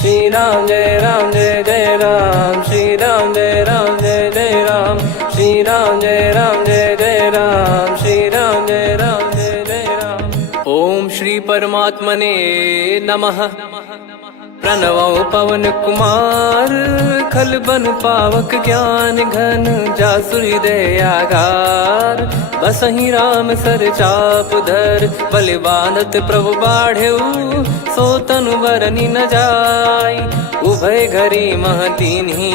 श्री राम जय जय राम, श्री राम जय जय राम, श्री राम जय जय राम, श्री राम जय जय राम। ओम श्री परमात्मने नमः। प्रणवो पवन कुमार, खल बन पावक ज्ञान घन, जासु हृदय आगार। बसहि राम सर चाप धर, बलि बांधत प्रभु बाढ़ेऊ, सो तनु बरनि न जाय। उभय घरी महतीन्ही,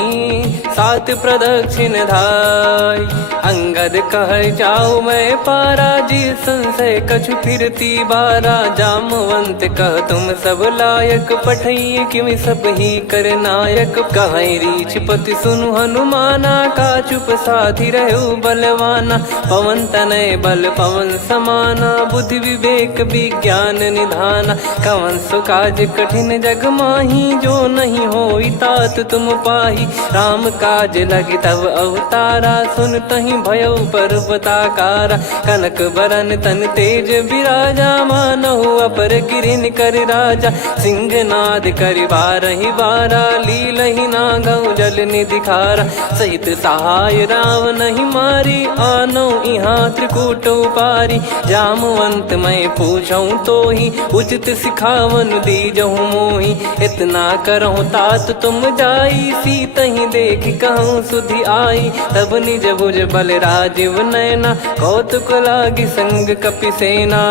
सात प्रदक्षिण धाय। अंगद कह जाऊ मैं पारा, जी संशय कछु फिरती बारा। जामवंत कह तुम सब लायक, पठई किमि सब ही कर नायक। कहीं रीछ पति सुनु हनुमाना, का चुप साधि रहु बलवाना। पवन तनय बल पवन समाना, बुद्धि विवेक विज्ञान निधाना। कवन सो काज कठिन जग माही, जो नहीं होई तात तुम पाही। राम काज लगी तब अवतारा, सुन तहि भयउ पर्वताकारा। कनक बरन तन तेज बिराजा, मानहु अपर गिरिन कर राजा। सिंहनाद करि बारहि बारा, लीलहि नागौ जल निधि खारा। सहित सहाय राम नहीं मारी, आनो इहाँ त्रिकूट उपारी। जामवंत मैं पूछऊँ तोहि, उचित सिखावन दीजहु मोहि। इतना करहु तात तुम जाई, सीतहि देख कहूँ सुधि आई। तब निज भुज बल राजीव नयना, कौतुक लागी संग कपिसेना।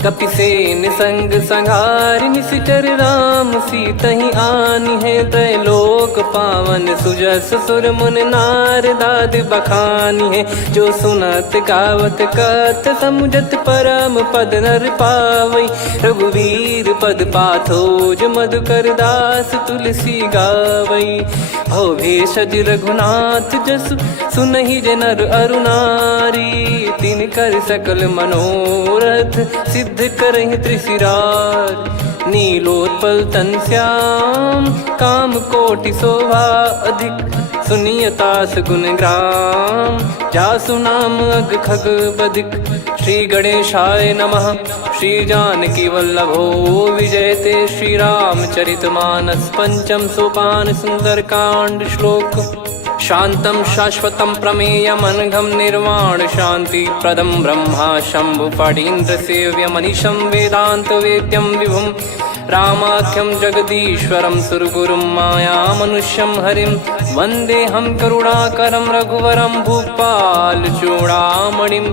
कपिसेन संग संघारि, निशिचर राम सीतहि आनी है। त्रैलोक पावन सुजस सुर मुन नार, दाद बखानी है। जो सुनत गावत कथ, समुझत परम पद नर पावई। रघुवीर पद पाथोज, मधुकर दास तुलसी गावई। भव भेषज रघुनाथ जसु, सुनहि जे नर अरु नारी। तिन कर सकल मनोरथ, सिद्ध करहि त्रिशिरार। नीलोत्पल तन श्याम, काम कोटि शोभा अधिक। सुनियतास गुण ग्राम, जासु नाम अग खग बदिक। श्री गणेशाय नमः। श्री जानकी वल्लभो विजयते, श्री रामचरित मानस। पंचम सोपान सुंदर कांड श्लोक। शांतं शाश्वतं प्रमेयमनघं, निर्वाण शांति प्रदं ब्रह्मा शंभु फणीन्द्र सेव्यमनिशं। वेदांत वेद्यं विभुं रामाख्यं जगदीश्वरं, सुरगुरुं माया मनुष्यं हरिं। वन्देऽहं करुणाकरं रघुवरं, भूपाल चूडामणिं।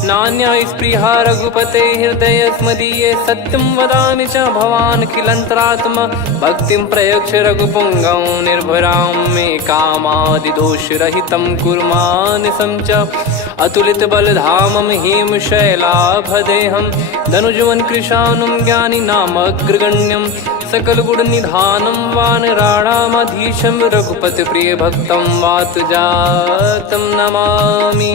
नान्या स्पृहा रघुपते हृदय स्मदीये, सत्यं वदामि च भवान् खिलन्तरात्मा। भक्तिं प्रयच्छ रघुपुङ्गं, निर्भरां मे कामादिदोषरहितं कुर्मानिसं च। अतुलित बलधामं हेमशैलाभदेहं, धनुजवन कृशानुं ज्ञानी नामग्रगण्यं। सकल गुण निधानं वानराणामधीशं, रघुपति प्रिय भक्तं वातजातं नमामि।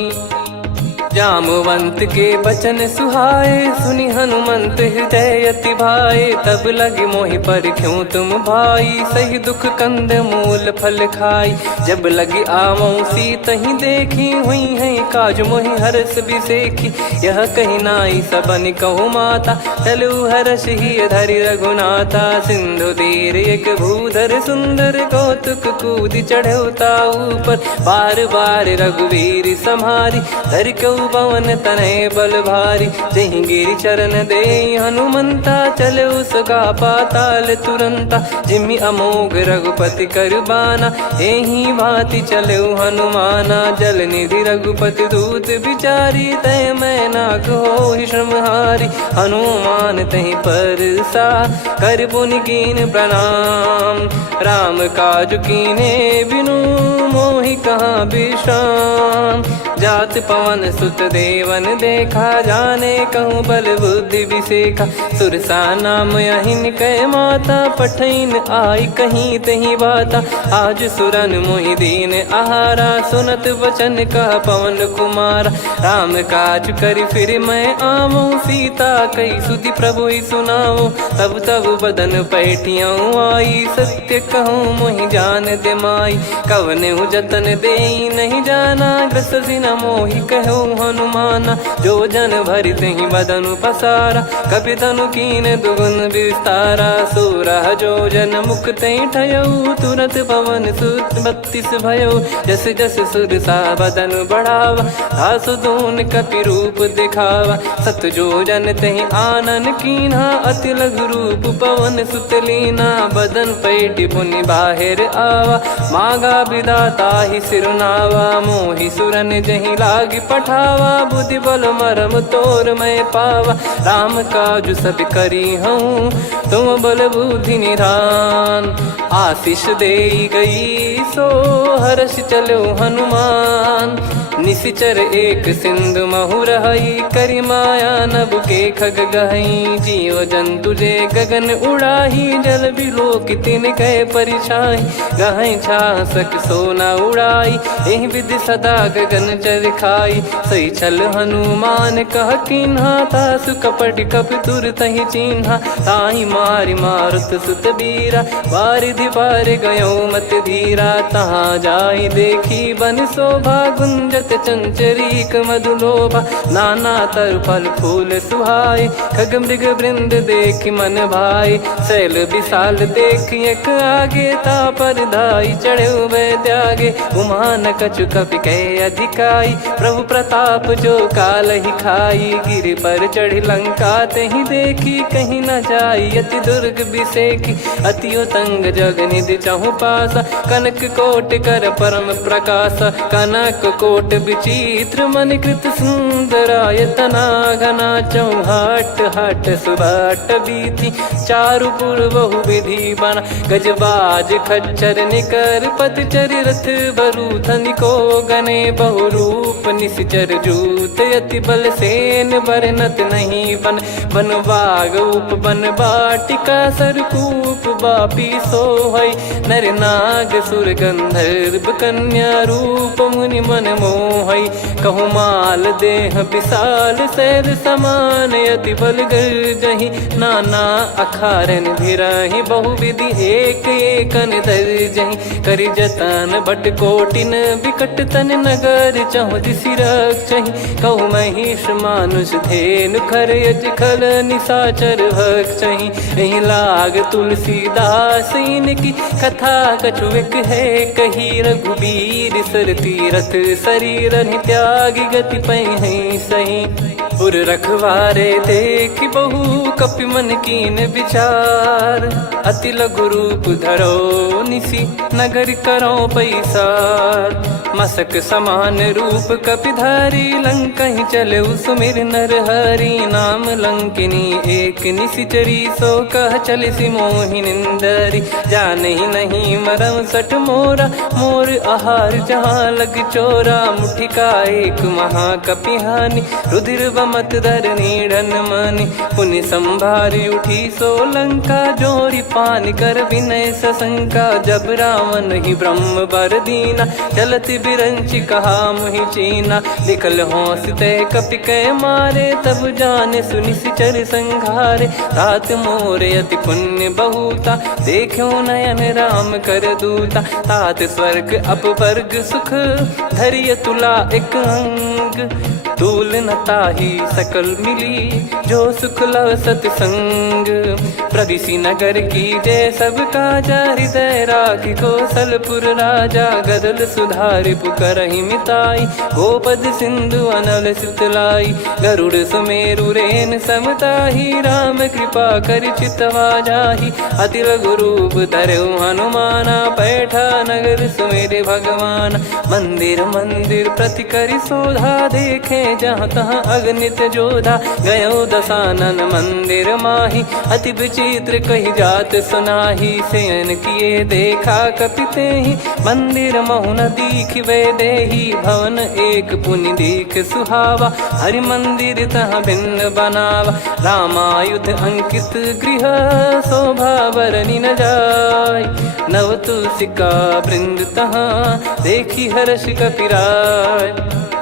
जामवंत के बचन सुहाए, सुनि हनुमंत हृदय अति भाए। तब लगे मोहि पर क्यों तुम भाई, सही दुख कंद मूल फल खाई। जब लगे आवऊं सीतहि देखी, हुई है काज मोहि हरस बिसेखी। यह कही नाई सबन कहु माता, चलु हरष ही धरि रघुनाथा। सिंधु तीर एक भूधर सुंदर, कौतुक कूद चढ़ौता ऊपर। बार बार रघुवीर सम्हारी, धर कऊ पवन तनय बल भारी। जहि गिरि चरण दे हनुमंता, चले उसका पाताल तुरंता। जिमि अमोघ रघुपति कर बाना, एहि भांति चले हनुमाना। जल निधि रघुपति दूत बिचारी, तय मैं नाग होहि श्रमहारी। हनुमान तहि परसा, कर पुनि कीन प्रणाम। राम काज कीने बिनु, मोहि कहाँ विश्राम। जात पवन सुत देवन देखा, जाने कहूँ बल बुद्धि विसेखा। सुरसा नाम अहिन कै माता, पठैन आई कहीं तही बाता। आज सुरन मोहि दीन आहारा, सुनत वचन कह पवन कुमारा। राम काज करि फिर मैं आवऊं, सीता कई सुधि प्रभु ही सुनाओ। तब तब बदन पैठियाँ आई, सत्य कहूँ मोहि जान दे माई। कवने जतन दे नहीं जाना, ग्रसि न मोहि कहो हनुमाना। जो जन भरि तेहि बदनु पसारा, कपि तनु कीन दुगुन विस्तारा। सोरह जो जन मुख तेहि ठयऊ, तुरत पवन सुत 32 भयऊ। जस जस सुरसा बदन बढ़ावा, आसु दून कपि रूप दिखावा। सत जो जन तेहि आनन कीन्हा, अति लघु रूप पवन सुत लीना। बदन पैटि पुनि बाहिर आवा, मागा विधाता ही सिरुनावा। मोहि सुरन जहि लागी पठावा, बुद्धि बल मरम तोर मैं पावा। राम काजु सब करी हूँ, तुम बल बुद्धि निधान। आशीष देई गई सो हर्ष चलो हनुमान। निशिचर एक सिंधु महु रहई, करी माया नभ के खग गहई। जीव जंतु जे गगन उड़ाही, जल बिलोक तिन कह परिछाई। गहई छासक सोना उड़ाई, एहि विधि सदा गगन चर खाई। सही छल हनुमान कह कीन्हा, तासु कपट कप तुर तहि चिन्हा। ताहि मारि मारुत सुत बीरा, वारिधि पार गयो मत धीरा। तहाँ जाई देखी बन शोभा, गुंजत चंचरीक मधुलोभा। नाना तर फल फूल सुहाए, खग मृग वृंद देख मन भाई। शैल विशाल देख एक आगे, तापर धाई चढ़े वै त्यागे। उमान कछु कपि कह अधिकाई, प्रभु प्रताप जो काल ही खाई। गिर पर चढ़ी लंका तेहि देखी, कहीं न जाई अति दुर्ग बिसेकी। अति उतंग जग निधि चहु पासा, कनक कोट कर परम प्रकाश। कनक कोट विचित्र मन कृत सुंदरायतना। घना चौहाट हाट सुबाट बीती, चारु पुर बहु विधि बना। गजबाज खच्चर निकर पतचर, रथ बरु धनिको गने। बहु रूप निशिचर जूत, अति बल सेन बरनत नहीं बन। बन बाग उप बन बाटिका, सरकूप बापी सोहई। नर नाग सुर गंधर्व कन्या, रूप मुनि मन मोहई। कहु माल देह विशाल, शैल समान अति बल गर्जहि। नाना अखारन भिरहि, बहु विधि एक एकन दर्जहि। करि जतन बट कोटिन, बिकट तन नगर चहु दिसि रक्षहि। कहु महिष मानुष धेनु, खर यज खल निशाचर भक्षहि। एहि लाग तुलसीदास इनकी, कथा कछु एक है कही। रघुबीर सर तीरथ शरीर, त्यागी गति पै सही। पुर रखवारे देख बहु, कपि मन कीन विचार। अति लघु रूप धरो निसी, नगर करो पैसार। मसक समान रूप कपि धारी, लंकहि चले सुमिर नर हरि। नाम लंकिनी एक निशिचरी, सो कह चलिसि मोहि निंदरी। जानहि नहीं मरम सठ मोरा, मोर आहार जहाँ लग चोरा। मुठिका एक महाकपिहानि, रुधिर बमत धरनी ढन मानि। पुनि संभारी उठी सो लंका, जोरी पान कर विनय सशंका। जब रावण ही ब्रह्म बर दीना, चलत बिरंचि कहा मुहि चीना। लिखल होंस ते कपि कै मारे, तब जाने सुनि सिचर संघारे। तात मोरे अति पुण्य बहुता, देखो नयन राम कर दूता। तात स्वर्ग अपवर्ग सुख, धरिय तुला एक अंग। तूल न ताहि सकल मिली, जो सुख लव सतसंग। प्रविशि नगर की जय सब काजा, हृदय राखि कौशलपुर राजा। गदल सुधारि पुकरहि मिताई, गोपद सिंधु अनल सितलाई। गरुड़ सुमेरु रेन समताहि, राम कृपा करि चितवा जाहि। अति लघु रूप धरऊ हनुमाना, पैठा नगर सुमेरे भगवान। मंदिर मंदिर प्रति करि शोधा, देखे जहाँ तहाँ अगणित जोधा। गयो दशानन मंदिर माही, अति विचित्र कही जात सुनाही। शयन किए देखा कपि तेहि, मंदिर महु न दीख वे देही। भवन एक पुनि दीख सुहावा, हरि मंदिर तहाँ भिन्न बनावा। रामायुध अंकित गृह, शोभा बरनि न जाय। नव तुलसी का वृंद तहाँ, देखी हर्ष कपिराय।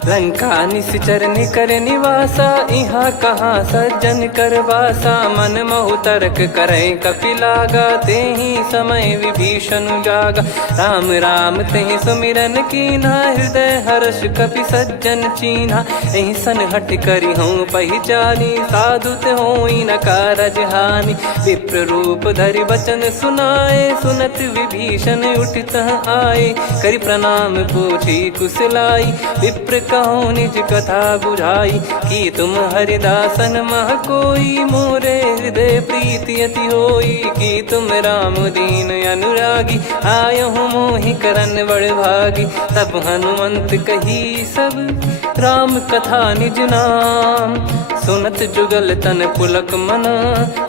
लंका निश्चर निकर निवासा, इहाँ कहाँ सज्जन कर वासा। मन महु तर्क करे कपिलागा, तेहि समय विभीषण जागा। राम राम तेहि सुमिरन कीन्हा, हृदय हर्ष कपि सज्जन चीन्हा। एहि सन हट करि हूँ पहिचानी, साधु ते होई न कारज हानि। विप्र रूप धरि वचन सुनाए, सुनत विभीषण उठित आए। करि प्रणाम पूछी कुशलाई, विप्र कहो निज कथा बुझाई। कि तुम हरिदासन मह कोई, मोरे हृदय प्रीति अति होई। कि तुम राम दीन अनुरागी, आयहु मोहि करन बड़ भागी। तब हनुमंत कही सब राम कथा निज नाम, सुनत जुगल तन पुलक मना,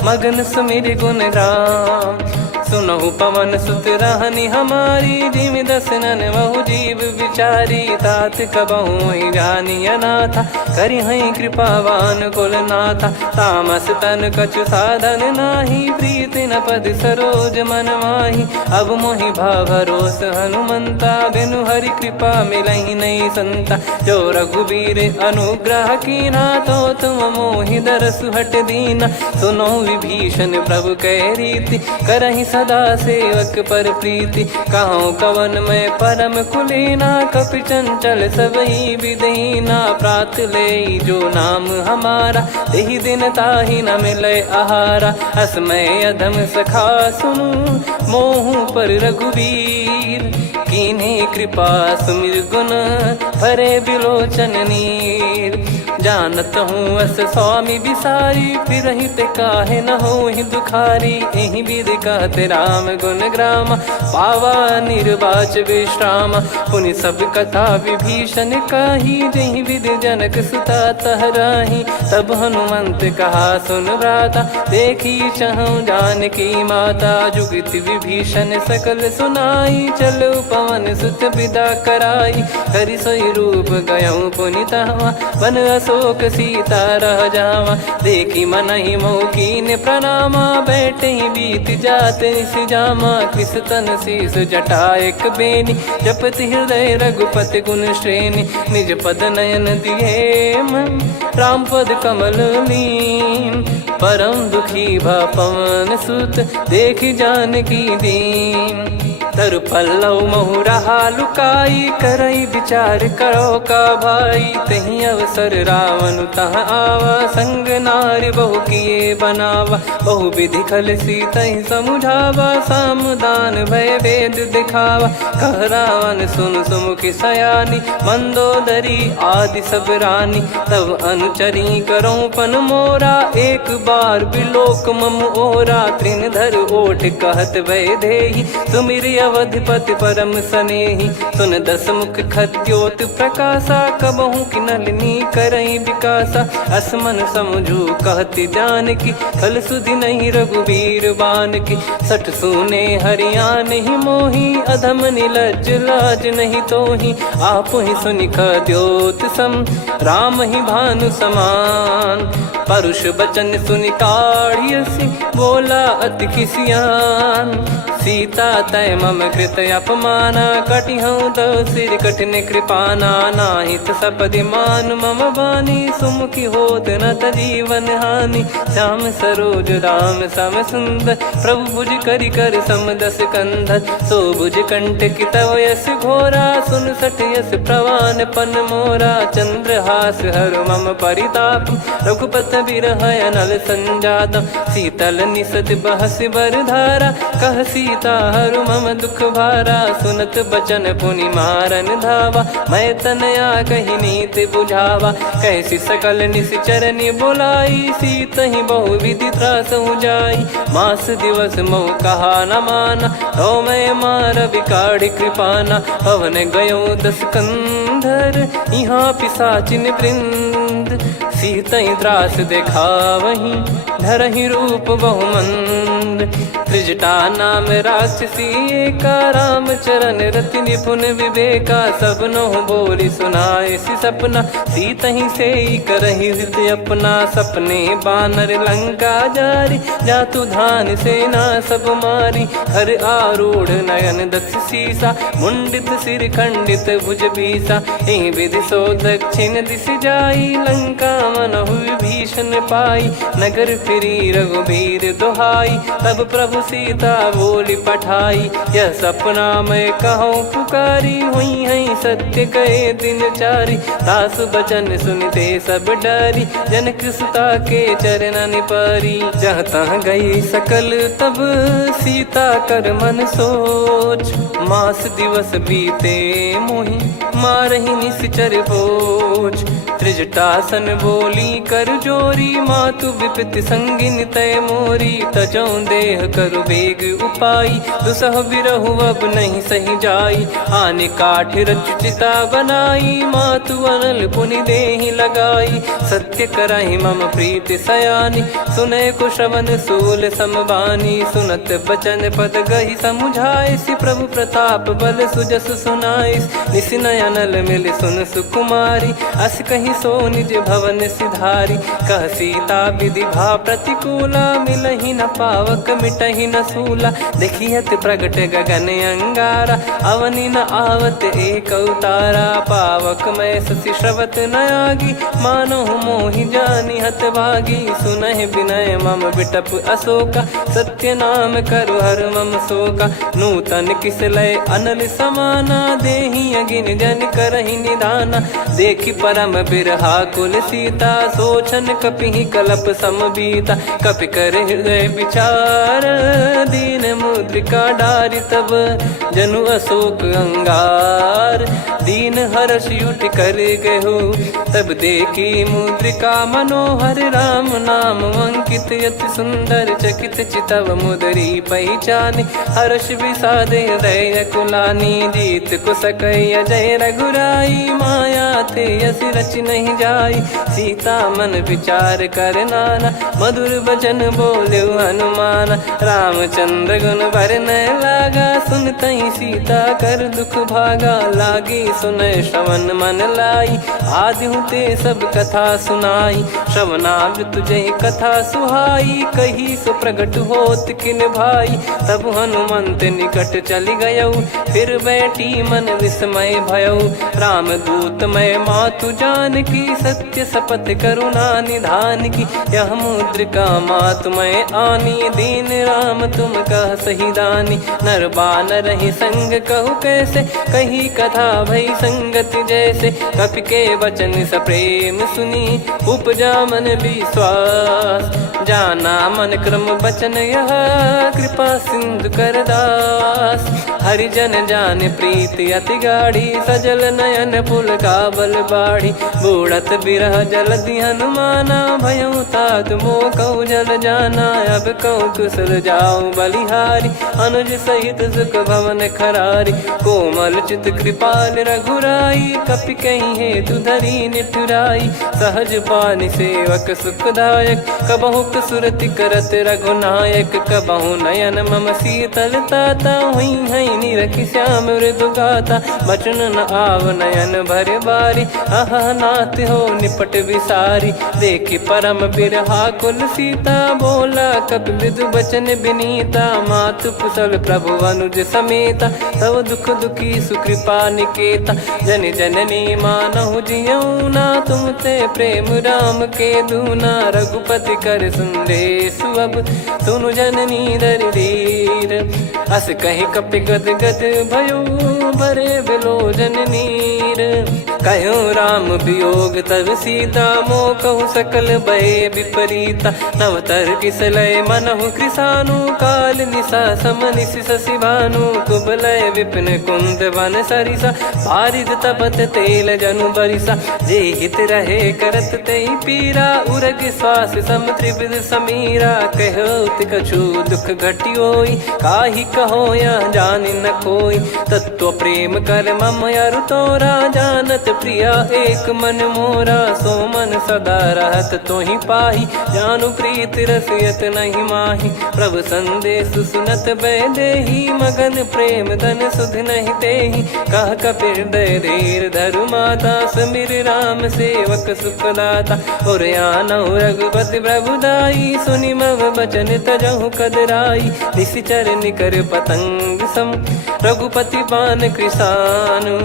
मगन सुमिर गुण राम। सुनहु पवन सुत रहनी हमारी, जिमि दसनन महु जीव विचारी। तात कबहु ही जानी अनाथा, करि हई कृपावान कुल नाथा। तामस तन कछु साधन नाही, प्रीति न पद सरोज मन माही। अब मोहि भाव भरोस हनुमंता, बिनु हरि कृपा मिलहि नहीं संता। जो रघुबीर अनुग्रह कीन्हा, तो तुम मोहि दरसु हट दीना। सुनो विभीषण प्रभु कह रीति, करहि सदा सेवक पर प्रीति। कहूँ कवन में परम कुलीना, कपि चंचल सबही विदहीना। प्रात ले जो नाम हमारा, तेहि दिन ताहि न मिले आहारा। असमय अधम सखा सुनु, मोहु पर रघुवीर। कीन्ही कृपा सुमिर गुण, भरे बिलोचन नीर। जानत हूँ अस स्वामी बिसारी, फिरहि ते काहे न होहि दुखारी। एहि विधि कहते राम गुण ग्राम, पावा निर्वाच विश्राम। पुनि सब कथा विभीषण काही, जहि विधि जनक सुता तहराही। तब हनुमंत कहा सुन भ्राता, देखी चहु जानकी माता। जुगति विभीषण सकल सुनाई, चलो पवन सुत विदा कराई। करि सोई रूप गयऊँ पुनि तहवा, वन अशोक सीता रह जावा। देखी मनहि मोह कीन्ह प्रणामा, बैठे ही बीत जात निस जामा। कृस तन शीस जटा एक बेनी, जपति हृदय रघुपति गुण श्रेणी। निज पद नयन दिए मन, राम पद कमल लीन। परम दुखी भा पवन सुत, देखि जानकी दीन। तरु पल्लव महु रहा लुकाई, करई विचार करो का भाई। तहि अवसर रावण तह आवा, संग नारी बहु किए बनावा। बहु विधि खल सीतहि समुझावा, सामदान भय वेद दिखावा। कह रावण सुन सुमुखि सयानी, मंदोदरी आदि सब रानी। तब अनुचरी करो पन मोरा, एक बार बिलोक मम ओरा। तृण धर ओठ कहत भय देहि, सुमिर अवधिपति परम सनेहि। सुन दस मुख खद्योत प्रकाशा, कबहु कि नलिनी करई विकासा। असमन समझू कहति जानकी, खल सुधि नहीं रघुवीर बानकी। सठ सुने हरियाण ही मोही, अधम निलज्ज लाज नहीं तोही। आप ही सुनि खद्योत सम, राम ही भानु समान। परुष बचन सुनि काढ़ियसि, बोला अति किसियान। सीता तय मम कृत अपमाना, कटिहऊँ तव सिर कठिन कृपाना। नाहित सपदि मान मम बानी, सुमुखी होत न जीवन हानि। श्याम सरोज राम सम सुंदर, प्रभु भुज करि कर सम दस कंधर। सो भुज कंठ की तव यस घोरा, सुन सठ यस प्रवान पन मोरा। चंद्रहास हर मम परिताप, रघुपत बिरह अनल संजातम। शीतल निसत बहस बर धारा, कह सीता हरु मम दुख भारा। सुनत बचन पुनि मारन धावा, मैं तनया कहि नीति बुझावा। कैसी सकल निश्चरनि बुलाई, सीतहि बहु विधि त्रासहु जाई। मास दिवस मोह कहा न माना, तो मैं मार बिकाढ़ि कृपाना। पवन गयो दस कंधर, यहाँ पिशाचिन वृंद। मंद, सीतई त्रास देखावहीं धरहि रूप बहुमंद। त्रिजटा नाम राक्षसी एका, राम चरण रति निपुण विवेका। सबनो बोली सुनाए सि सपना, सीतहि से करहि हृद अपना। सपने बानर लंका जारी, जातु धान सेना सब मारी। हर आरूढ़ नयन दक्ष सीसा, मुंडित सिर खंडित भुज बीसा। एहि विधि सो दक्षिण दिश जाई, लंका मनहु विभीषण पाई। नगर फिरी रघुबीर दुहाई, तब प्रभु सीता बोली पठाई। यह सपना मैं कहूँ पुकारी, हुई है सत्य कहे दिन चारी। दास बचन सुनते सब डरी, जनक सुता के चरण परी। जहाँ तहाँ गई सकल तब सीता कर मन सोच। मास दिवस बीते मोहि मारहि निश्चर बोझ। त्रिजटासन बोली कर जोरी, मातु विपत्ति संगिन तय मोरी। तजौ देह करु बेग उपाई, दुसह बिरहु अब नहीं सही जाई। आने काठ रचिता बनाई, मातु अनल पुनि देहि लगाई। सत्य करहि मम प्रीति सयानी, सुनय को श्रवण सूल समबानी। सुनत बचन पद गहि समुझाए, सि प्रभु प्रताप बल सुजस सुनाइस। निस नयनल मिल सुन सुकुमारी, अस कहि सो निज भवन सिधारी। कह सीता विधि भा प्रतिकूला, मिलहि न पावक मिटहि न सूला। देखियत प्रगट गगन अंगारा, अवनि न आवत एक अवतारा। पावक मैं शशि श्रवत न आगी, मानो मोहि जानि हत भागी। सुनहि विनय मम बिटप अशोका, सत्य नाम करु हर मम शोका। नूतन किस लय अनल समाना, देहि अगिन जन करहि निदाना। देखि परम बिरहा कुल सीता, सोचन कपिहि कलप समबीता। कपि कर हृदय विचार, दीन मुद्रिका डारि तब जनु अशोक अंगार। दीन हर्ष उठ कर गहु, तब देखी मुद्रिका मनोहर। राम नाम अंकित अति सुंदर, चकित चितव मुदरी पहचान। हर्ष विषाद हृदय कुलानी, जीत को सकय जय रघुराई। माया थे यस रच नहीं जाई, सीता मन विचार कर नाना। मधुर बचन बोले हनुमान, रामचंद्र गुण बरनै लागा। सुनतहि सीता कर दुख भागा, लागी सुनय श्रवण मन लाई। आदि ते सब कथा सुनाई, श्रवणामृत जय कथा सुहाई। कही सो प्रगट होत किन भाई, तब हनुमंत निकट चली गयौ। फिर बैठी मन विस्मय भयौ, राम दूत मैं मातु जानकी। सत्य शपथ करुणा निधान की, यह मुद्रिका मातु मैं आनी। दीन राम तुम कह सही दानी, नर बानर ही संग कहु कैसे। कही कथा भई संगति जैसे, कपि के वचन सप्रेम सुनी। उपजा मन विश्वास, जाना मन क्रम बचन यह। कृपा सिंधु कर दास, हरिजन जान प्रीति अति गाढ़ी। सजल नयन पुल का बल बाढ़ी, बूढ़त बिरह जल दी हनुमाना। भयउ तात मोह कहु जल जाना, अब कहु कुशल जाऊं बलिहारी। अनुज सहित सुख भवन खरारी, कोमल चित कृपाल रघुराई। कपि कहीं हेतु धरी निठुराई, सहज पानि सेवक सुखदायक। कबहु सुरति करत रघुनायक, कबहु नयन मम शीतल ताता। हुई है निरखि श्याम मृदु गाता, बचन न आव नयन भर बारी। आहा नाथ हो निपट विसारी, देखि परम बिरहा कुल सीता। बोला कपि मृदु बचन बिनीता, मातु कुशल प्रभु अनुज समेता। तव दुख दुखी सुकृपा निकेता, जन जननी मानहु जियऊ ना। तुम ते प्रेम राम के दूना, रघुपति कर संदेश अब सुनु जननी दर धीर। अस कहि कपि गद गद भयो, भरे बिलोचन नीर। कहो राम वियोग तब सीता, मोह कहु सकल भय विपरीता। नवतर किसलय मनहु कृसानु, काल निशा समनिशि शशि भानु। कुबलय विपिन कुंद वन सरिसा, पारिद तपत तेल जनु बरिसा। जे हित रहे करत तेहि पीरा, उरग श्वास सम त्रिविध समीरा। कहो कछु दुख घटियोई, काहि कहो या जान न कोई। तत्व प्रेम कर मम अरु तोरा, जानत प्रिया एक मन मोरा। सो मन सदा रहत तो ही पाही, जानु प्रीत रसियत नहीं माही। प्रभु संदेश सुनत बैदेही, मगन प्रेम धन सुध नहीं तेही। कह कपिर दय धीर धरु माता, समिर राम सेवक सुखदाता। और आनौ रघुपति प्रभुदाई, सुनि मव बचन तजहु कदराई। निशिचर निकर पतंग सम, रघुपति पान कृसानु।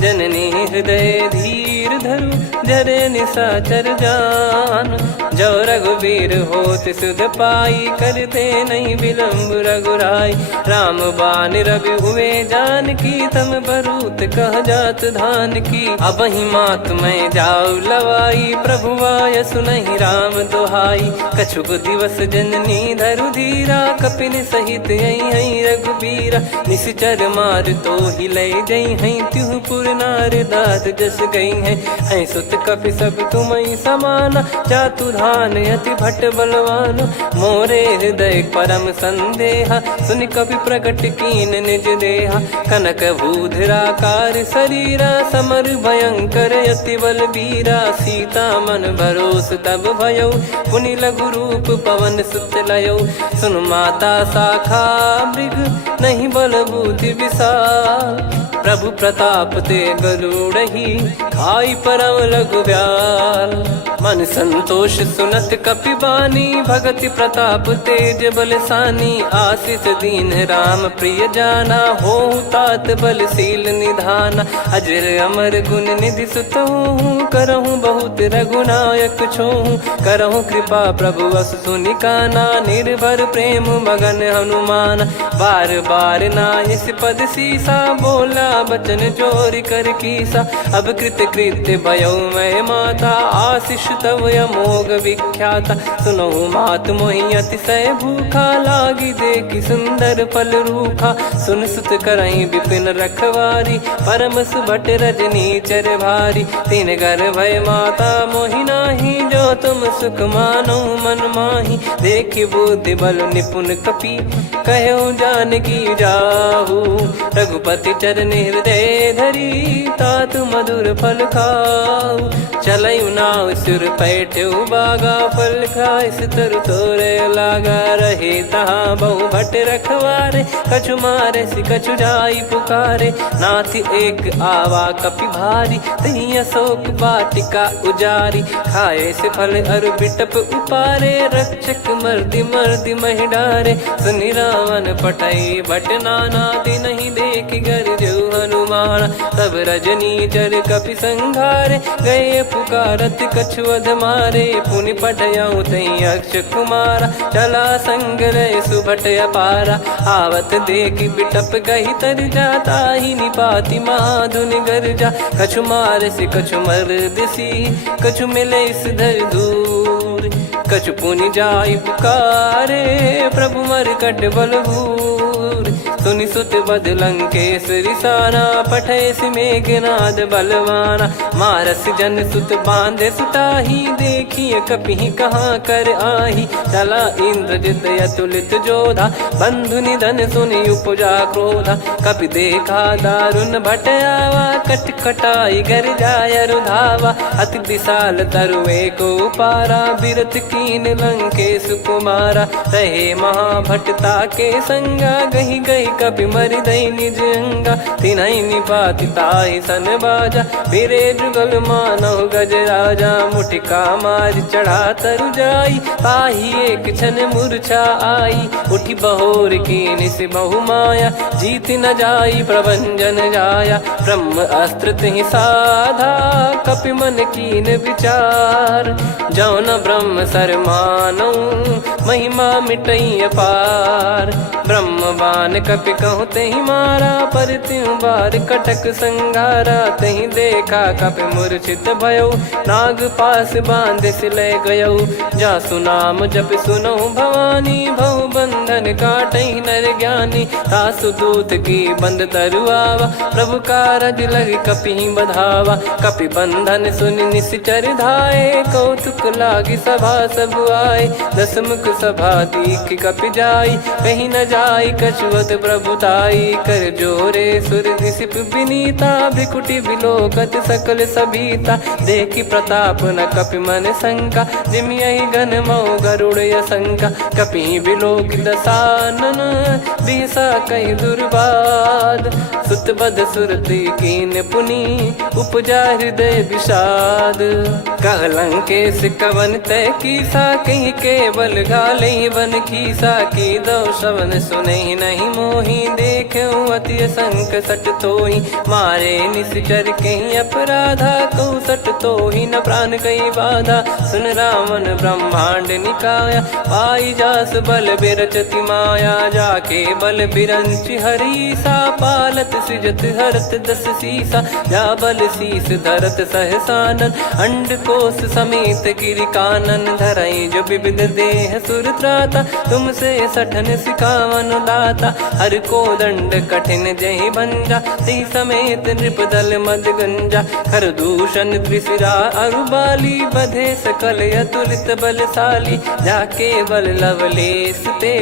जननी हृदय धीर धरु, जरे निशाचर जान। जो रघुवीर होत सुध पाई, करते नहीं विलम्ब रघुराई। राम बान रवि हुए जानकी, तम बरूत कह जात धान की। अब ही मात मैं जाऊ लवाई, प्रभु आय सुनहि राम दोहाई। कछुक दिवस जननी धरु धीरा, कपिन सहित यही रघुबीरा। निशिचर मार तो ही ले जई हैं, त्युह पुर नार दाद जस गई हैं। सुत कपि सब तुमहि समाना, जातु धान अति भट बलवान। मोरे हृदय परम संदेहा, सुनि कपि प्रकट कीन निज देहा। कनक भूधराकार शरीरा, समर भयंकर अति बलबीरा। सीता मन भरोस तब भयउ, पुनि लघु रूप पवन सुत लयउ। सुन माता शाखा मृग, नहीं बल बुद्धि विशाल। प्रभु प्रताप ते गरुड़ही, खाई परम लघु ब्याल। मन संतोष सुनत कपि बानी, भगति प्रताप तेज बलसानी। आशीष दीन राम प्रिय जाना, होहु तात बलशील निधाना। अजर अमर गुण निधि सुतहु, करहु बहुत रघुनायक छोहु। करहु कृपा प्रभु अस सुनि काना, निर्भर प्रेम मगन हनुमान। बार बार नायस पद सीसा, बोला बचन चोरी कर कीसा। अब कृत कृत्य भयउ मैं माता, आशीष तव अमोघ विख्याता। सुनहु मात मोहि अतिशय भूखा, लागी देखि सुंदर फल रूखा। सुन सुत करहि विपिन रखवारी, परम सुभट रजनी चर भारी। तीन घर भय माता मोहि नाही, जो तुम सुख मानो मन माही। देखि बुद्धि बल निपुण कपि, कहु जानकी जाहु। रघुपति चरण हृदय धरी, तात मधुर फल खाऊ। चलयु नाव सुर पैठ्यु बागा, फल खाइस तरु तोरे लागा। रहे तहाँ बहु भट रखवारे, कछु मारे सि कछु जाई पुकारे। नाथ एक आवा कपि भारी, तही अशोक वाटिका उजारी। खाए से फल अरु बिटप उपारे, रक्षक मर्दि मर्दि महि डारे। सुनि रावण पटई भट नाना, तिनहि देखि गरजउ हनुमान। तब रजनी चर कपि संघारे, गए पुकारत कछु अध मारे। पुनि पठयउ तई अक्ष कुमारा, चला संग रहे सुभट अपारा। आवत देखि बिटप गही तर जाता, ही निपाति महाधुनि गर्जा। कछु मार से कछु मर्दिसी, कछु मिले इस धर दूर। कछु पुनि जाई पुकारे, प्रभु मरकट बलभूर। सुनि सुत बद लंकेश्वरी साना, पठय मेघनाद बलवाना। मारस जन सुत बांधे सुताही, देखिए कपि कहाँ कर आही। चला इंद्रजित अतुलित जोधा, बंधु निधन सुनि उपजा क्रोधा। कपि देखा दारुण भट आवा, कट कटाई गर जाय रुधावा। अति विशाल तरुए को पारा, बिरत कीन लंकेश कुमारा। रहे महाभटता के संगा, गही गही कपि मरि दई निज अंगा। तिन्हि निपाति ताहि सन बाजा, फिरे जुगल मानव गज राजा। मुटिका मार चढ़ा तरु जाई, ताहि एक क्षण मूर्छा आई। उठि बहोर कीन से बहु माया, जीत न जाई प्रभंजन जाया। ब्रह्म अस्त्र तिहि साधा, कपि मन कीन विचार। जौ न ब्रह्म सर मानौ, महिमा मिटई अपार। ब्रह्म बान कपि कहु तहि मारा, पर त्यों बार कटक संगारा। तहि देखा कपि मूर्छित भयउ, नाग पास बांध सिले गयउ। जासु नाम जप सुनहु भवानी, भव बंधन काटहि नर ज्ञानी। तासु दूत की बंद तरुआवा, प्रभु कारज लग कपि बधावा। कपि बंधन सुनि निश्चर धाये, कौतुक लागी सभा सब आए। दस मुख सभा दीख कपि जाई, कहीं न जाई कछुवत प्रभुताई। कर जोरे सुर दिसिप विनीता, भ्रिकुटि बिलोकत सकल सबीता। देखि प्रताप न कपि मन शंका, जिमियहि गन मऊ गरुड़ असंका। कपि बिलोक दसानन, बिहसा कहि दुर्वाद। सुत बध सुरति कीन पुनि, उपजा हृदय विषाद। कहलंकेश कवन तय कीसा, कहीं केवल गाले बन खीसा। की दो श्रवण सुने नहीं मोही, देखे अति संक सट तोही। मारे निश्चर कहीं अपराधा, कहूँ सट तोही न प्राण कहीं बाधा। सुन रावण ब्रह्मांड निकाया, पाई जास बल बिरचति माया। जाके बल बिरंच हरीसा, पालत सृजत हरत दस सीसा। जा बल शीस धरत सहसानन, अंड कोश समेत गिरि कानन। धरई जो विविध देह सुर त्राता, तुमसे सठन सिखावन दाता। हर को दंड कठिन जहि भंजा, ती समेत नृप दल मद गंजा। खर दूषण त्रिशिरा अरुबाली, बधे सकल अतुलित बलशाली। जाके बल लवलेश ते,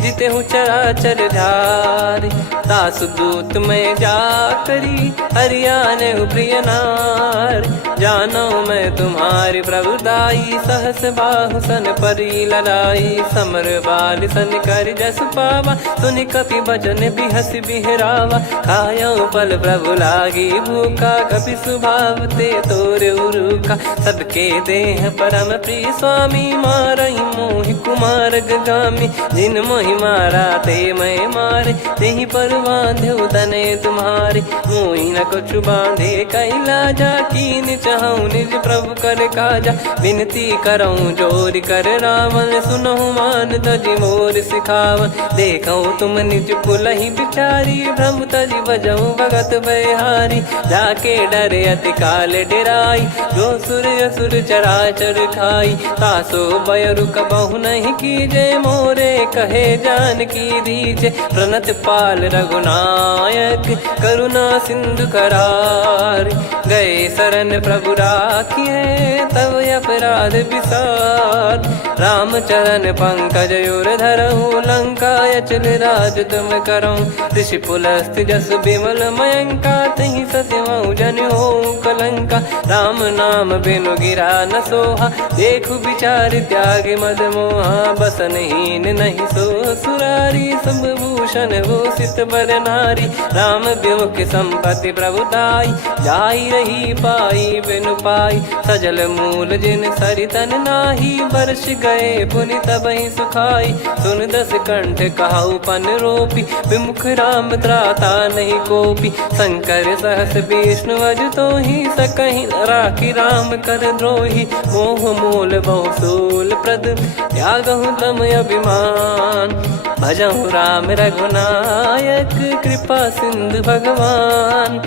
जिते हूँ चराचर धारी। दास दूत में जा करी, हरियाने प्रिय नार। जानो मैं तुम्हारी प्रभुताई, सहस बाहु सन परी लड़ाई। समर बाल सन कर जस पावा, सुनि कपि भजन बिहस बिहरावा। खायो पल प्रभु लागी भूखा, कपि स्वभाव ते तोर उरुखा। सबके देह परम प्रिय स्वामी, मारई मोहि कुमार गगामी। जिन मोहि मारा ते मैं मारे, तेहि पर बांधो तने तुम्हारे। मोहि न कुछ बांधे कैलाजा, कीन चाहूँ निज प्रभु कर काजा। विनती करऊँ जोर कर रावण, सुनहु मान तजि मोर सिखावन। देखऊँ तुम निज पुलहि बिचारी, भ्रम तजि बजऊँ भगत बहारी। जाके डरे अति काल डेराई, जो सुर असुर चराचर खाई। तासो बयरु कबहु नहीं कीजे, मोरे कहे जान की दीजे। प्रणत पाल रघुनायक, करुणा सिंधु करार। गए शरण प्रभु राखिए, तब अपराध विसार। राम चरण पंकज उर धरऊँ, लंका अचल राज तुम करऊँ। ऋषि पुलस्त जस विमल मयंका, तहि सत्यमऊ जन हो कलंका। राम नाम बिनु गिरा न सोहा, देखु विचार त्याग मद मोहा। बसनहीन नहीं सो सुरारी, सब भूषण भूषित बर नारी। राम विमुख संपत्ति प्रभुताई, जाई रही पाई बिनु पाई। सजल मूल जिन सरितन नाही, वर्ष गए पुनि तबहि सुखाई। सुन दस कंठ कहाऊ पन रोपी, विमुख राम त्राता नहीं कोपी। शंकर सहस विष्णु अज तोहि, सकहि न राखी राम कर द्रोही। मोह मूल बहु सूल प्रद, त्यागहु तम अभिमान। भजहु राम रघुनायक, कृपा सिंधु भगवान।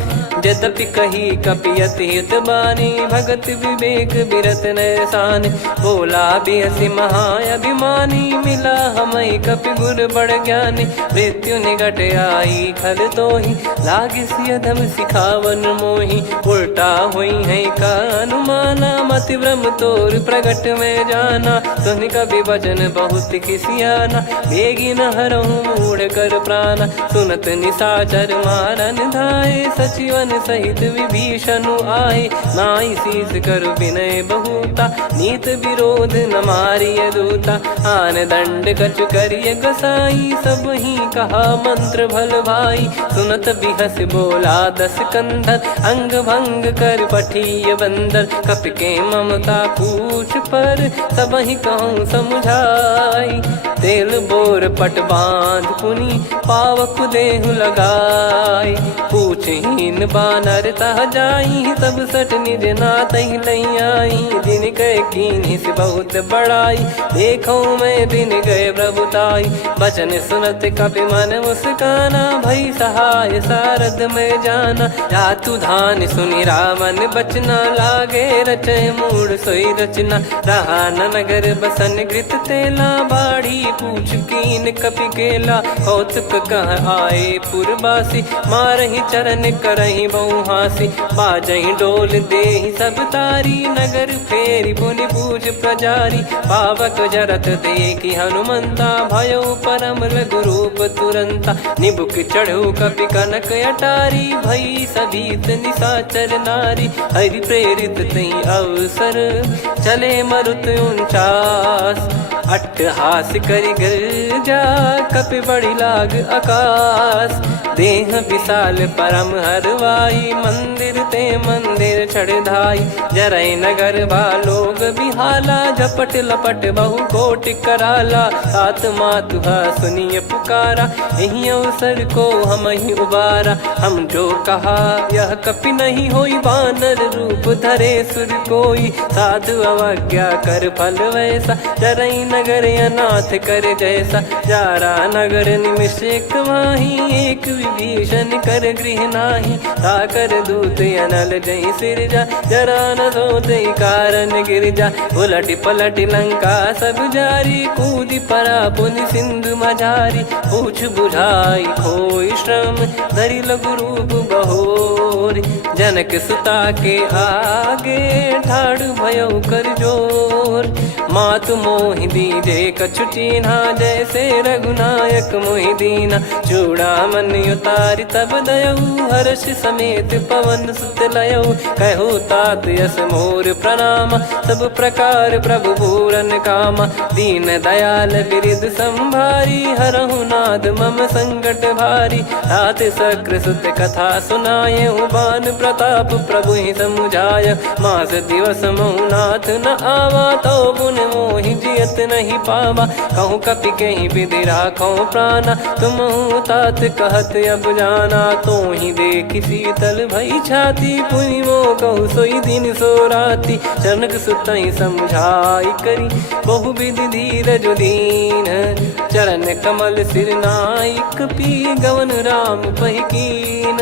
यद्यपि कही कपियति हित बानी, भगत विवेक बिरत नैसान। बोला बिहसि महाअभिमानी, मिला हमई कपि गुर बड़ ज्ञानी। मृत्यु निकट आई खल तोहि, लागिसि अधम सिखावन मोहि। उल्टा हुई है का अनुमाना, मति भ्रम तोर प्रगट में जाना। सुन कवि वचन बहुत खिसियाना, बेगी न हरहु मूढ़ कर प्राणा। सुनत निशाचर मारन धाये, सचिवन सहित विभीषणु आए। नाई शीस कर विनय बहुता, नीत विरोध न मारिय दूता। आन दंड कछु करिय गसाई, सब ही कहा मंत्र भल भाई। सुनत बिहस बोला दस कंधर, अंग भंग कर पठिय बंदर। कपि के ममता पूछ पर, सब ही कहूँ समुझाई। तेल बोर पट बांध पुनि, पावक देहु लगाई। पूछहीन बानर तह जाई, सब सट निज नातहि लई आई। दिन गए कीन्ही से बहुत बड़ाई, देखो मैं दिन गए प्रभुताई। बचन सुनत कपि मन मुस्काना, भई सहाय सारद में जाना। जातु धान सुनि रावण बचना, लागे रचय मूढ़ सोई रचना। रहा न नगर बसन घृत तेला, बाढ़ी पूछ कीन कपि केला कौतुक कह आए पुरबासी मारही चरण करही बहु हासी बाजही डोल देहि सब तारी नगर फेरी पुनि पूज प्रजारी पावक जरत देखी हनुमंता भयो परम लघु रूप तुरंता निबुक चढ़ू कपि कनक अटारी भई सभीत निशाचर नारी हरि प्रेरित तई अवसर चले मरुत 49 अट्टहास करि गिरजा कपि बड़ी लाग आकाश देह विशाल परम हरवाई मंदिर ते मंदिर चढ़ाई जरई नगर बालोग बिहाला झपट लपट बहु कोट कराला सात मातुहा सुनिय पुकारा यही अवसर को हम ही उबारा हम जो कहा यह कपि नहीं होई बानर रूप धरे सुर कोई साधु अवज्ञा कर फल वैसा जरई नगर अनाथ कर जैसा जारा नगर निमिष एक माही एक विभीषण कर गृह नाही ताकर दूत अनल जय सिरजा जरा न सोते कारण गिरजा उलट पलट लंका सब जारी कूदी परा पुनि सिंधु मझारी पूछ बुझाई खोई श्रम धरि लघु रूप बहोरी जनक सुता के आगे ठाड़ भयो कर जोर मातु मोहि दीजे कछु चीन्हा जैसे रघुनायक मोहि दीना चूड़ामन उतारि तब दयऊ हर्ष समेत पवन सुत लयऊ कहु तात यस मोर प्रणाम सब प्रकार प्रभु पूरन कामा दीन दयाल बिरिद संभारी हरहु नाद मम संकट भारी तात सक्र सुत कथा सुनाये बान प्रताप प्रभु ही समुझाय मास दिवस महु नाथ न आवा तो पुन मोहि जियत नहीं पावा कहूँ कपि कहीं विधि राखो प्राणा तुम तात कहत अब जाना तो ही देख शीतल भई छाती पुनि मो कहु सोई दिन सो राती जनक सुतई समझाई करी बहु विधि धीरज दीन चरण कमल सिर नाइक पी गवन राम पहिकीन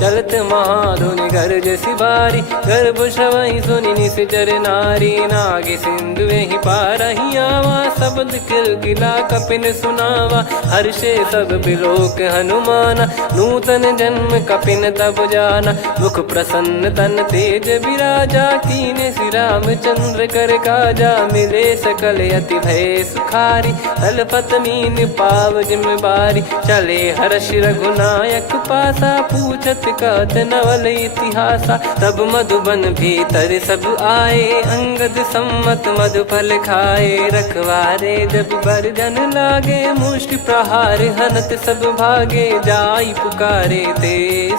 चलत महाधुनि गर्ज सिबारी गर्भ श्रवहि सुनि निश्चर नारी नागे सिंधु ही पारही आवा शब्द किलकिला कपिन सुनावा हर्षे सब बिलोक हनुमाना नूतन जन्म कपिन तब जाना मुख प्रसन्न तन तेज विराजा कीने श्री रामचंद्र कर काजा मिले सकल अति भय सुखारी तलपत मीन पाव जिम्मेवारी चले हर्ष रघुनायक पासा पूछत कहत नवल इतिहासा तब मधुबन भीतर सब आए अंगद सम्मत मधुफल खाए रखवारे जब बरजन लागे मुष्टि प्रहार हनत सब भागे जाई पुकारे ते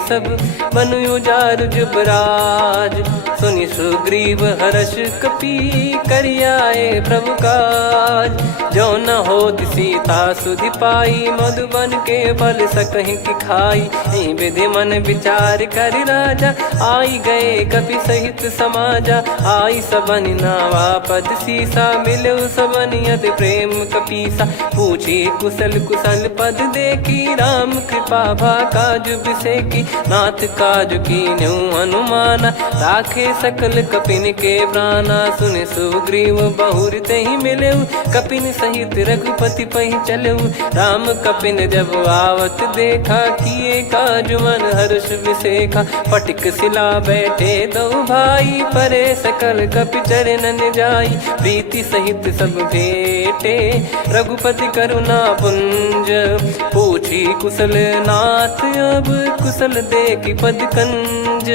सब मनु उजार जुबराज सुनि सुग्रीव हर्ष कपि करियाए प्रभु काज जो न हो सीता सुधि पाई मधुबन के फल सकहि की खाई विधि मन विचार कर राजा आई गए कपि सहित समाजा आई सबन नावा पद सीसा मिलो सबनियत प्रेम कपीसा पूछी कुशल कुशल पद देखी राम कृपा भा काज बिसेकी नाथ काज की न्यू हनुमाना राखे सकल कपिन के प्राणा सुन सुग्रीव बहुर ते ही मिले कपिन सहित रघुपति पहि चले राम कपिन जब आवत देखा किए काज मन हर्ष विसेखा पटिक सिला बैठे दो भाई परे सकल कपि चरणन जाई प्रीति सहित सब भेटे रघुपति करुणा पुंज पूछी कुशल नाथ अब कुशल देखी पद कंज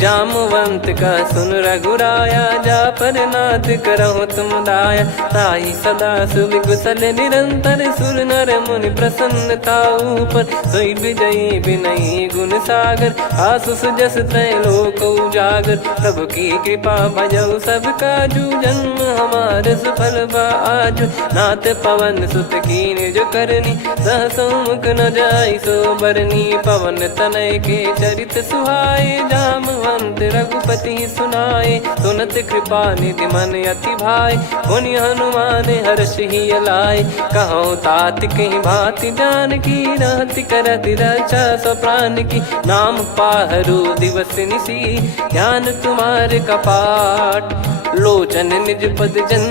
जामवंत का सुन रघुराया जा पर नाथ करहु तुम दाया ताई सदा सुभि कुशल निरंतर सुर नर मुनि प्रसन्नता ऊपर सोई विजयी विनयी गुण सागर आसु सुजस त्रैलोक उजागर प्रभु की कृपा भजऊ सब काजू जन्म हमार सफल बाजू नाथ पवन सुत कीन जो करनी सहसो मुख न जाई सो बरनी पवन तनय के चरित सुहाए जामवंत रघुपति सुनाए सुनत कृपा निधि मन अति भाई पुनि हनुमान हर्ष ही लाए कहो तात कहीं भांति जान की रहति करति रक्षा सो प्राण की नाम पाहरू दिवस निसी ध्यान तुम्हारे कपाट लोचन निज पद जन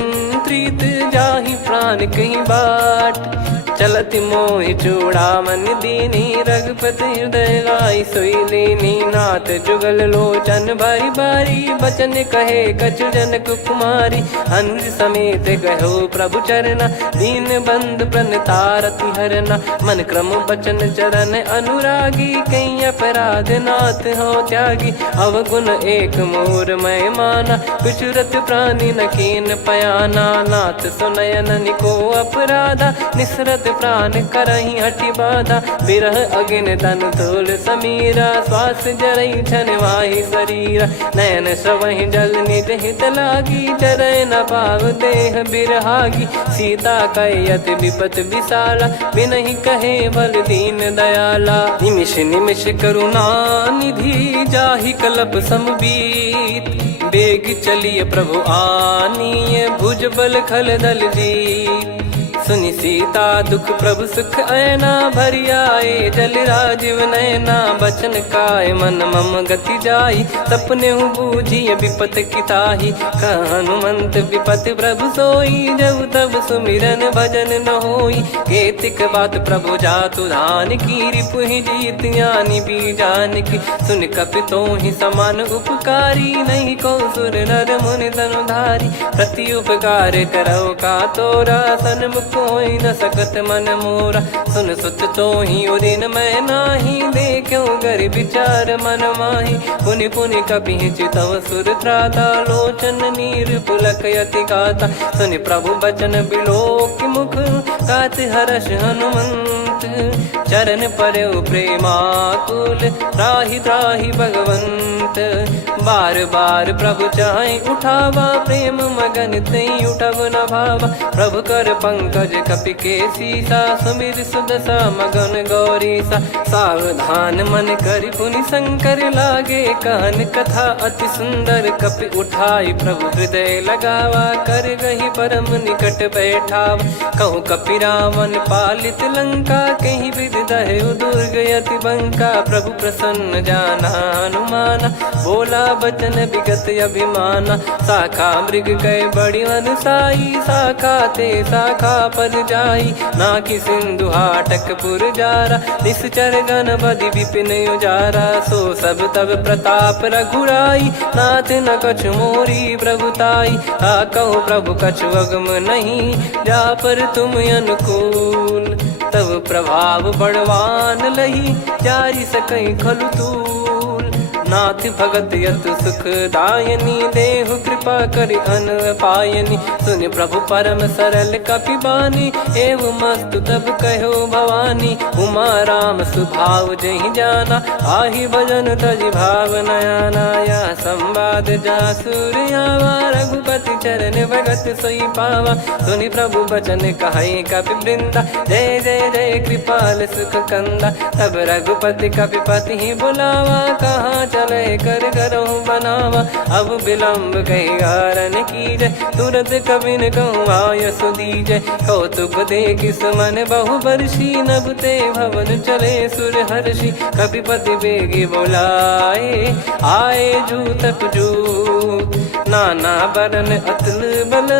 प्रीत जाहि प्राण कहीं बाट। चलत मोहि चूड़ामन दीनी रघुपति हृदय लाई सोई लीनी। नाथ जुगल लोचन बारी बारी बचन कहे कछु जनक कुमारी। हंस समेत गहो प्रभु चरना दीन बंद प्रणतारति हरना। मन क्रम बचन चरण अनुरागी कहीं अपराध नाथ हो त्यागी। अवगुण एक मोर मैं माना विचुरत प्राणी न कीन पयाना। नाथ सुनयन निको अपराधा निसरत प्राण करही हटि बाधा। बिरह अगिन तन तोल समीरा श्वास जरई छन वाहि शरीरा। नयन सवहि जल निज हित लागी चरय न पाव देह बिरहागी। सीता कयत विपत विशाला बिनहि कहे बल दीन दयाला। निमिष निमिष करुणा निधि जाहि कलप समबीत। बेग चलिए प्रभु आनीय भुज बल खल दल जीत। सुनि सीता दुख प्रभु सुख ऐना भरि आए जल राजीव नैना। बचन काय मन मम गति जाई सपने बूझी विपत किताही। हनुमंत विपत प्रभु सोई जब तब सुमिरन भजन न होई। केतिक बात प्रभु जातु धान की रिपुहि जीत ज्ञानी बीजान की। सुन कपितो ही समान उपकारी नहीं को सुर नर मुनि तनुधारी। प्रति उपकार करो का तोरा सन्मुख कोई न सकत मन मोरा। सुन सुत तो ही उदिन मैं नाही देखो गर विचार मन माही। पुनि पुनि कपि चितव सुर त्राता लोचन नीर पुलक यति गाता। सुनि प्रभु बचन बिलोक मुख गात हर्ष हनुमंत। चरण परयो प्रेमाकुल त्राहि त्राहि भगवंत। बार बार प्रभु चाहि उठावा प्रेम मगन तई उठब न भावा। प्रभु कर पंकज कपि के सीसा सुमिर सुदशा मगन गौरीसा। सावधान मन करि पुनि शंकर लागे कहन कथा अति सुंदर। कपि उठाई प्रभु हृदय लगावा कर गही परम निकट बैठावा। कहूँ कपि रावण पालित लंका कहीं विधि दहु दुर्ग यति बंका। प्रभु प्रसन्न जाना हनुमाना बोला बचन विगत अभिमाना। शाखा मृग गए बड़ी अनुसाई शाखा ते शाखा पर जाई। ना कि सिंधु हाटक पुर जारा निश्चर गण बदि विपिन उजारा। सो सब तब प्रताप रघुराई नाथ न कछु मोरी प्रभुताई। कहूँ प्रभु कछु अगम नहीं जा पर तुम अनुकूल। तब प्रभाव बड़वान लही जारी सकई खलु तूल। नाथ भगत यत सुख दायनी देहु कृपा करि अन पायनी। सुन प्रभु परम सरल कपि बानी एवं मस्तु तब कहो भवानी। उमा राम सुभाव जहि जाना आहि भजन तजि भाव नयाना। या संवाद जासुर आवा रघुपति चरण भगत सोई पावा। सुनि प्रभु बचन कहै कपि वृंदा जय जय जय कृपाल सुख कंदा। तब रघुपति कपि पति बुलावा कहाँ चले कर करहु बनावा। अब विलम्ब कही कारण कीजय तुरत कबिन कहूँ आयस दीजय। कौतुक देख सुमन बहु बरसी नभ ते भवन चले सुर हर्षि। कपिपति बेगी बोलाए आए जूतक जूत। नाना बरन अतुल बल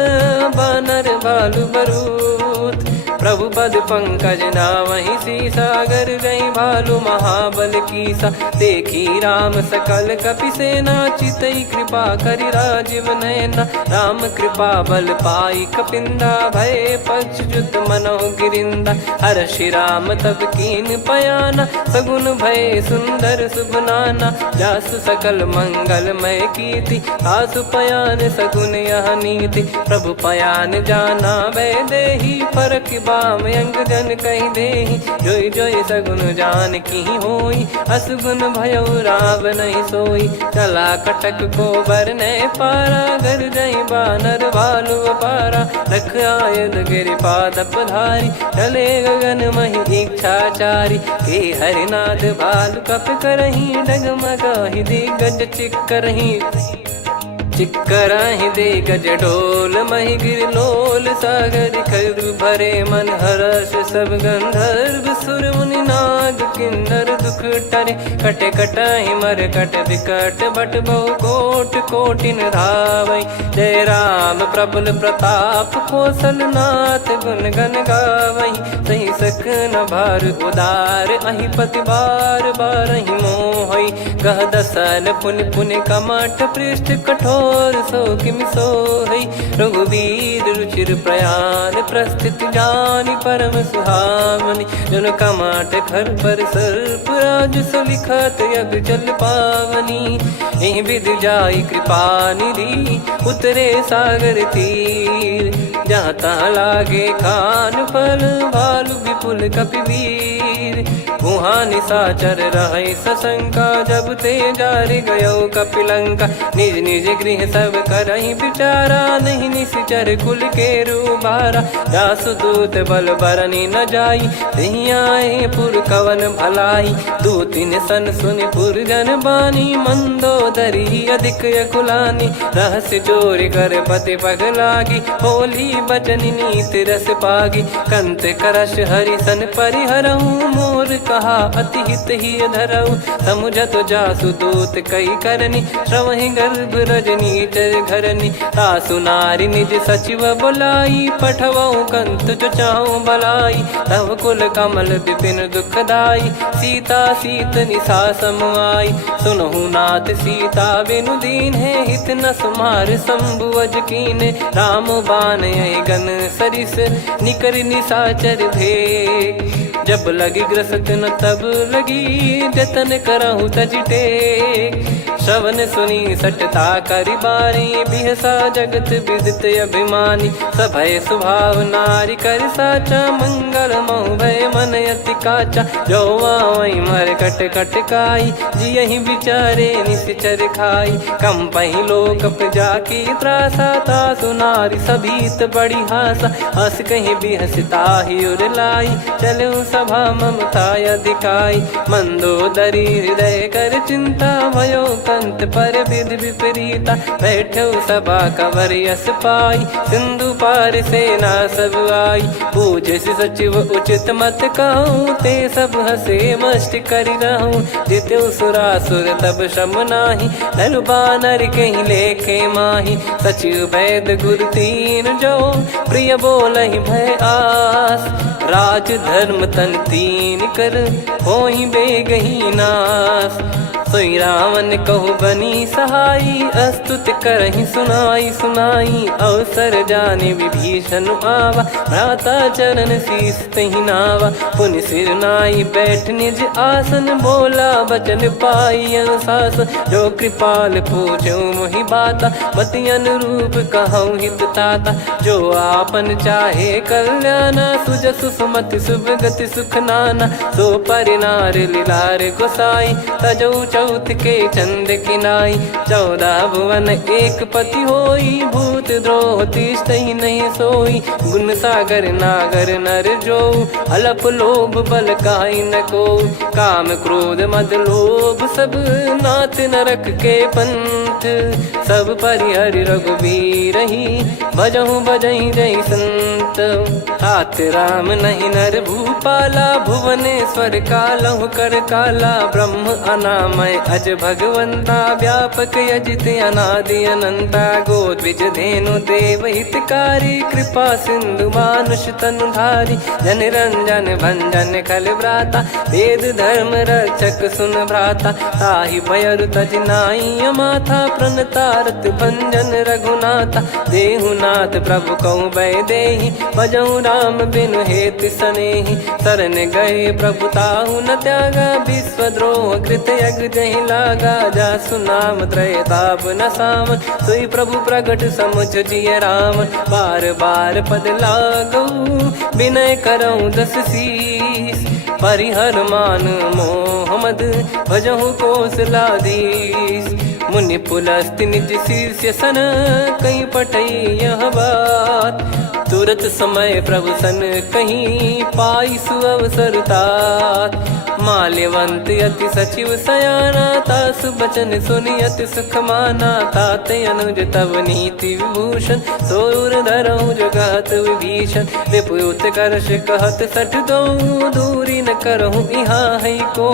बानर बालु बरूत। प्रभु पद पंकज नावहि सीसागर गई भालु महाबल कीसा। देखी राम सकल कपि सेना चितई कृपा करि राजीव नयना। राम कृपा बल पाई कपिंदा भय पक्ष जुत मनो गिरिंदा। हर्षि राम तब कीन पयाना सगुन भय सुंदर शुभ नाना। जासु सकल मंगलमय कीर्ति आसु पयान सगुन यह नीति। प्रभु पयान जाना वै देहि फरक बाम अंग जन कहीं देहि। जोई जोई सगुन जान की होई असगुन भयो राव नहीं सोई। चला कटक को बरने पारा घर जई बानर भालु पारा। रख आयद गिरि पाद पधारी चले गगन मही इच्छाचारी। के हरिनाथ भालु कप करही डगमगाहि दिग्गज चिक्करही। चिक्कराहि दे गज डोल महि गिर लोल सागर खर भरे मन हर्ष सब गंधर्व सुर मुनि नार। नाग किन्नर दुख टरे, कटे कटहि मर कट विकट बट बहु कोट कोटिन धावै। जय राम प्रबल प्रताप कौशलनाथ गुण गण गावै। सही सकन भार उदार अहि पति बार बारहि मोहै। गह दसन पुन पुन कमठ पृष्ठ कठोर सो किमि सोहै। रघुवीर रुचिर प्रयाण प्रस्थित जानि परम सुहावनि। जन कमठ खर पर सर्प राज सलिखत यग जल पावनी। एहि विधि जाई कृपा निधि उतरे सागर तीर। जहाँ तहाँ लागे खान फल भालु विपुल कपिवीर। वहाँ निशाचर रहै सशंका जब ते जारि गयो कपिलंका। निज निज गृह सब करहि विचारा नहीं निश्चर कुल के रूबारा। जासु दूत बल बरनि न जाई तेहि आए पुर कवन भलाई। दूतिन सन सुनि पुर जन बानी मंदोदरी अधिक यकुलानी। रहस्य चोरी कर पति पगलागी होली बचन नीति रस पागी। कंत करश हरिसन परिहरहु मोर कहा अति हित ही धरऊ। समुझत जासु दूत कई करनी श्रवहि गर्भ रजनी चर घरनी। तासु नारी निज सचिव बुलाई पठवऊ कंत जो चाहूं बलाई। तव कुल कमल विपिन दुखदाई सीता सीत निशा समाई। सुनहु नाथ सीता बिनु दीन है हित न सुमार शंभु अज कीने। राम बाण गन सरिस निकर निशाचर भेग। जब लगी ग्रसत न तब लगी जतन करहु तज टेक। श्रवण सुनी सटता करि बारी बिहसा जगत विदित अभिमानी। सभय स्वभाव नारी कर साचा मंगल मऊ भय मन अति काचा। जो आवै मर कट कट काई जियहि विचारे निश्चर खाई। कम पहि लोक जाकी त्रासा तासु नारी सभीत बड़ी हासा। हस कहीं बिहसता ही उर लाई चलऊ सभा ममता अधिकाई। मंदोदरी हृदय कर चिंता भयो कंत पर विधि विपरीता। बैठो सभा कवर यस पाई सिंधु पार सेना सब आई। पूज्य सचिव उचित मत कहूँ ते सब हसे मष्ट करि रहूँ। जित्यु सुरासुर तब श्रम नाही नर बानर कहीं लेखे माही। सचिव वैद गुरु तीन जो प्रिय बोलहि भय आस। राज धर्म तन तीन कर होई बेगही नास। सोई रावण कहु बनी सहाई अस्तुत करहि सुनाई सुनाई। अवसर जाने विभीषण आवा भ्राता चरण शीस तहि नावा। पुनि सिर नाई बैठ निज आसन बोला बचन पाई अनुशासन। जो कृपाल पूछो मोहि बाता मति अनुरूप कहूँ हित ताता। जो आपन चाहे कल्याणा सुजसु सुमति सुभगति सुख नाना। सो परिनार लीलार गोसाई तजौ चौथ के चंद किनाई। 14 भुवन एक पति होई भूत द्रोह तिष्ठहि नहीं सोई। गुण सागर नागर नर जो अलप लोभ बल काई न को। काम क्रोध मद लोभ सब नाथ नरक के पंथ। सब परिहरि रघुबीर ही भजहु भजहि जय संत। तात राम नहीं नर भूपाला भुवनेश्वर कालहु कर काला। ब्रह्म अनामय अज भगवंता व्यापक यजित अनादि अनंता। गोद्विज धेनु देव हितकारी कृपा सिंधु मानुष तनुधारी। जन रंजन भंजन खल भ्राता वेद धर्म रक्षक सुन भ्राता। ताहि भयरु तज नाई माथा प्रणतारत भंजन रघुनाथा। देहुनाथ प्रभु कहु भय देहि भजहु राम बिनु हेतु सनेहि। शरण गए प्रभु ताहु न त्यागा विश्वद्रोह कृत यज्ञ जहि लागा। जासु नाम त्रय ताप न सावन सोई प्रभु प्रगट समुझ जिय राम। बार बार पद लागऊ विनय करऊँ 10 शीस। परिहर मान मोह मद भजहु कौशलाधीश। मुनि पुलस्त्य निज शिष्य सन कहीं पठई यह बात। तुरत समय प्रभु सन कहीं पाई सुअवसर तात। माल्यवंत अति सचिव सयाना तासु बचन सुनि अति सुख माना। ताते अनुज तव नीति विभूषण सोर धरऊ जगत विभीषण। विपुत करश कहत सठ दो दूरी न करहु यहाँ है को।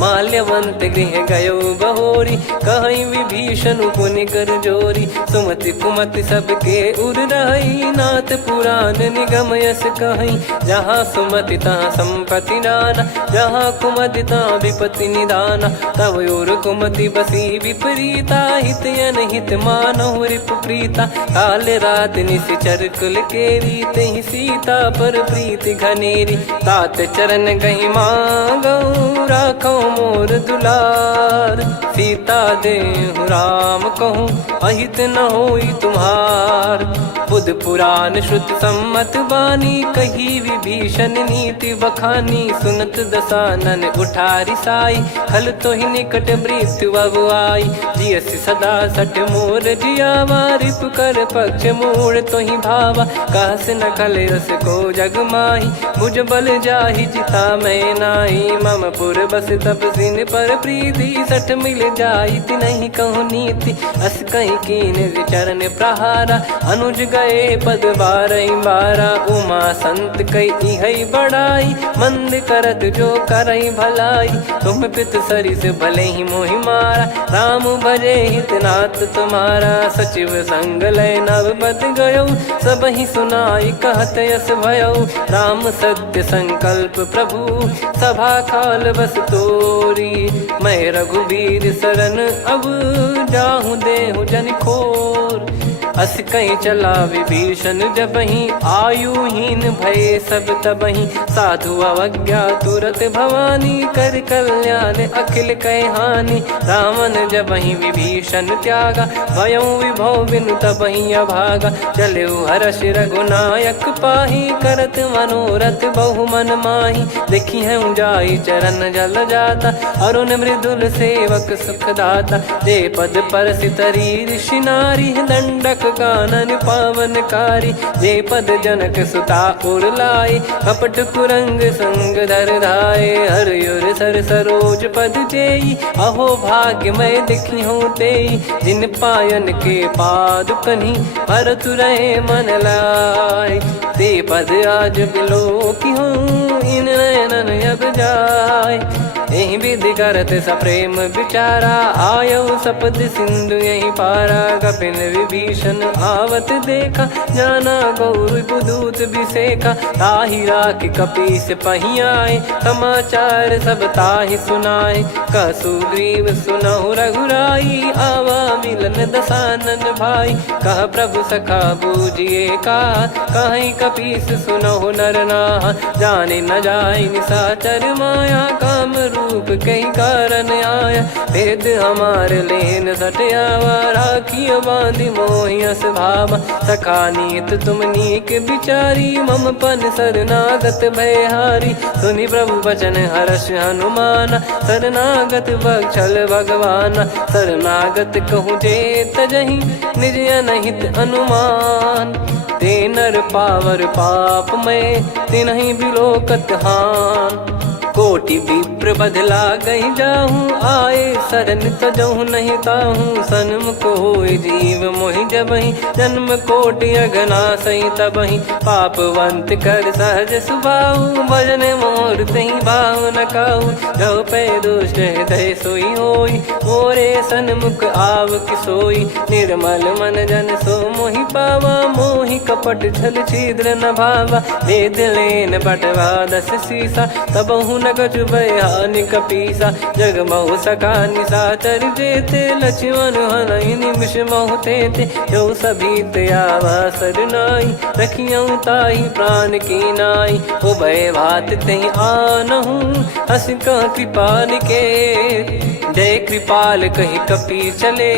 माल्यवंत गृह गयो बहोरी, कहीं विभीषण पुनि कर जोरी। सुमति कुमति सबके उर रही, नाथ पुराण निगम यस कहीं। जहाँ सुमति तहाँ संपत्ति नाना, जहाँ कुमति तहाँ विपत्ति निदाना। तब और कुमति बसी विपरीता, हित अनहित मानहु रिपु प्रीता। काल रात निश्चर कुल केरी, तहि सीता पर प्रीति घनेरी। तात चरण गही मांगऊ, राखो मोर दुलार। सीता देहु राम कहूँ, अहित न होई तुम्हार। बुध पुराण श्रुत सम्मत बानी, कही विभीषण नीति बखानी। सुनत दसानन उठारी साई, खल तो ही निकट मृत्यु अब आई। जियसि सदा सठ मोर जियावा, रिप कर पक्ष मूड़ तो ही भावा। कहस न खल रस को जग माही, मुझ बल जाहि जिता मैं नाई। मम पुर बस तपसिन पर प्रीति, सठ मिल जाई नहीं कहूँ नीति। अस कहीं कीन चरण प्रहारा, अनुज गए पद बारई बारा। उमा संत कई है बड़ाई, मंद करत जो करई भलाई। तुम पित सरिस भले ही मोहि मारा, राम भजे हित नाथ तुम्हारा। सचिव संग लय नव बद गयो, सब ही सुनाई कहत यस भयो। राम सत्य संकल्प प्रभु, सभा काल बस तोरी। मैं रघुबीर शरण अब, जाहूँ देहु जन खोर। अस कहीं चला विभीषण जबहि, आयुहीन भय सब तबहि। साधु अवज्ञा तुरत भवानी, कर कल्याण अखिल कह हानि। रावण जबहि विभीषण त्यागा, भयउ विभव बिनु तबहि अभागा। चलऊ हर्ष रघुनायक पाही, करत मनोरथ बहु मन माही। देखी है जाई चरण जल जाता, अरुण मृदुल सेवक सुखदाता। जे पद पर सितरी ऋषि नारी, दंडक कानन पावनकारी। जे पद जनक सुता उर लाए, कपट कुरंग संग धर धाये। हरियुर सर सरोज पद जेई, अहो भाग्य मैं दिखी हूँ तेई। जिन पायन के पाद कन्ही, भरत रहे मन लाए। ते पद आज बिलो की हूँ, इन नयनन अब जाय। यही विधि करत सप्रेम विचारा, आयऊ सपद सिंधु यही पारा। कपिन विभीषण आवत देखा, जाना गौर बुदूत बिसेखा। ताहि राख कपीस पही आए, समाचार सब ताहि सुनाए। कह सुग्रीव सुनहु रघुराई, आवा मिलन दसानन भाई। कह प्रभु सखा बूझिए का, कहीं कपीस सुनहु नर नाहा। जाने न जाय निशाचर माया, काम रूप कई कारण आया। भेद हमार लेन सटयावा, राखियो बांधि मोहियस भावा। सखा नीत तुम नीक बिचारी, मम पन शरणागत भयहारी। सुनि प्रभु वचन हर्ष हनुमाना, शरणागत बक्षल भगवाना। शरणागत कहूँ जे तजहि, निज अनहित अनुमान। ते नर पावर पाप में, तिन्हि बिलोकत हान। कोटि विप्र बदला गई जाहूँ, आए शरण तजहु नहीं ताहूँ। सन्मुख होय जीव मोहि जबहि, जन्म कोटि अगना सही तबहि। पापवंत कर सहज सुभाऊ, भजन मोर तहि भाव न काहू। जो पै दुष्ट हृदय सोई होई, मोरे सन्मुख आव किसोई। निर्मल मन जन सो मोहि पावा, मोहि कपट छल छिद्र न भावा। वेद लेन बटवा दस सीसा, तबहु न कछु भयानि कपीसा। जग महु सखा निशाचर जेते, लक्ष्मण हनहि निमिष महु तेते। जो सभी त्यावा सरनाई, रखियऊ ताहि प्राण की नाई। उभय भात तहि आनहु, हस कह कृपाल के। जय कृपाल कहि कपी चले,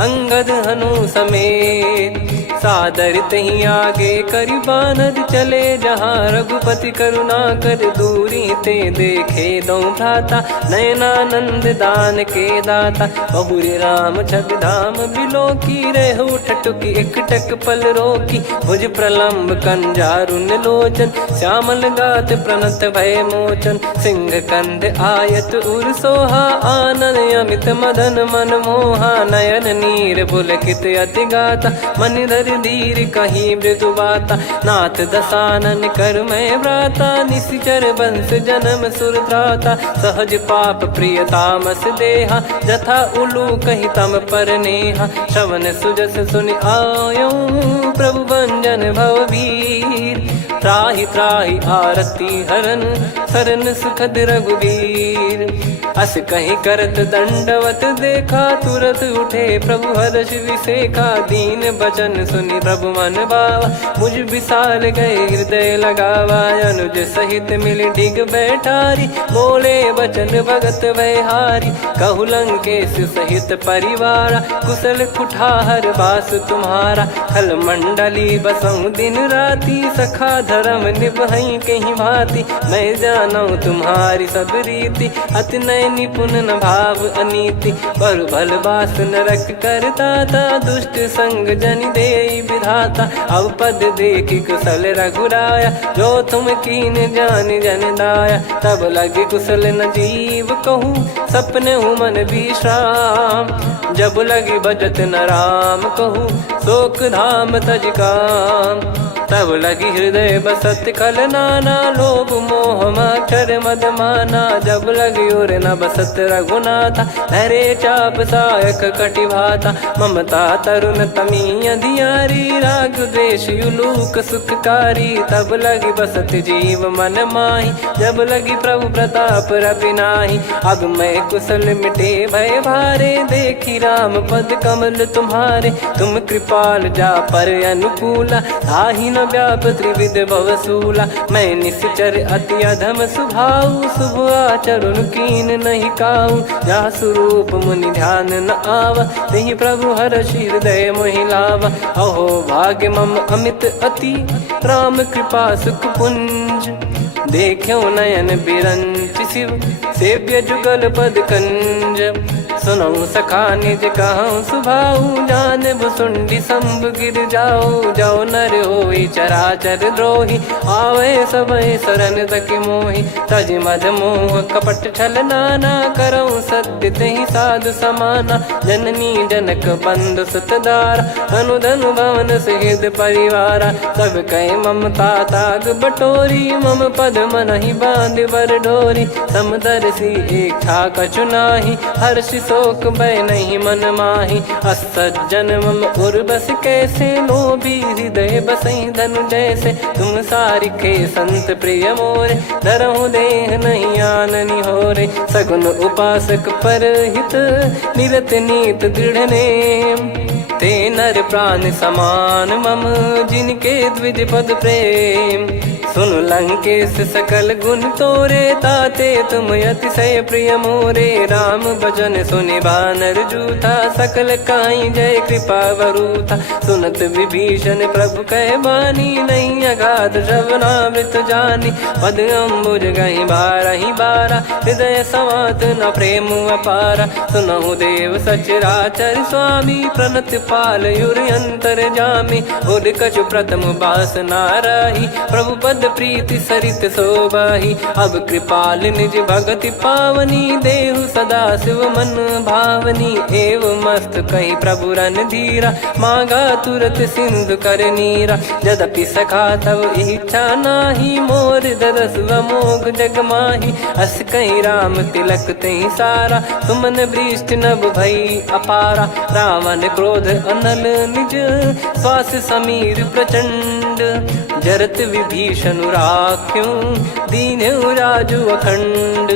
अंगद हनु समेत। सादर तही आगे करि बानर चले, जहाँ रघुपति करुणा कर दूरी ते देखे दो भ्राता। नयनानंद दान के दाता, बहुरी राम छग धाम बिलो की। रेहु ठटुकी एकटक पल रोकी, भुज प्रलम्ब कंजारुन लोचन। श्यामल गात प्रणत भय मोचन, सिंह कंध आयत उर सोहा। आनन अमित मदन मन मोहा, नयन नीर पुलकित अति गाता। मनिधर कर धीर कहीं मृदु बाता, नाथ दसानन कर मैं व्राता, निशिचर बंस जन्म सुर त्राता, सहज पाप प्रिय तामस देहा, जथा उलू कही तम पर नेहा, श्रवण सुजस सुनि आयो प्रभु भंजन भववीर, त्राहि त्राहि आरती हरन सरन सुखद रघुवीर, अस कहीं करत दंडवत देखा, तुरत उठे प्रभु हर्ष विसेखा, दीन बचन सुनि प्रभु मन भावा, मुझ विशाल गए हृदय लगावा, अनुज सहित मिल डिग बैठारी, बोले बचन भगत वैहारी, कहु लंकेश सहित परिवारा, कुशल कुठार बास तुम्हारा, खल मंडली बसऊं दिन राती, सखा धर्म निभई कहीं भांति, मैं जानू तुम्हारी सब रीति, अति नय निपुण न भाव अनीति, पर भल बास नरक करता था, दुष्ट संग जन दे विधाता, अब पद देखी कुशल रघुराया, जो तुम कीन जान जन दाया, तब लगे कुशल न जीव कहूँ, सपने हूँ मन विश्राम, जब लगी बजत न राम कहूँ, शोक धाम तज काम, तब लगी हृदय बसत खल नाना, लोभ मोह मक्षर मद माना, जब लगी और न बसत रघुनाथा, धरे चाप सायक कटि भाता, ममता तरुण तमी अधियारी, राग द्वेष युलूक सुखकारी, तब लगी बसत जीव मन माही, जब लगी प्रभु प्रताप रवि नाही, अब मैं कुशल मिटे भय भारे, देखी राम पद कमल तुम्हारे, तुम कृपाल जा पर अनुकूला, ताहि न व्याप त्रिविध भवसूला, मैं निश्चर अति अधम सुभाऊ, शुभ आचरण कीन नहीं काऊ, जा स्वरूप मुनि ध्यान न आवा, तेहि प्रभु हर्ष हृदय मोहि लावा, अहो भाग्य मम अमित अति, राम कृपा सुख पुंज, देखो नयन बिरंच शिव, सेव्य जुगल पद कंज, सुनऊ सखा निज कहूँ सुभाऊ, जान भुसुंडी संभ गिर जाओ, जाओ नर होई चराचर द्रोही, आवे सबय शरण तक मोहि, तज मद मोह कपट छल नाना, करऊँ सत्य तेहि साधु समाना, जननी जनक बंधु सुतदारा, अनु धनु भवन सहित परिवारा, सब कहे ममता ताग बटोरी, मम पद मनहि बांध बर डोरी, समदर्शी इच्छा कछु नाही, हर्ष शोक भय नहीं मन माही, असज्जन मम उर्वश कैसे, लोभी हृदय बसई धनु जैसे, तुम सारिखे संत प्रिय मोरे, धरहु देह नहीं आननि होरे, सगुन उपासक पर हित, निरत नीत दृढ़ नेम, ते नर प्राण समान मम, जिनके द्विज पद प्रेम, सुन लंकेश सकल गुण तोरे, ताते तुम अतिशय प्रिय मोरे, राम भजन सुनि बानर जूथा, सकल काई जय कृपा वरूथा, सुनत विभीषण प्रभु कह बानी, नहीं अगाध श्रवणामृत जानी, पद अम्बुज गहि बारहि बारा, हृदय समात न प्रेम अपारा, सुनहु देव सचराचर स्वामी, प्रणत पाल युर अंतर जामी, उद कछु प्रथम बास नाराही, प्रभु पद प्रीति सरित शोभाही, अब कृपाल निज भगति पावनी, देहु सदा शिव मन भावनी, एव मस्त कही प्रभु रन धीरा, मांगा तुरत सिंधु कर नीरा, यद्यपि सखा तब इच्छा नाही, मोर दरस अमोघ जग माही, अस कहीं राम तिलक तहि सारा, सुमन वृष्ट नभ भई अपारा, रावण क्रोध अनल निज, श्वास समीर प्रचंड, जरत विभीषण राख्यों, दीन्हु राजु अखंड,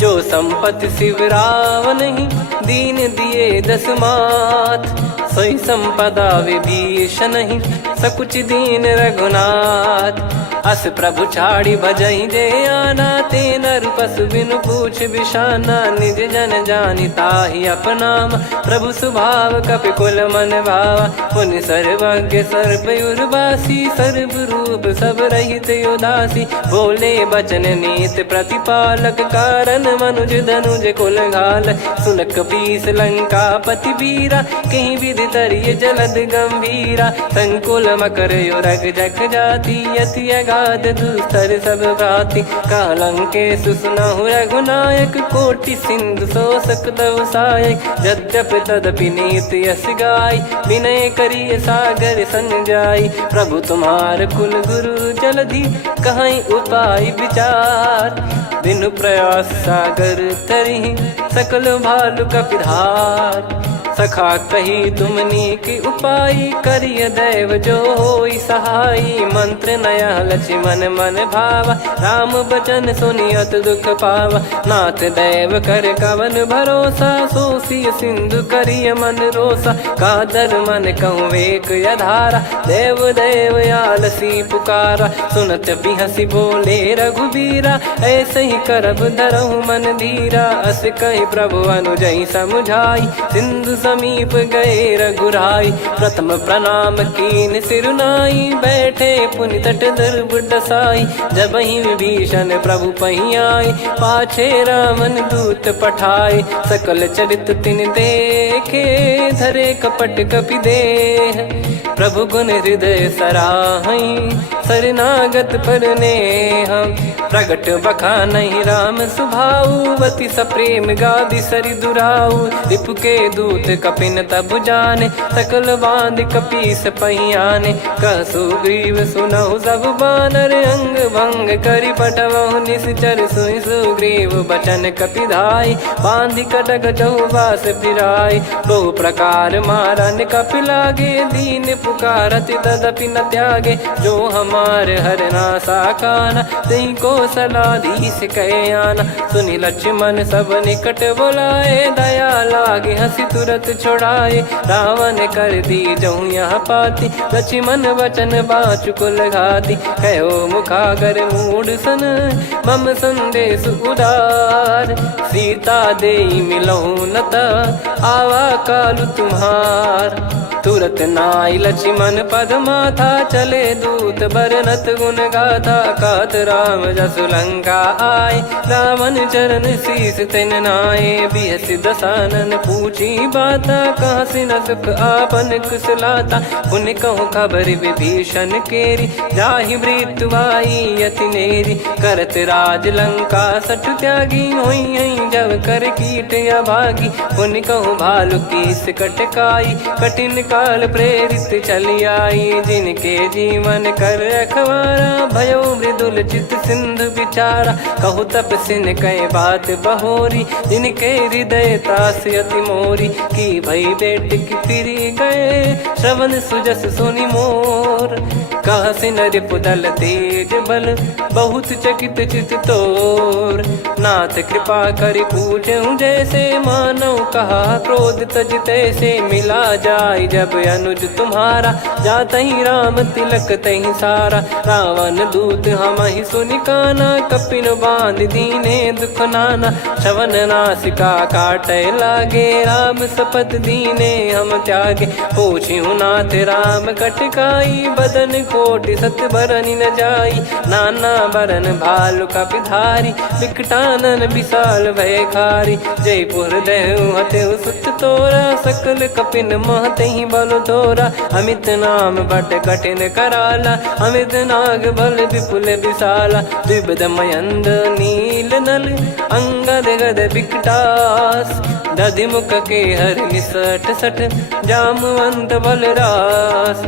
जो संपत्ति शिव रावण ही, दीन दिए दस मात, सोई संपदा विभीषण ही, सकुच दीन रघुनाथ, अस प्रभु छाड़ी भजई जे आना, ते नर पशु बिनु पूछ बिशाना, निज जन जानि ताहि अपनाम, प्रभु स्वभाव कपि कुल मन भावा, मुनि सर्वज्ञ सर्वयुर्वासी, सर्व रूप सब रहित उदासी, बोले बचन नीत प्रतिपालक, कारण मनुज धनुज कुल घाल, सुन कपीस लंका पति वीरा, कहीं विधि तरिय जलद गंभीरा, संकुल मकर युरग जख जाति, यति गाद दुस्तर सब भांति कालंके सुसुनाहु रघुनायक कोटि सिंधु शोषक तव सहायक यद्यपि तदपि नीत यस गाय विनय करिय सागर सन जाई प्रभु तुम्हार कुल गुरु जलधि कहीं उपाय विचार बिनु प्रयास सागर तरिहि सकल भालु कपिधार सखा कही तुमनी की उपाय करिय दैव जो होई सहाई मंत्र नया लक्ष्मण मन भावा राम बचन सुनियत दुख पावा नाथ दैव कर कवन भरोसा सोसिय सिंधु करिय मन रोसा कादर मन कहूँ वेक यधारा देव देव आलसी पुकारा सुनत बिहसी बोले रघुबीरा ऐसे ही करब धरहु मन धीरा अस कही प्रभु अनुजई समुझाई सिंधु समीप गए रघुराई प्रथम प्रणाम कीन सिरुनाई बैठे पुनि तट दर्भ डसाई जब ही विभीषण प्रभु पही आए पाछे रामन दूत पठाए सकल चरित तिन देखे धरे कपट कपि देह प्रभु गुण हृदय सराहई शरणागत पर नेह प्रगट बखानहि राम सुभाऊ वति सप्रेम गादि सरि दुराऊ रिपु के दूत कपिन तब जाने सकल बांध कपीस पहियाने कह सुग्रीव सुनहु सब बानर अंग भंग करि पटवहु निश्चर सुनि सुग्रीव बचन कपिधाई बांधि कटक चहुबास फिराई बहु प्रकार मारन कपि लागे दीन पुकारति तदपि न त्यागे जो हमार हरना साकाना तई को सलाधीश कहे आना सुनि लक्ष्मण सब निकट बुलाए दया लागे हंसी तुरत छोड़ाए रावण कर दी जहूँ यहाँ पाती लक्ष्मण वचन बाचु कुल घाती कहो मुखागर मूड सन मम संदेश उदार सीता देई मिलहु नता आवा कालु तुम्हार तुरत नाई लक्ष्मण पद माथा चले दूत बरनत गुण गाथा कात राम जसु लंका आए रावण चरण शीस तिन नाये बिहसि दसानन पूछी बाता कहाँ से न सुख आपन कुशलाता पुन कहूँ खबर विभीषण केरी जाहि मृत्यु आई यति नेरी करत राज लंका सठ त्यागी होई जब कर कीट अभागी पुन कहूँ भालु कीस कटकाई कठिन काल प्रेरित चली आई जिनके जीवन कर रखवारा भयो मृदुल चित सिंधु विचारा कहु तप सिन कई बात बहोरी जिनके हृदय तास अति मोरी की भई बेट की फिरी गए श्रवण सुजस सुनि मोर कह सिन रिपुदल तेज बल बहुत चकित चित तोर नाथ कृपा करि पूछूं जैसे मानव कहा क्रोध तज तैसे मिला जाय जब अनुज तुम्हारा जात ही राम तिलक तही सारा रावण दूत हम ही सुनि काना कपिन बांध दीने दुख नाना श्रवण नासिका काटे लागे राम सपत दीने हम त्यागे पूछ्यू नाथ राम कटकाई बदन कोटि सत बरनि न जाई नाना बरन भालु कपिधारी विकटानन विशाल भय खारी जयपुर देहु हतेउ सुत तोरा सकल कपिन महतहि बल तोरा अमित नाम बट कठिन कराला अमित नाग बल विपुल विशाला द्विपद मयंद नील नल अंगद गद विकटास दधि मुख के हर निसठ सठ जामवंत बलरास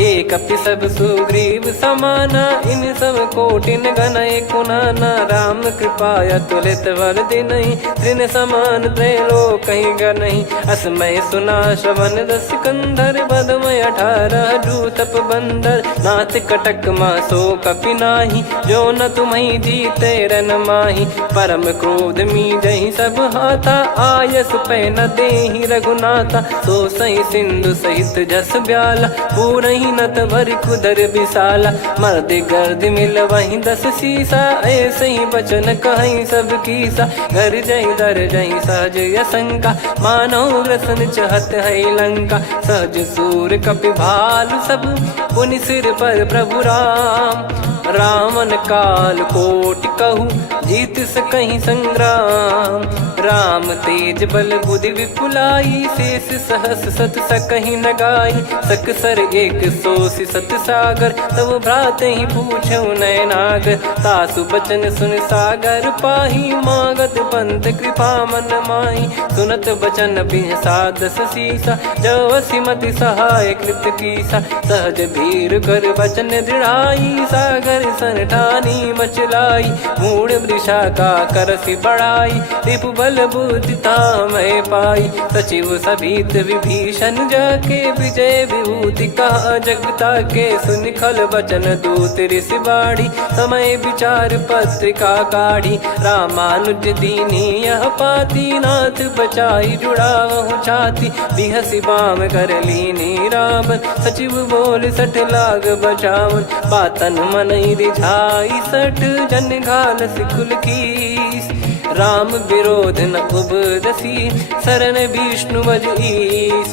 एक अपि सब सुग्रीव समाना इन सब कोटिन गनय कुनाना राम कृपा अतुलित बल दिनहि त्रिन समान त्रैलोक कहीं गनहि असमय सुना श्रवण दस कंधर बदमय 18 जूतप बंदर नाथ कटक मासो कपि नाही जो न तुम्हि जीते रन माही परम क्रोध मी जहि सब हाथा आयस पै न देहि रघुनाथा सो सही सिंधु सहित जस ब्याला पूरहि नत भरि कुदर विशाला मर्द गर्द मिल वहीं 10 सीसा ऐसे ही बचन कहीं सब कीसा घर जहि दर जहि सहज यसंका मानव रसन चहत है लंका सहज सूर कपि भालु सब पुनि सिर पर प्रभु राम रावण काल कोटि कहु जीत सकहीं संग्राम। राम तेज बल बुद्धि विपुलाई, शेष सहस सत सकहीं न गाई। सकसर एक सोसी सत सागर, तब भ्रात ही पूछो नयनागर। तासु बचन सुन सागर पाही, मागत पंथ कृपा मन माही। सुनत बचन बिहसादस सीसा, जव सिमति सहाय कृत कीसा। सहज भीर कर बचन दृढ़ाई, सागर सन ठानी मचलाई। मूढ़ वृषा का करसि बढ़ाई, रिपु बल बुद्धि तामय पाई। सचिव सभीत विभीषण जाके, विजय विभूति कहा जगता के। सुनि खल बचन दूत ऋषि बाड़ी, समय विचार पत्रिका काढ़ी। रामानुज दीनी यह पाती, नाथ बचाई जुड़ावहु छाती। बिहसि बाम कर लीनी रावण, सचिव बोल सठ लाग बचावन। बातन मनई रिझाई सठ, जन घाल सिकुल कीस। राम विरोध न उपदसी, शरण विष्णु बज ईस।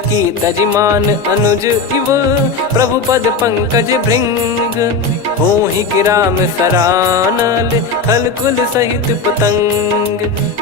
की तजिमान अनुज इव, प्रभु पद पंकज भृंग। होहि कि राम सरानल, खल कुल सहित पतंग।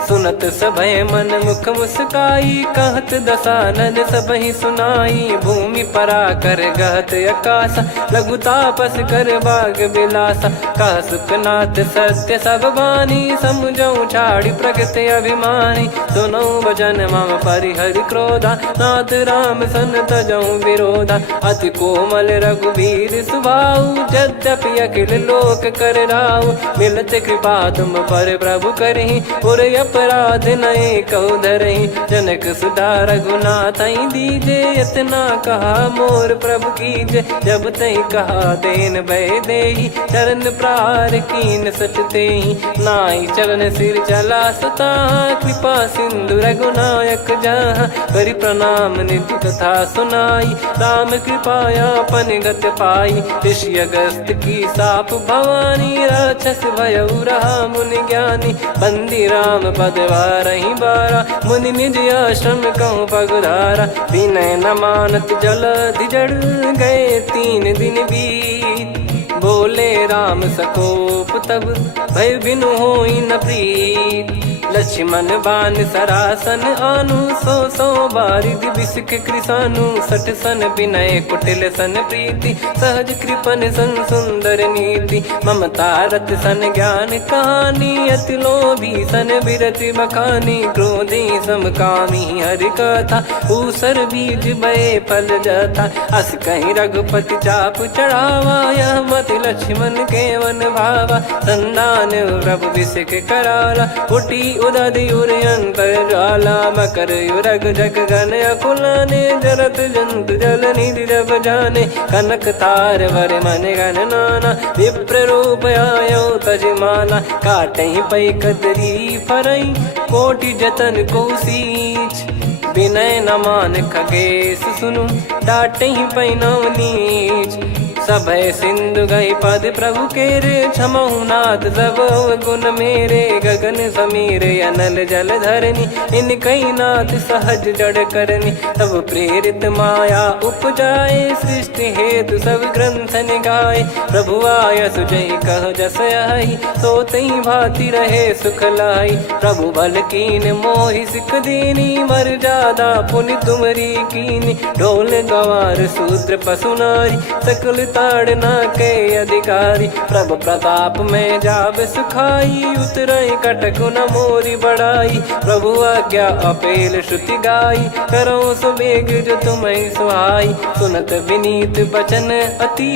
सुनत सभय मन मुख मुस्काई, कहत दसानन सबहि सुनाई। भूमि परा कर गहत आकाशा, लघु तापस कर बाग बिलासा। कह सुखनाथ सत्य सब बानी, समुझौ छाड़ी प्रगति अभिमानी। सुनो भजन मम परिहरि क्रोधा, नाथ राम सन तजौ विरोधा। अति कोमल रघुवीर सुभाऊ, यद्यपि अखिल लोक कर राऊ। मिलत कृपा तुम पर प्रभु करहि, पुर अपराध नए कौ धरहि। जनक सुधा रघुनाथ दीजे, इतना कहा मोर प्रभु कीजे। जब तई कहा देन भय देहि, चरण प्रार कीन सट तेहि। नाई चरण सिर चला सता, कृपा सिंधु रघुनायक जहाँ। करि प्रणाम निधि कथा सुनाई, राम कृपाया पन गत पाई। ऋषि अगस्त की साप भवानी, राक्षस भयउ रहा मुनि ज्ञानी। बंदी राम पद वारहि बारा, मुनि निज आश्रम कहूँ पगुधारा। विनय न मानत जलधि जड़, गए 3 दिन बीत। बोले राम सकोप तब, भय बिनु होई न प्रीत। लक्ष्मण बान सरासन आनु, 100 बारिधि बिसक कृसानु। 60 सन विनय कुटिल सन प्रीति, सहज कृपन सन सुंदर नीति। ममता रत सन ज्ञान कहानी, अति लोभी सन बिरति बखानी। क्रोधी समकामी हरि कथा, ऊसर बीज बये फल जथा। अस कहीं रघुपति चाप चढ़ावा, यह मत लक्ष्मण के वन भावा। संदान प्रभु बिसक कराला, उठी उदधि उर अंतर ज्वाला। मकर युरग जग गण अकुलाने, जरत जंतु जल निधि जब जाने। कनक तार वर मन गण नाना, विप्र रूप आयो तजमाना। काटहि पै कदरी फरई, कोटि जतन को सींच। विनय न मान खगेश सुनु, डांटहि पै नव नीच। सभय सिंधु गई पद प्रभु केरे, क्षमहु नाथ सब गुण मेरे। गगन समीरे अनल जल धरनी, इन कई नाथ सहज जड़ करनी। तब प्रेरित माया उपजाए, सृष्टि हेतु सब ग्रंथ निगाए। प्रभु आय सुजई कह जस आई, सोतई भांति रहे सुख लाई। प्रभु बल कीन मोहि सिख दीनी, मर्यादा पुनि तुमरी कीनी। ढोल गवार शूद्र पशु नारी, सकल ताड़ना के अधिकारी। प्रभु प्रताप में जाब सुखाई, उतरई कटक न मोरी बढ़ाई। प्रभु आज्ञा अपेल श्रुति गाई, करो सुबेग जो तुम्हें सुहाई। सुनत विनीत बचन अति,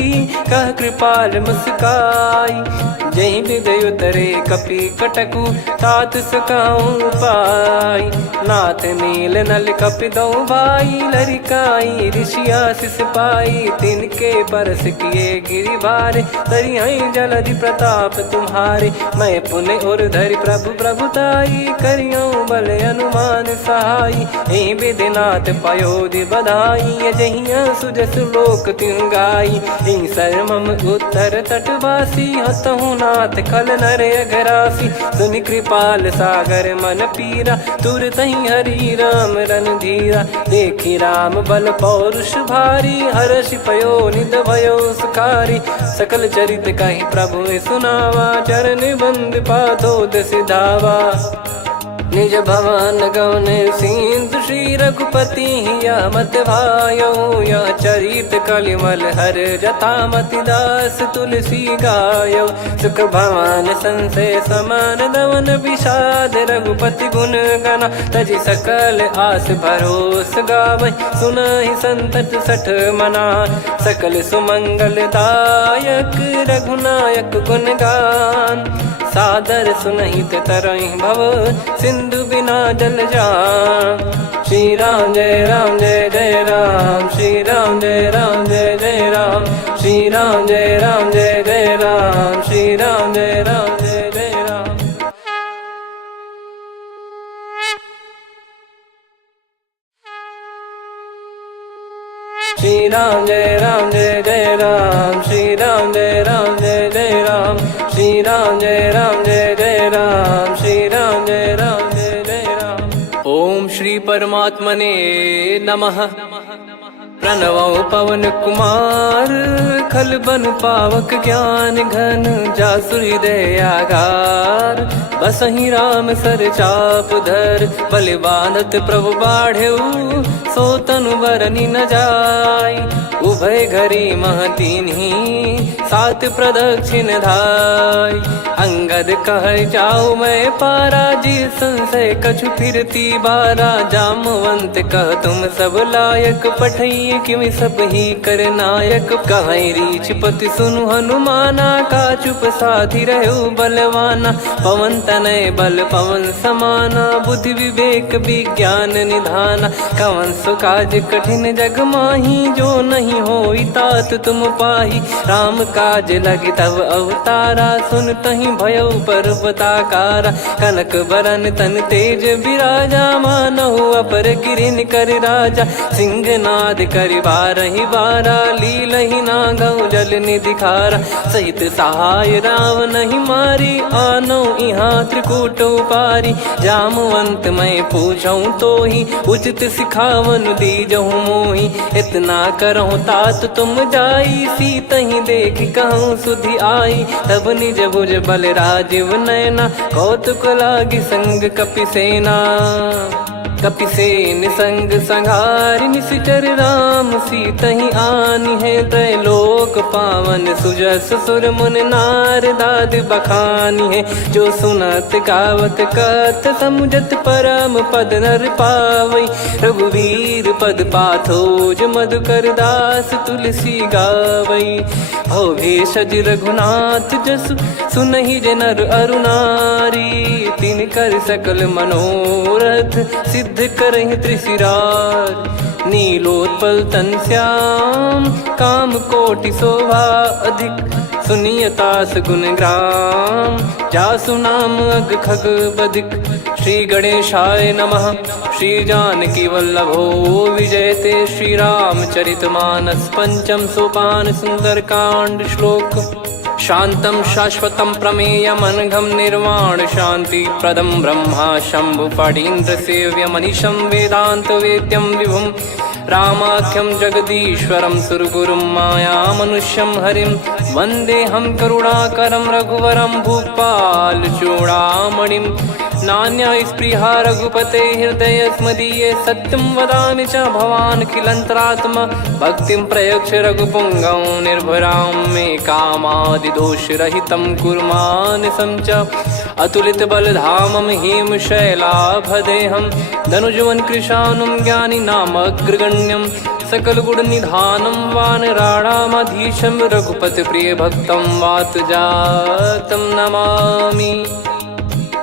कह कृपाल मुस्काई। जहि हृदय उतरे कपि कटकु, तात सकाऊं पाई। नाथ नील नल कपि दो भाई, लरिकाई ऋषि आशीष पाई। तिनके परस किए गिरि भारे, तरिहै जलधि प्रताप तुम्हारे। मैं पुन और धरि प्रभु प्रभुताई, करियौ बल अनुमान सहाई। एहि विधिनाथ पयोधि बधाई, जहिया सुजस लोक तिहुँ गाई। एहि सरमम उत्तर तटवासी, हतहु रघुनाथ खल नर अघरासी, सुनि कृपाल सागर मन पीरा, तुरतहि हरि राम रणधीरा। देखि राम बल पौरुष भारी, हर्षि पयो निध भयो सुखारी। सकल चरित कहि प्रभु सुनावा, चरण बंद पादोद सिधावा। निज भवन गौन सिंधु श्री रघुपति हिया मत भायो, यह चरित कलिमल हर जथा मति दास तुलसी गायो। सुख भवन संशय समान दवन विषाद, रघुपति गुण गना तजि सकल आस भरोस गावै। सुनहि संतत सठ मना, सकल सुमंगल दायक रघुनायक गुण गान। सादर सुनहित तरहि भव, सिंधु बिना जल जान। श्री राम जय जय राम, श्री राम जय जय राम, श्री राम जय जय राम, श्री राम जय जय राम। श्री राम जय जय राम, श्री राम जय जय राम, श्री राम जय जय राम, श्री राम जय जय राम। ओम श्री परमात्मने नमः। प्रणवो पवन कुमार, खल बन पावक ज्ञान घन, जासु हृदय आगार। बसहि राम सर चाप धर, बलि बांधत प्रभु बाढ़ऊ, सो तनु बरनि न जाय। उभय घरी महतीन्ही, सात प्रदक्षिण धाय। अंगद कह जाऊ मैं पारा, जी संशय कछु फिरती बारा। जामवंत कह तुम सब लायक, पठई किमि सब ही कर नायक। कहै रीछ पति सुनु हनुमाना, का चुप साधि रहु बलवाना। पवन तनय बल पवन समाना, बुद्धि विवेक विज्ञान निधाना। कवन सो काज कठिन जग माही, जो नहीं होई तात तुम पाही। राम काज लगी तब अवतारा, सुन तहि भयउ पर्वताकारा। कनक बरन तन तेज बिराजा, मानहु अपर गिरिन कर राजा। सिंहनाद करि बारहि बारा, लीलहि नागौ जल निधि खारा। सहित सहाय राम नहीं मारी, आनो इहाँ त्रिकूट उपारी। जामवंत मैं पूछऊँ तोहि, उचित सिखावन दीजहु मोहि। इतना करहु तात तुम जाई, सीतहि देख कहूँ सुधि आई। तब निज भुज बल राजीव नयना, कौतुक लागी संग कपिसेना। कपिसेन संग संघारि निशिचर राम, सीतहि आनि है त्रैलोक पावन। सुजस सुर मुन नार दाद बखानी है, जो सुनत गावत कथ समुझत परम पद नर पावै। रघुवीर पद पाथोज मधुकर दास तुलसी गावै। भव भेषज रघुनाथ जसु, सुनहि जे नर अरु नारी। तिन कर सकल मनोरथ, सिद्ध करहि त्रिशिरार। नीलोत्पल तन श्याम, काम कोटि शोभा अधिक। सुनियतास गुण ग्राम, जासु नाम अग खग बधिक। श्री गणेशाय नमः। श्री जानकी वल्लभो विजयते, श्री रामचरित मानस पंचम सोपान सुंदरकांड श्लोक। शांतं शाश्वतं प्रमेयमनघं निर्वाण शांति प्रदं ब्रह्मा शंभु फणीन्द्र सेव्य मनीषं वेदांत वेद्यं विभुं। रामाख्यं जगदीश्वरं सुरगुरुं माया मनुष्यं हरिं। वन्देऽहं करुणाकरं रघुवरं भूपाल चूडामणिं। नान्या स्पृहा रघुपते हृदय स्मदीये, सत्यं वदामि च भवान् खिलन्तरात्मा। भक्तिं प्रयच्छ रघुपुङ्गं निर्भरां मे कामादिदोषरहितं कुर्मानसं च। अतुलित बलधामं हेमशैलाभदेहं, धनुजवन कृशानुं ज्ञानिनामग्रगण्यं। सकल गुण निधानं वानराणामधीशं, रघुपति प्रिय भक्तं वातजातं नमामि।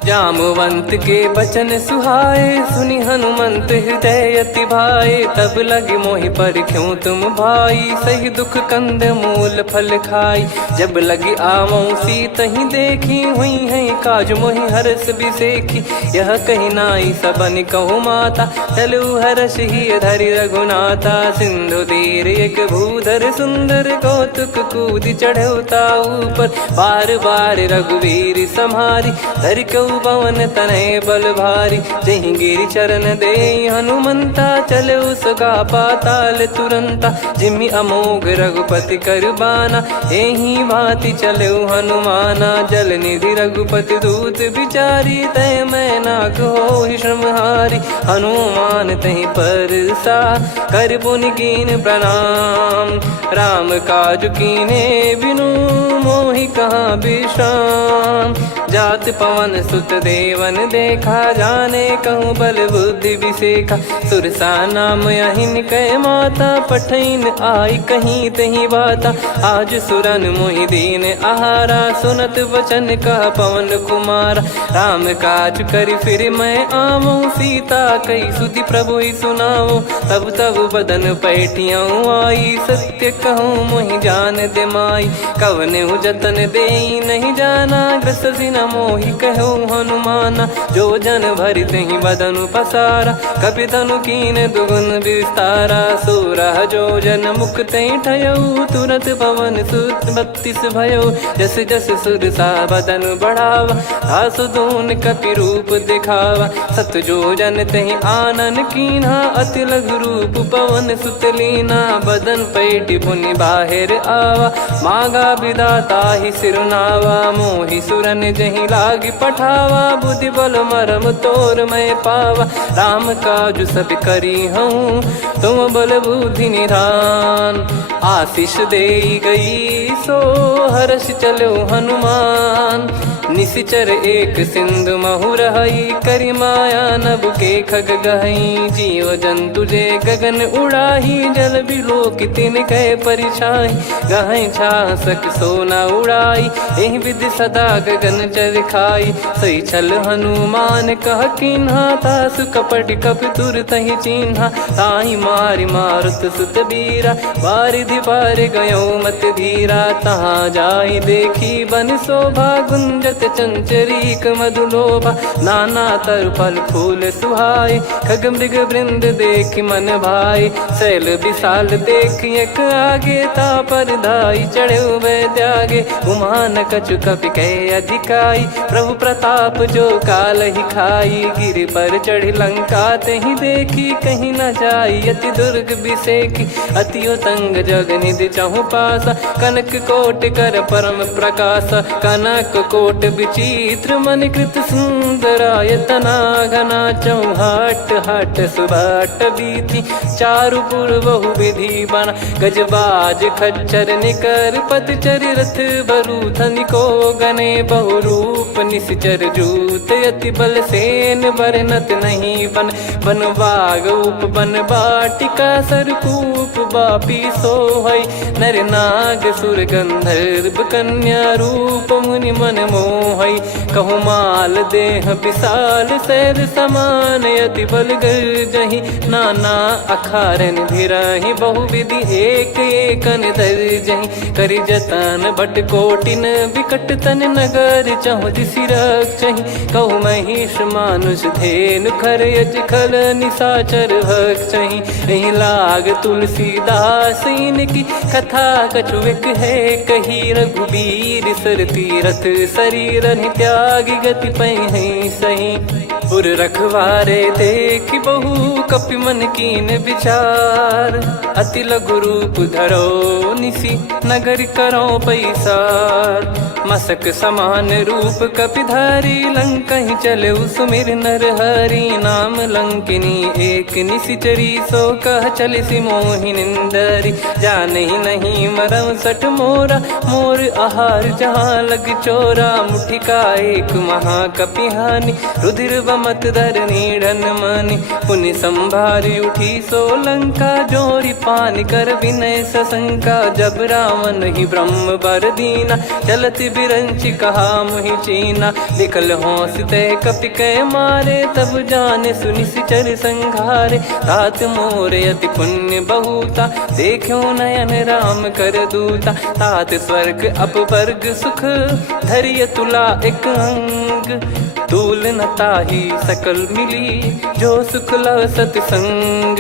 जामवंत के बचन सुहाए, सुनि हनुमंत हृदय अति भाए। तब लगे मोहि पर क्यों तुम भाई, सही दुख कंद मूल फल खाई। जब लगी आवऊं सीत ही देखी, हुई है काज मोहि हरस बिसेखी। यह कही नाई सबन कहु माता, चलू हरष ही धरि रघुनाथा। सिंधु तीर एक भूधर सुंदर, कौतुक कूद चढ़ौता ऊपर। बार बार रघुवीर सम्हारी, धरि कहु पवन तनय बल भारी। जहि गिरि चरण दे हनुमंता, चलो सगा पाताल तुरंता। जिमि अमोघ रघुपति कर बाना, एहि भांति चलो हनुमाना। जल निधि रघुपति दूत बिचारी, तय मैं नाग होहि श्रमहारी। हनुमान तहि परसा, कर पुनि कीन प्रणाम। राम काज कीने बिनु, मोहि कहाँ विश्राम। जात पवन सुत देवन देखा, जाने कहूँ बल बुद्धि विसेखा। सुरसा नाम अहिन कै माता, पठैन आई कहीं तहीं बाता। आज सुरन मोहि दीन आहारा, सुनत वचन कह पवन कुमारा। राम काज करि फिर मैं आवऊं, सीता कई सुधि प्रभु ही सुनाओ। तब तब बदन पैठियाँ आई, सत्य कहूँ मोहि जान दे माई। कवने जतन देई नहीं जाना, ग्रसि न मोहि कहूँ हनुमाना। जो जन भरि तहि बदनु पसारा, कपि तनु कीन दुगुन विस्तारा। सोरह जो जन मुख तहि ठयऊ, तुरत पवन सुत 32 भयऊ। जस जस सुरसा बदन बढ़ावा, आसु दून कपि रूप दिखावा। सत जो जन तहि आनन कीन्हा, अति लघु रूप पवन सुत लीना। बदन पैठि पुनि बाहिर आवा, मांगा विधाता ही सिरुनावा। मोहि सुरन जहि लागी पठावा, बुद्धि बल मरम तोर मैं पावा। राम काज सब करी हूँ, तुम बल बुद्धि निधान। आशीष देई गई सो, हर्ष चलो हनुमान। निशिचर एक सिंधु महु रहई, करि माया नभ के खग गहई। जीव जंतु जे गगन उड़ाही, जल बिलोक तिन कह परिछाई। गहई छासक सोना उड़ाई, एहि विधि सदा गगन चर खाई। सही छल हनुमान कह कीन्हा, तासु कपट कपि तुर तहि चिन्हा। ताहि मारि मारुत सुत बीरा, बारिधि पार गयो मत धीरा। तहाँ जाई देखी बन शोभा, गुंजत चंचरीक मधुलोभा। नाना तरु फल फूल सुहाए, खग मृग वृंद देख मन भाई। शैल विशाल देख एक आगे, तापर धाई चढ़े वै त्यागे। उमान कछु कपि कह अधिकाई, प्रभु प्रताप जो काल ही खाई। गिर पर चढ़ी लंका तहि देखी, कहीं न जाई अति दुर्ग बिसेखी। अति उतंग जग निधि चहु पासा, कनक कोट कर परम प्रकाशा। कनक कोट विचित्र मन कृत सुंदरायतना। घना चौहाट हाट सुबाट बीथी, चारु पुर बहु विधि बना। गजबाज खच्चर निकर पतचर, रथ बरु धनिको गने। बहु रूप निश्चर जूत, अति बल सेन बरनत नहीं बन। बन बाग उप बन बाटिका, सरकूप बापी सोहई। नर नाग सुर गंधर्व कन्या, रूप मुनि मन मोहई। कहु माल देह विशाल, शैल समान अति बल गर्जहि। नाना अखारन भिराहि, बहु विधि एक एकन दर्जहि। करि जतन भट कोटिन, विकट तन नगर चहु दिसि रक्षहि। कहु महिष मानुष धेनु, खर यज खल निशाचर भक्षहि। एहि लाग तुलसीदास इनकी, कथा कछु एक है कही। रघुबीर सर तीरथ शरीर, त्यागी गति पै सही। पुर रखवारे देखि बहु, कपि मन कीन विचार। अति लघु रूप धरो निसी, नगर करो पैसार। मसक समान रूप कपि धारी, लंकहि चले सुमिर नर हरि। नाम लंकिनी एक निशिचरी, सो कह चलिसि मोहि निंदरी। जानहि नहीं मरम सठ मोरा, मोर आहार जहाँ लग चोरा। मुठिका एक महाकपि हानि, रुधिर बमत धरनी ढन मनि पुनि संभारी उठी सोलंका जोरी पानी कर विनय सशंका जब रावण ही ब्रह्म बर दीना चलत बिरंची कहा मुहि चीना निकल होंस ते कपि कै मारे तब जाने सुनि सिचर संघारे तात मोरे अति पुण्य बहुता देखो नयन राम कर दूता तात स्वर्ग अपवर्ग सुख धरिय तुला एक अंग तूल न ताही सकल मिली जो सुख लव सतसंग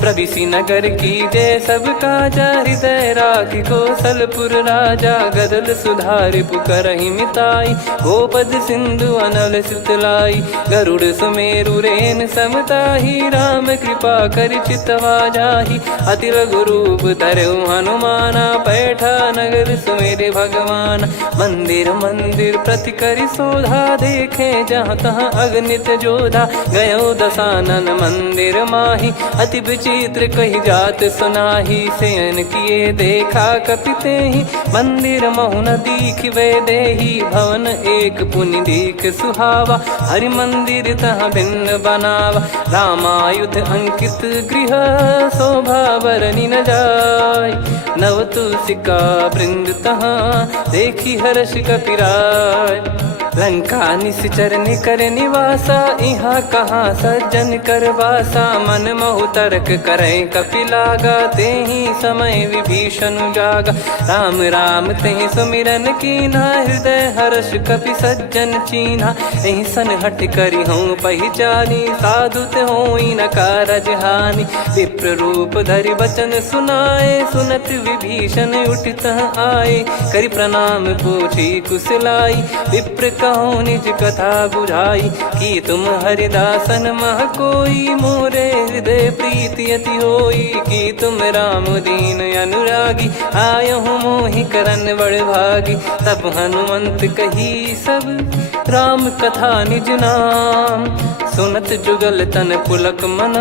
प्रविसी नगर की जय सब काजा हृदय राखी कौशलपुर राजा गदल सुधारि पुकरहि मिताई गोपद सिंधु अनल सितलाई गरुड़ सुमेरु रेन समताही राम कृपा कर चितवा जाही अति लघु रूप धरऊ हनुमाना बैठा नगर सुमेरे भगवान मंदिर मंदिर प्रति करि शोधा देखे जहाँ तहाँ अगणित जोधा गयो दशानन मंदिर माही अति विचित्र कही जात सुनाही सेन किए देखा कपिते ही मंदिर महु न दीख वे देही भवन एक पुनि दीख सुहावा हरि मंदिर तहाँ भिन्न बनावा रामायुध अंकित गृह शोभा बरनी न जाय नव तुलसी का वृंद तहाँ देखी हर्ष कपिराय लंका निश्चर निकर निवासा यहाँ कहाँ सज्जन कर वासा मन महु तर्क करे कपिलागा ते ही समय विभीषण जागा राम राम ते सुमिरन कीना हृदय हर्ष कपि सज्जन चीन्हा यही सन हट करी हूँ पहचानी साधु ते होई न कारज हानि विप्र रूप धरि वचन सुनाए सुनत विभीषण उठित आए करि प्रणाम पूछी कुशलाई विप्र कहो निज कथा बुझाई कि तुम हरिदासन मह कोई मोरे हृदय प्रीति अति होई कि तुम राम दीन अनुरागी आयहु मोहि करन बड़ भागी तब हनुमंत कही सब राम कथा निज नाम सुनत जुगल तन पुलक मन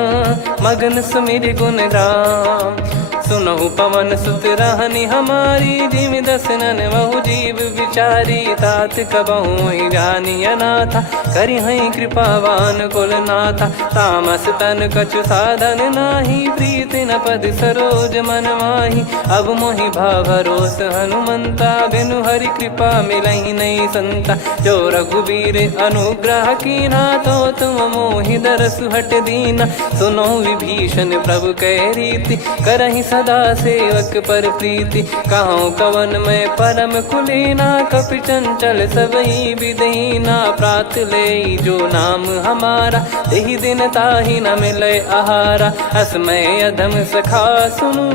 मगन सुमिर गुण राम सुनहु पवन सुत रहनी हमारी जिमि दसनन बहु जीव विचारी तात कबहु ही जानी अनाथा करि हई कृपावान कुल नाथा तामस तन कछु साधन नाही प्रीति न पद सरोज मन माही अब मोहि भाव भरोस हनुमंता बिनु हरि कृपा मिलहि नहीं संता जो रघुबीर अनुग्रह कीना तो तुम मोहि दरस हट दीना सुनो विभीषण प्रभु कह रीति करहि सदा सेवक पर प्रीति कहूँ कवन में परम कुलीना कपि चंचल सबही विदहीना प्रात ले जो नाम हमारा तेहि दिन ताहि न मिले आहारा असमय अधम सखा सुनु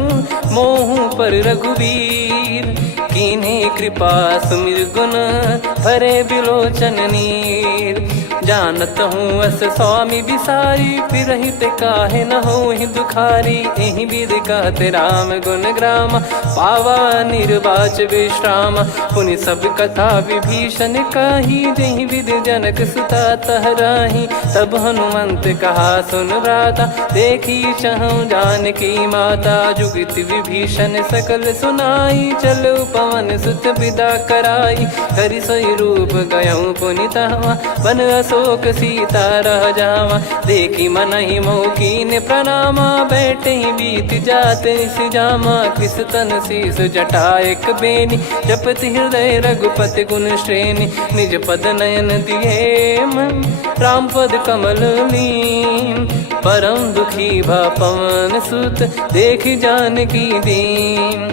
मोहु पर रघुवीर कीन्हे कृपा सुमिर गुण भरे बिलोचन नीर जानत हूँ अस स्वामी बिसारी फिर हित काहे न हो ही दुखारी एहि विध कहते राम गुण ग्राम पावा निर्वाच विश्राम पुनि सब कथा विभीषण काही जहि विध जनक सुता तहराही तब हनुमंत कहा सुन भ्राता देखी चहु जानकी माता जुगित विभीषण सकल सुनाई चलो पवन सुत विदा कराई करि सोई रूप गयऊँ पुनि तहवा बन अशोक सीता रह जावा देखी मन ही मौकीन प्रणामा बैठे ही बीत जाते जामा कृष तन शीस जटा एक बेनी जपति हृदय रघुपति गुण श्रेणी निज पद नयन दिए मन राम पद कमल लीन परम दुखी भा पवन सुत देखी जानकी दीन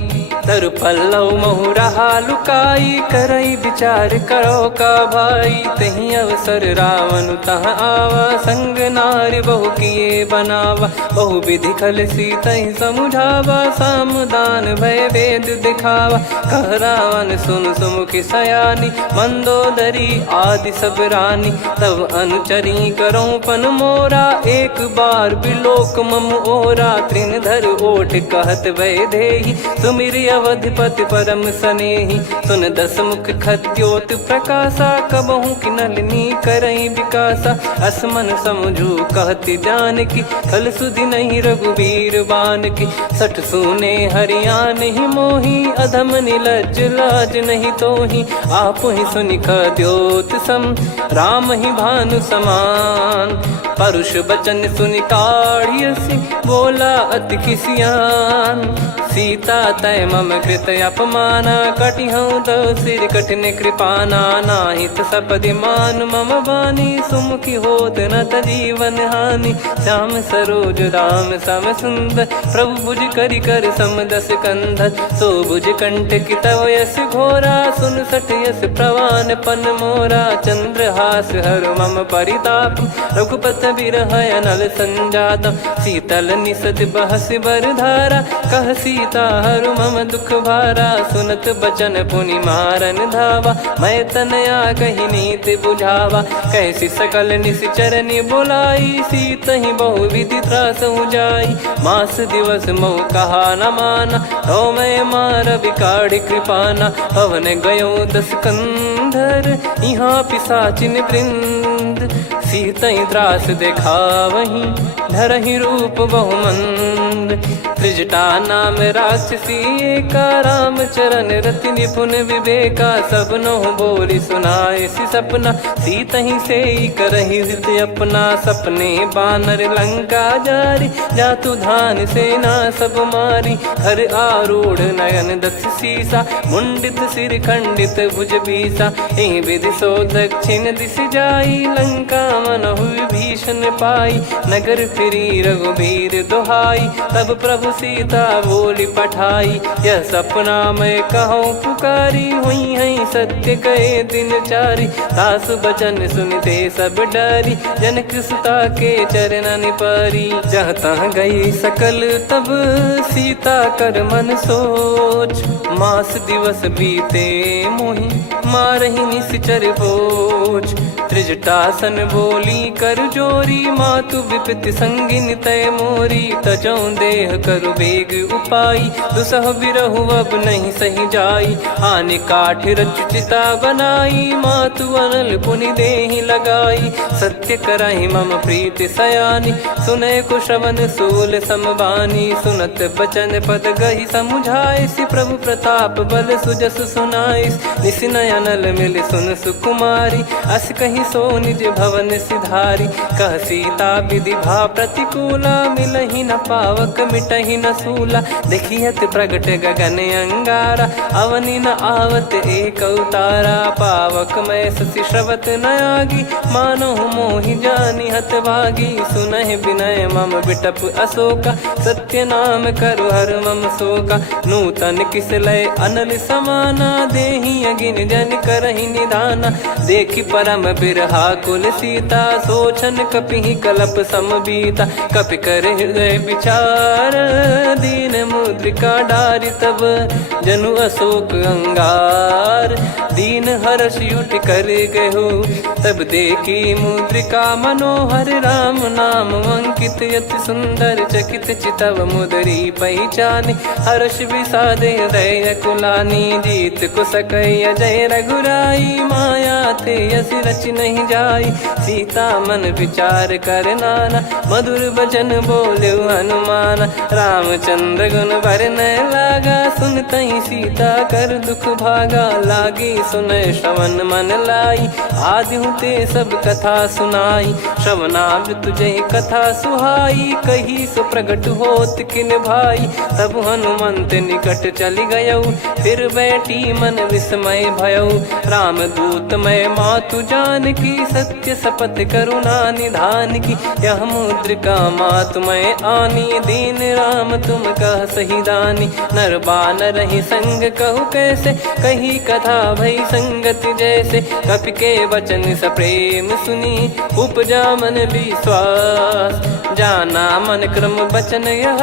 तरु पल्लव महु रहा लुकाई करई विचार करो का भाई तही अवसर रावण तह आवा संग नारी बहु किए बनावा बहु विधि खल सीतहि समुझावा सामदान भय वेद दिखावा कह रावण सुन सुमुखी सयानी मंदोदरी आदि सब रानी तब अनुचरी करो पन मोरा एक बार बिलोक मम ओरा तृण धर ओट कहत वै देहि सुमिर अवधिपति परम सनेही। सुन दस मुख खद्योत प्रकाशा, कबहू की नलिनी करई विकासा। असमन समझू कहती जान की, फल सुधि नहीं रघुबीर बान की। सठ सुने हरियाण ही मोही, अधम निलज लाज नहीं तोही। आप ही सुनि खद्योत सम, राम ही भानु समान। परुष बचन सुनि काढ़ियसि, बोला अति किसियान। सीता तय मम कृत अपमाना, कटिहऊँ तो सिर कठिन कृपाना। नाहित सपदि मान मम बानी, सुमुखी होत न जीवन हानि। श्याम सरोज राम सम सुंदर, प्रभु भुज करि कर सम दस कंधर। सो भुज कंठ की तव यस घोरा, सुन सठ यस प्रवान पन मोरा। चंद्रहास हर मम परिताप, रघुपत बिरह अनल संजात। शीतल निसत बहस बर धारा, कह सीता हरु मम दुख भारा। सुनत बचन पुनि मारन धावा, मैं तनया कही नीति बुझावा। कैसी सकल निश्चरनि बुलाई, सीत ही बहु विधि त्रास जाई। मास दिवस मोह कहा न माना, तो मैं मार बिकाढ़ी कृपाना। पवन गयो दस कंधर, यहाँ पिशाचिन वृंद। सीतहि त्रास देखावहीं, धरहि रूप बहुमंद। त्रिजटा नाम राक्षसी एका, राम चरण रति निपुण विवेका। सबनो बोली सुनाए सि सपना, सीतहि सेई करहि हृद अपना। सपने बानर लंका जारी, जातु धान सेना सब मारी। हर आरूढ़ नयन दस सीसा, मुंडित सिर खंडित भुज बीसा। एहि विधि सो दक्षिण दिश जाई, लंका मनहु भीषण पाई। नगर फिरी रघुबीर दुहाई, तब प्रभु सीता बोली पठाई। यह सपना मैं कहूँ पुकारी, हुई है सत्य कहे दिन चारी। सासु बचन सुनते सब डरी, जनक सुता के चरण परी। जहाँ तहाँ गई सकल तब, सीता कर मन सोच। मास दिवस बीते मोहि, मारहि निश्चर बोझ। त्रिजटासन बोली कर जोरी, मातु विपति संगिन तय मोरी। तजौ देह करु बेग उपाई, दुसह बिरहु अब नहीं सही जाई। आने काठ रचु चिता बनाई, मातु अनल पुनि देहि लगाई। सत्य करहि मम प्रीति सयानी, सुनय को श्रवण सूल समबानी। सुनत बचन पद गहि समुझाइसि, प्रभु प्रताप बल सुजस सुनाइस। निसिनय अनल मिल सुन सुकुमारी, अस कहि सो निज भवन सिधारी। कह सीता विधि भा प्रतिकूला, मिलहि न पावक मिटहि न सूला। देखियत प्रगट गगन अंगारा, अवनि न आवत एक अवतारा। पावक मैं ससि श्रवत न आगी, मानो मोहि जानि हत भागी। सुनहि विनय मम बिटप अशोका, सत्य नाम करु हर मम शोका। नूतन किस लय अनल समाना, देहि अगिन जन करहि निधाना। देखि परम बिरहा कुल सीता, सोचन कपिहि कलप समबीता। कपि कर हृदय विचार, दीन मुद्रिका डारि तब। जनु अशोक अंगार, दीन हर्ष उठ कर गहो। तब देखी मुद्रिका मनोहर, राम नाम अंकित अति सुंदर। चकित चितव मुदरी पहचानी, हर्ष विषाद हृदय कुलानी। जीत को सकय जय रघुराई, माया थे यस रच नहीं जाई। सीता मन विचार कर नाना, मधुर बचन बोले हनुमान। रामचंद्र गुण बरनय लागा, सुनतहि सीता कर दुख भागा। लागी सुनय श्रवण मन लाई, आदिहु ते सब कथा सुनाई। श्रवणाब तुझे कथा सुहाई, कही सो प्रगट होत किन भाई। तब हनुमंत निकट चली गयऊ, फिर बैठी मन विस्मय भयऊ। राम दूत मैं मातु जान की, सत्य शपथ करुणा निधान की। यह मुद्रिका मातु मैं आनी, दीन राम तुम कह सही दानी। नर बानर ही संग कहु कैसे, कही कथा भई संगति जैसे। कपि के वचन सप्रेम सुनी, उपजा मन विश्वास। जाना मन क्रम बचन यह,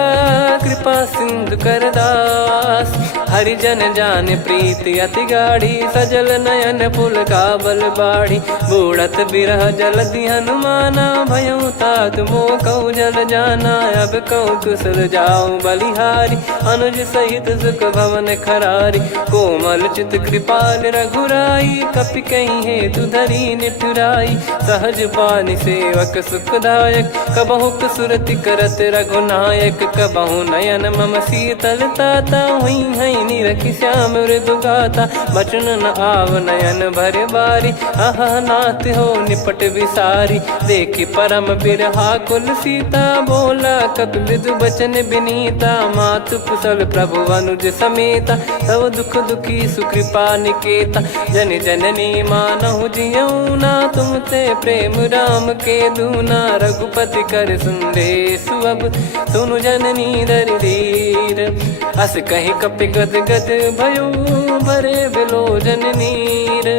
कृपा सिंधु कर दास। हरिजन जान प्रीति अति गाढ़ी, सजल नयन पुल काबल बाढ़ी। बूढ़त बिरह जलधि हनुमाना, भयउ तात मोह कहु जल जाना। अब कहु कुशल जाऊं बलिहारी, अनुज सहित सुख भवन खरारी। कोमल चित कृपाल रघुराई, कपि कहीं हेतु धरी निठुराई। सहज पानि सेवक सुखदायक, कबहु सुरति करत रघुनायक। कबहु नयन मम शीतलता, हुई हई निरखि श्याम मृदु गाता। बचन न आव नयन भर बारी, आहा नाथ हो निपट विसारी। देखि परम बिरहा कुल सीता, बोला कपि मृदु बचन बिनीता। मातु कुशल प्रभु अनुज समेता, तव दुख दुखी सुकृपा निकेता। जन जननी मानहु जियऊ ना, तुम ते प्रेम राम के दूना। रघुपति कर संदेशु अब, सुनु जननी दर धीर। अस कहि कपि गद गद भयो, भरे बिलोचन नीर।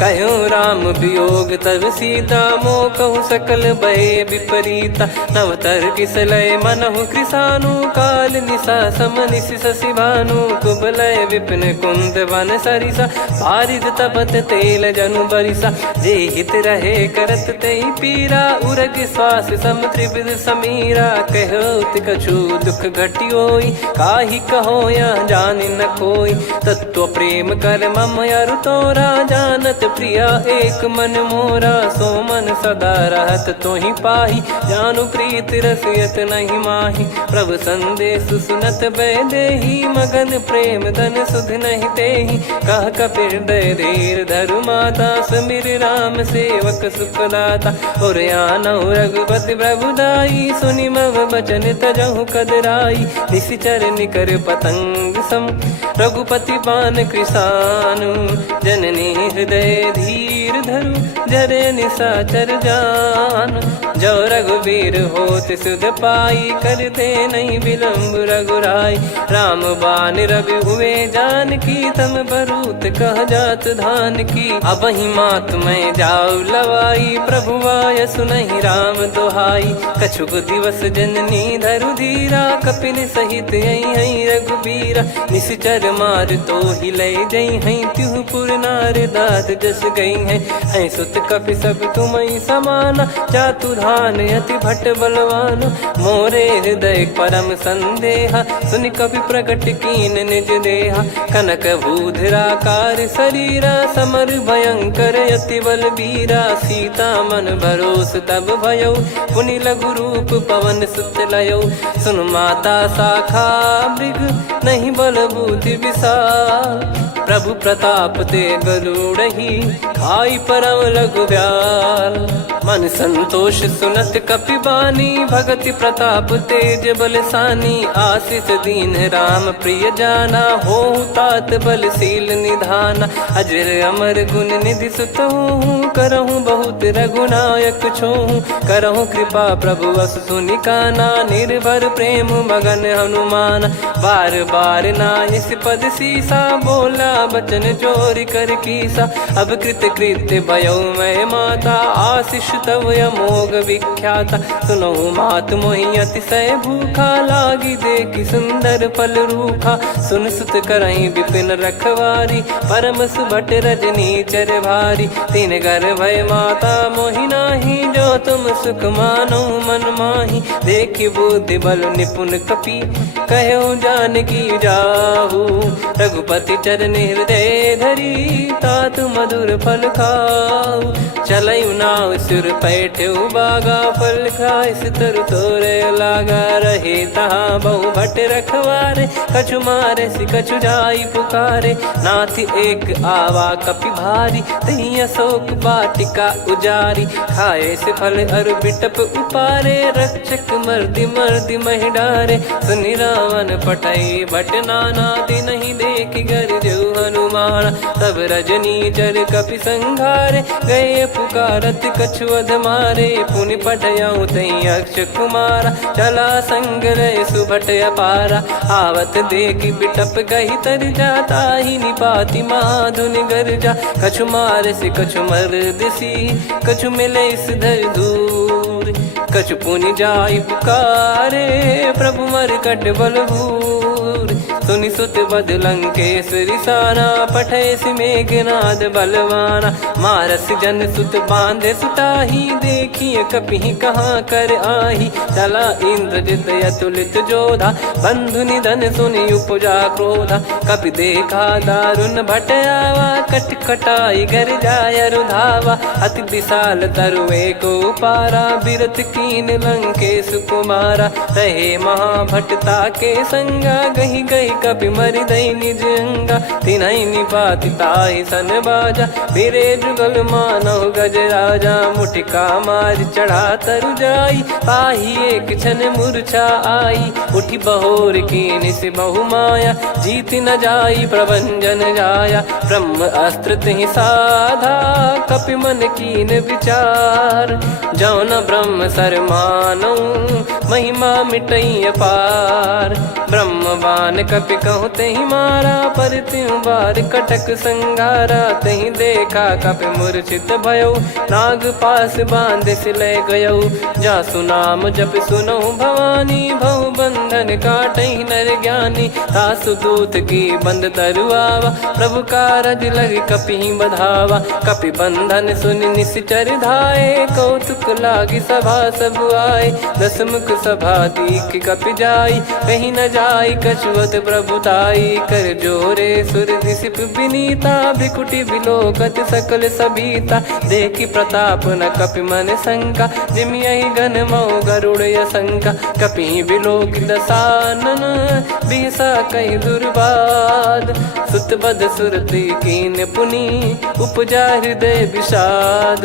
कहूँ राम वियोग तब सीता, मोह कहूँ सकल भय विपरीता। नवतर किसलय मनहु कृसानु, काल निशा समनिशि शशि भानु। कुबलय विपिन कुंद वन सरिसा, पारिद तपत तेल जनु बरिसा। जे हित रहे करत तेहि पीरा, उरग श्वास सम त्रिविध समीरा। कहत कछु दुख घटियोई, काहि कहो या जानि न कोई। तत्व प्रेम कर मम अरु तोरा, जानत प्रिया एक मन मोरा। सो मन सदा रहत तोहि पाही, जानु प्रीत रसियत नहीं माही। प्रभु संदेश सुनत बैदेही, मगन प्रेम धन सुध नहीं तेहि। कह कपिर दय धीर धरु माता, सुमिर राम सेवक सुखदाता। और आनहु रघुपति प्रभु दाई, सुनि मव बचन तजहु कदराई। निशिचर निकर पतंग सम, रघुपति पान कृसानु। जननी हृदय धीर धरु, जरे निशाचर जान। जो रघुवीर होत सुध पाई, कर दे नहीं विलम्ब रघुराई। राम बान रवि हुए जानकी, तम बरूत कह जात धान की। अब ही मात मैं जाऊ लवाई, प्रभु आय सुनहि राम दोहाई। कछुक दिवस जननी धरु धीरा, कपिन सहित यही रघुबीरा। निशिचर मार तो ही ले जई हैं, त्यों पुर नार दाद जस गई हैं। सुत कपि सब तुमहि समाना, चातुधान अति भट्ट बलवान। मोरे हृदय परम संदेहा, सुन कपि प्रकट कीन निज देहा। कनक भूधराकार शरीरा, समर भयंकर अति बलबीरा। सीता मन भरोस तब भयउ, पुनि लघु रूप पवन सुत लयउ। सुन माता शाखा मृग, नहीं बल बुद्धि विशाल। प्रभु प्रताप ते गरुड़हि, खाई परम लघु ब्याल। मन संतोष सुनत कपि बानी, भगति प्रताप तेज बलसानी। आशीष दीन राम प्रिय जाना, होहु तात बलशील निधाना। अजर अमर गुण निधि सुतहु, करहु बहुत रघुनायक छोहु। करहु कृपा प्रभु अस सुनि काना, निर्भर प्रेम मगन हनुमान। बार बार नायस पद सीसा, बोला बचन चोरी कर कीसा। अब कृत कृत्य भयो मैं माता, आशीष तव अमोघ विख्याता। सुनहु मात मोहि अतिशय भूखा, लागी देखि सुंदर फल रूखा। सुन सुत करहि विपिन रखवारी, परम सुभट रजनी चर भारी। तीन घर भय माता मोहि नाही, जो तुम सुख मानो मन माही। देखि बुद्धि बल निपुण कपि, कहु जानकी जाहु। रघुपति चरण हृदय धरी, तात मधुर फल खाऊ। चलऊ नाव सुर पैठऊ बागा, फल खाइस तरु तोरे लागा। रहे तहाँ बहु भट रखवारे, कछु मारे सि कछु जाई पुकारे। नाथ एक आवा कपि भारी, तही अशोक वाटिका उजारी। खाए से फल अरु बिटप उपारे, रक्षक मर्दि मर्दि महि डारे। सुनि रावण पटई भट नाना, तिनहि देखि गरजऊ हनुमान। तब रजनी चर कपि संघारे, गए पुकारत कछु अध मारे। पुनि पटयऊ तई अक्ष कुमारा, चला संग रहे सुभट अपारा। आवत देखि बिटप गही तर जाता, ही निपाति माधुन गर्जा। कछु मार से कछु मर्द सी, कछु मिले इस धर दूर। कछु पुनि जाई पुकारे, प्रभु मर कट बलभूर। सुनि सुत बद लंकेश्वरी साना, पठैसि मेघनाद बलवाना। मारस जन सुत बांधे सुताही, देखिए कपिहि कहाँ कर आही। चला इंद्रजित अतुलित जोधा, बंधु निधन सुनि उपजा क्रोधा। कपि देखा दारुण भट आवा, कट कटाई घर जाय रुधावा। अति विशाल तरुए को पारा, बिरत कीन लंकेश कुमारा। रहे महाभटता के संगा, गही गही कपि मरि दई निज अंगा। तिन्है निपाति ताहि सन बाजा, बिरे जुगल मानव गज राजा। मुटिका मार चढ़ा तरु जाई, पाही एक क्षण मूर्छा आई। उठी बहोर कीन से बहु माया, जीत न जाई प्रभंजन जाया। ब्रह्म अस्त्र तिहि साधा, कपि मन कीन विचार। जौ न ब्रह्म सर मानौ, महिमा मिटई अपार। ब्रह्म बान कपि कहु तेहि मारा, पर त्यों बार कटक संगारा। तेहि देखा कपि मूर्छित भयौ, नाग पास बांध सिले गयौ। जासु नाम जप सुनौ भवानी, भव बंधन काटहि नर ज्ञानी। तासु दूत की बंद तरुआवा, प्रभु कारज लग कपि बधावा। कपि बंधन सुनि निश्चर धाये, कौतुक लागी सभा सब आए। दसमुख सभा दीख कपि जाई, कहीं न जाई कछुवत प्रभुताई। कर जोरे सुर दिसिप विनीता, भ्रिकुटि बिलोकत सकल सबीता। देखि प्रताप न कपि मन शंका, जिमियहि घन मऊ गरुड़ असंका। कपि बिलोक दसानन, बिहसा कहि दुर्बाद। सुत बद सुरति कीन पुनि, उपजा हृदय विषाद।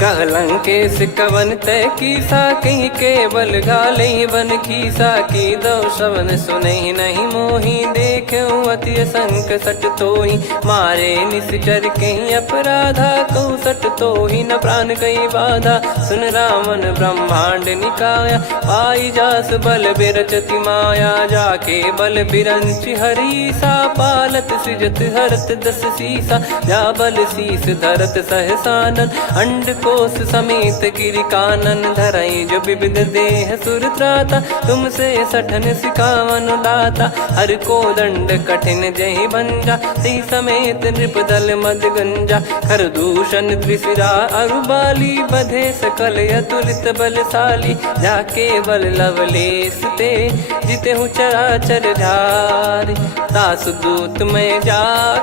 कह लंकेश कवन तय कीसा, कहीं केवल घाले बन खीसा। की दो श्रवण सुनहि नहीं मोही, देखऊं अति संक सट तोहि। मारे निश्चर कहीं अपराधा, कहूँ सट तोहि न प्राण कहीं बाधा। सुन रावण ब्रह्मांड निकाया, पाई जास बल बिरचति माया। जाके बल बिरंच हरीसा, पालत सृजत हरत दस सीसा। जा बल शीस धरत सहसानन, अंड कोश समेत गिरि कानन। धरई जो विविध देह सुर त्राता, तुमसे सठन सिखावन दाता। हर को दंड कठिन जहि भंजा, ती समेत नृप दल मद गंजा। कर दूषण त्रिशिरा अरुबाली, बधे सकल अतुलित बलशाली। जाके बल लवलेस ते, जिते हूँ चराचर झारी। दास दूत में जा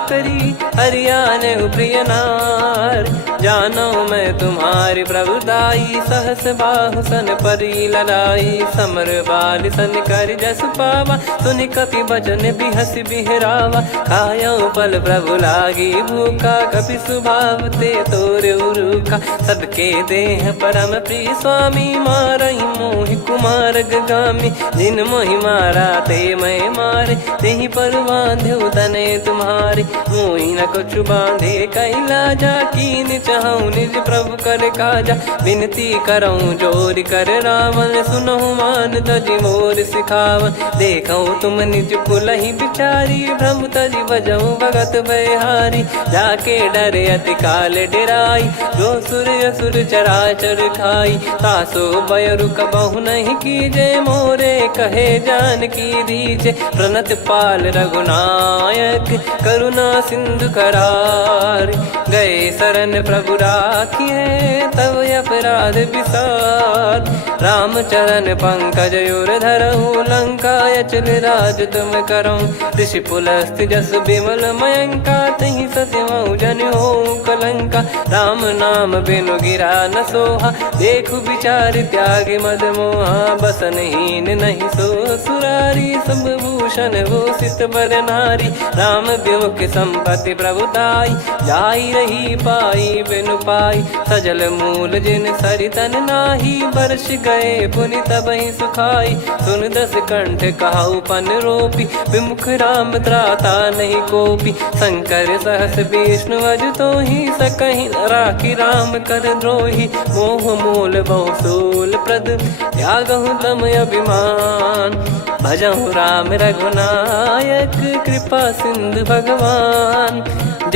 करी, हरियाने प्रिय नार। जानो मैं तुम्हारी प्रभुताई, सहस बाहु सन परी लड़ाई। समर बाल सन कर जस पावा, सुनि कपि बचन बिहस बिहरावा। खायो पल प्रभु लागी भूखा, कपि स्वभाव ते तोर उरुखा। सबके देह परम प्रिय स्वामी, मारहि मोहि कुमार गगामी। जिन मोहि मारा ते मैं मारे, तेहि पर बांधो तने तुम्हारे। मोहि न कछु बांधे कैलाजा, कीन चाहूं निज प्रभु कर काजा। विनती करऊं जोरि कर रावण, सुनहु मान तजि मोर सिखावन। देखऊं तुम निज कुलहि बिचारी, भ्रम तजि बजऊं भगत बयहारी। जाके डरे अति काल डेराई, जो सुर असुर चराचर खाई। तासो बयरु कबहु नहीं कीजे, मोरे कहे जान की दीजे। प्रणत पाल रघुनायक, करुणा सिंधु करार। गए शरण प्रभु राखिए, तब अपराध विसार। राम चरण पंकज उर धरऊं, लंका अचल राज तुम करऊं। ऋषि पुलस्त्य जस विमल मयंका, तहि ससिमऊ जन होऊं कलंका। राम नाम बिनु गिरा न सोहा, देखु विचार त्याग मद मोहा। बसनहीन नहीं सो सुरारी, सब भूषण भूषित बर नारी। राम विमुख संपत्ति प्रभुताई, जाई रही पाई बिनु पाई। सजल मूल जिन सरितन नाही, बरस गए पुनि तबहि सुखाई। सुन दस कंठ कहाऊ पन रोपी, विमुख राम त्राता नहीं कोपी। शंकर सहस विष्णु अज तोहि, सकहि न राखी राम कर द्रोही। मोह मूल बहु सूल प्रद, त्यागहु तम अभिमान। भजहु राम रघुनायक, कृपा सिंधु भगवान।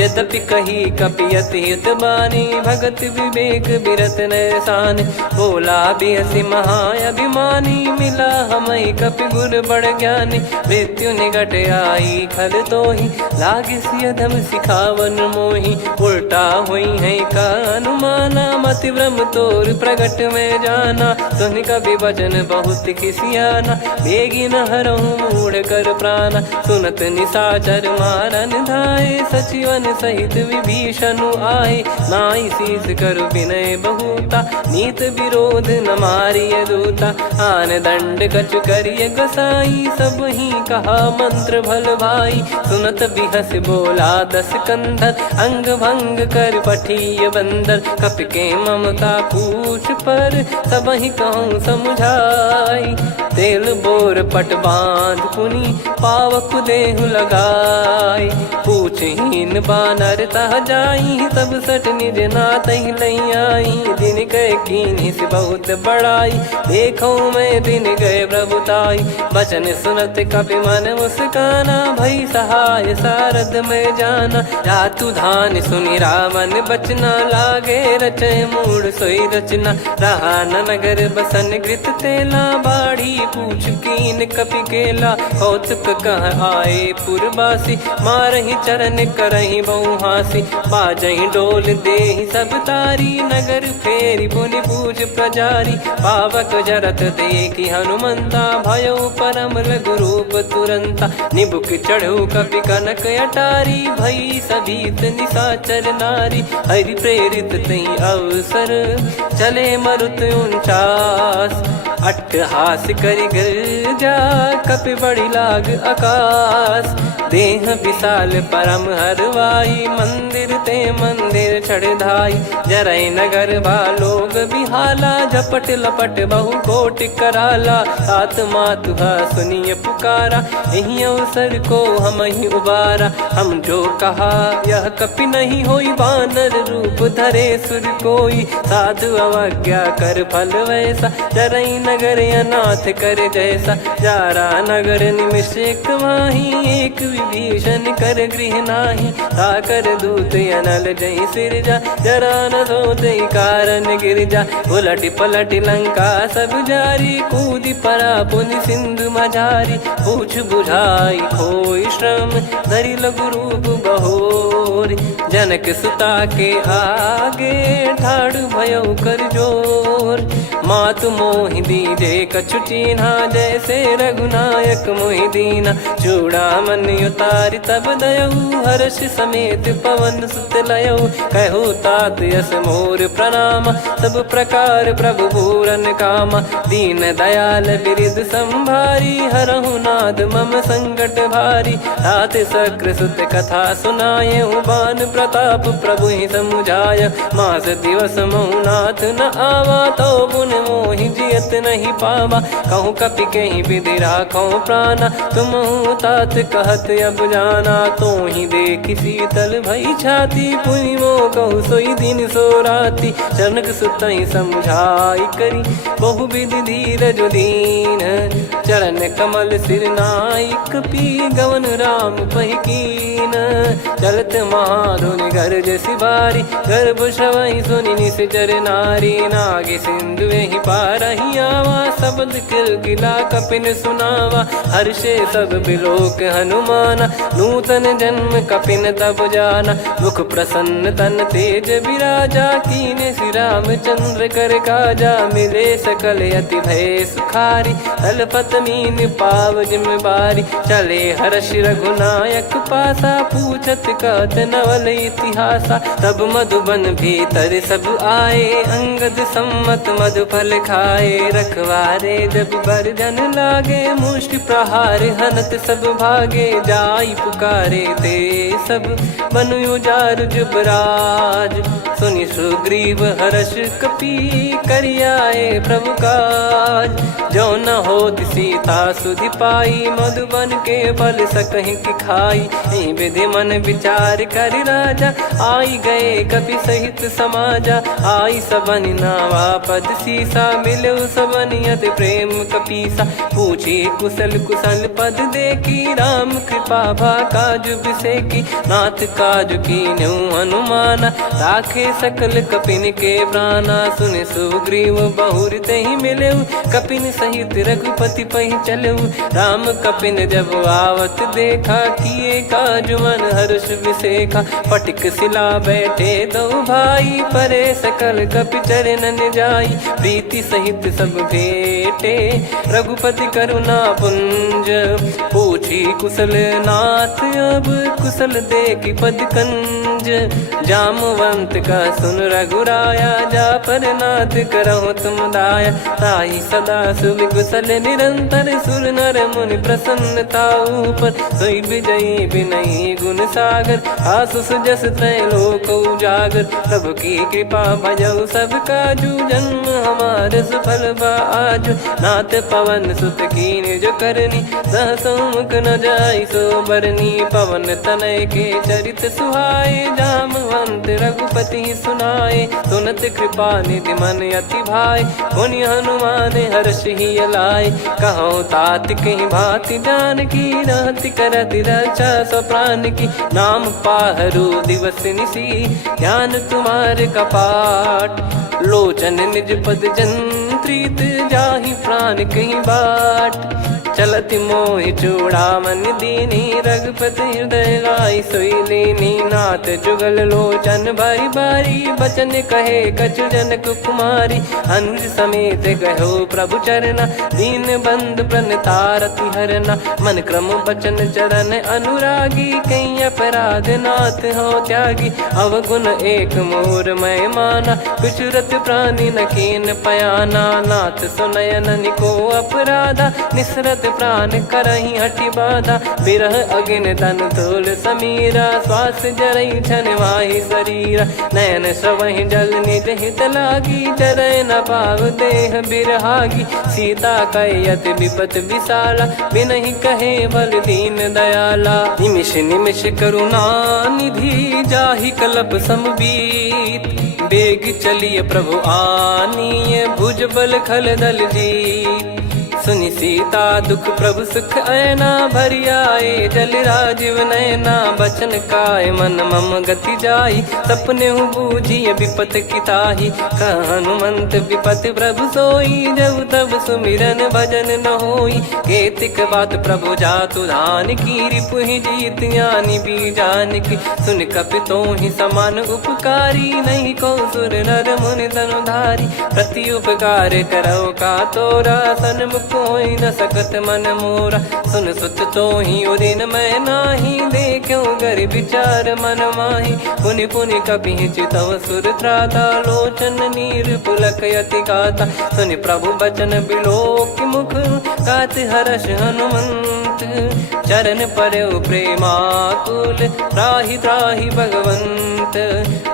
यद्यपि कही कपियत हित बानी भगत विवेक बिरत नैसान बोला बियसि महाअभिमानी मिला हमई कपि गुर बड़ ज्ञानी मृत्यु निकट आई खल तो ही लागिस अधम सिखावन मोही उल्टा हुई है का अनुमाना मति भ्रम तोर प्रगट में जाना सुन कवि वचन बहुत खिसियाना बेगी न हरहु मूढ़ कर प्राण सुनत निशाचर मारन धाये सचिवन सहित विभीषण आए नाई शीस कर विनय बहुता नीत विरोध न मारिय दूता आन दंड कछु करिय गोसाई सब ही कहा मंत्र भल भाई सुनत बिहस बोला दस कंधर अंग भंग कर पठिय बंदर कपि के ममता पूछ पर सब ही कहूँ समझाई तेल बोर पट बांध पुनी पावक देहु लगाई पूछहीन बानर तह जाई तब सट निज नाथ लई आई दिन गए कीनी से बहुत बड़ाई देखो मैं दिन गए प्रभुताई बचन सुनत कपि मन मुस्काना भई सहाय सारद में जाना जातु धान सुनि रामन बचना लागे रचय मूड सोई रचना रहा न नगर बसन कृत तेला बाड़ी पूछ कीन कपि केला कौतुक कह आए पुरबासी मारहि चरण करहि बहुहासी बाजहि डोल देहि सब तारी नगर फेरी पुनि पूज प्रजारी पावक जरत देखि हनुमंता भयो परम लघु रूप तुरंता निबुक चढ़ऊ कपि कनक अटारी भई सभीत निशाचर नारी हरि प्रेरित तई अवसर चले मरुत 49 अट्टहास करि गिरजा कपि बड़ी लाग आकाश देह विशाल परम हरवाई मंदिर ते मंदिर चढ़ाई जरई नगर लोग बिहाला झपट लपट बहु कोट कराला सात मातुहा सुनिय पुकारा यही अवसर को हम ही उबारा हम जो कहा यह कपि नहीं होई बानर रूप धरे सुर कोई साधु अवज्ञा कर फल वैसा जरई नगर अनाथ कर जैसा जारा नगर निमिष एक माही एक विभीषण कर गृह नाही ताकर दूत अनल जय सिरजा जरा न सोते कारण गिरजा उलट पलट लंका सब जारी कूदी परा पुनि सिंधु मझारी पूछ बुझाई खोई श्रम धरि लघु रूप बहोरी जनक सुता के आगे ठाड़ भयो कर जोर मातु मोहि दीजे कछु चिन्हा जैसे रघुनायक मोहि दीना चूड़ामन उतारि तब दयऊ हर्ष समेत पवन सुत लयऊ कहु तात यस मोर प्रणाम सब प्रकार प्रभु पूरन कामा दीन दयाल बिरिद संभारी हरहु नाद मम संकट भारी तात सक्र सुत कथा सुनाये बान प्रताप प्रभु ही समुझाय मास दिवस मौनाथ न आवा तो पुन मोहि जियत नहीं पावा कहूँ कपि कहीं विधि राखो प्राणा तुम तात कहत अब जाना तो ही देख शीतल भई छाती पुनि मो कहु सोई दिन सो राती जनक सुतई समझाई करी बहु विधि धीरज दीन चरण कमल सिर नाइक पी गवन राम पहिकीन चलत महाधुनि गर्ज सिबारी गर्भ श्रवई सुनि निश्चर नारी नागे सिंधु ही पारही आवा शब्द किलकिला कपिन सुनावा हर्षे सब बिलोक हनुमाना नूतन जन्म कपिन तब जाना मुख प्रसन्न तन तेज विराजा कीने श्री रामचंद्र कर काजा मिले सकल अति भय सुखारी तलपत मीन पाव जिम्मेवारी चले हर्ष रघुनायक पासा पूछत कहत नवल इतिहासा तब मधुबन भीतर सब आए अंगद सम्मत मधुफल खाए रखवारे जब बरजन लागे मुष्टि प्रहार हनत सब भागे जाई पुकारे ते सब बनु उजार जुबराज सुनि सुग्रीव हर्ष कपि करियाए प्रभु काज जो न होत सीता सुधि पाई मधुबन के फल सकहि की खाई विधि मन विचार कर राजा आई गए कपि सहित समाजा आई सबन नावा पद सीसा मिलो सबन करत प्रेम कपीसा। पूछी कुशल कुशल पद देखी राम कृपा भा काज बिसेकी। नाथ काज कीन्हु हनुमाना राखे सकल कपिन के प्राणा। सुन सुग्रीव बहुर तेहि मिलेउ कपिन सहित रघुपति पहि चलेउ। राम कपिन जब आवत देखा किए काज मन हर्ष विसेखा। फटिक सिला बैठे दो भाई परे सकल कपि चरणन जाई। प्रीति सहित सब भेटे रघुपति करुणा पुंज। पूछी कुशल नाथ अब कुशल देखी पद कंज। जामवंत का सुन रघुराया जा पर नाथ करहु तुम दाया। ताई सदा सुविकुशल निरंतर सुर नर मुनि प्रसन्नता ऊपर। सोई विजयी विनयी गुण सागर आसु सुजस त्रैलोक उजागर। प्रभु की कृपा भजऊ सब काजू जन्म हमारे सफल बा आजु। नाथ पवन सुत कीन्ह जो करनी सहसो मुख न जाई सो बरनी। पवन तनय के चरित सुहाए जामवंत रघुपति सुनाए। सुनत कृपा निधि मन अति भाई पुनि हनुमान हर्ष ही लाए। कहो तात कहीं भांति जान की रहति करति रक्षा सो प्राण की। नाम पाहरु दिवस निसी ध्यान तुम्हारे कपाट। लोचन निज पद जंत्रित जाहि प्राण कहीं बाट। चलति मोहि चूड़ामन दीनी रघुपति हृदय लाई सोई लीनी। नाथ जुगल लोचन बारी बारी बचन कहे कछु जनक कुमारी। अनुज समेत गहो प्रभु चरना दीन बंद प्रणतारति हरना। मन क्रम बचन चरण अनुरागी कहीं अपराध नाथ हो त्यागी। अवगुण एक मोर मैं माना कुछुरत प्राणी न कीन पयाना। नाथ सुनयन निको अपराधा निसरत प्राण करही हटि बाधा। बिरह अगिन तन तोल समीरा श्वास जरई छन वाहि शरीरा। नयन श्रवहि जल निज हित लागी चरय न पाव देह बिरहागी। सीता कयत विपत विशाला बिनहि कहे बल दीन दयाला। निमिष निमिष करुणा निधि जाहि कलप समबीत। बेग चलिए प्रभु आनीय भुज बल खल दल जीत। सुनि सीता दुख प्रभु सुख ऐना भरि आए। जल राजीव नयना बचन काय मन मम गति जाई। सपने हूँ बूझिए विपत किताही हनुमंत विपत प्रभु सोई। जब तब सुमिरन भजन न होई केतिक बात प्रभु जातु धान की। रिपु ही जीत ज्ञानी बीजान की सुन कपि तो ही समान उपकारी। नहीं को सुर नर मुनि धनुधारी प्रति उपकार करो का तोरा। सन्मुख कोई न सकत मन मोरा सुन सुत तो ही उदिन मैं नाही। देखो गर विचार मन माही पुनि पुनि कपि चितव सुर त्राता। लोचन नीर पुलक यति गाता सुनि प्रभु बचन बिलोक मुख। गात हर्ष हनुमंत चरण परउ प्रेमाकुल। त्राहि त्राहि भगवंत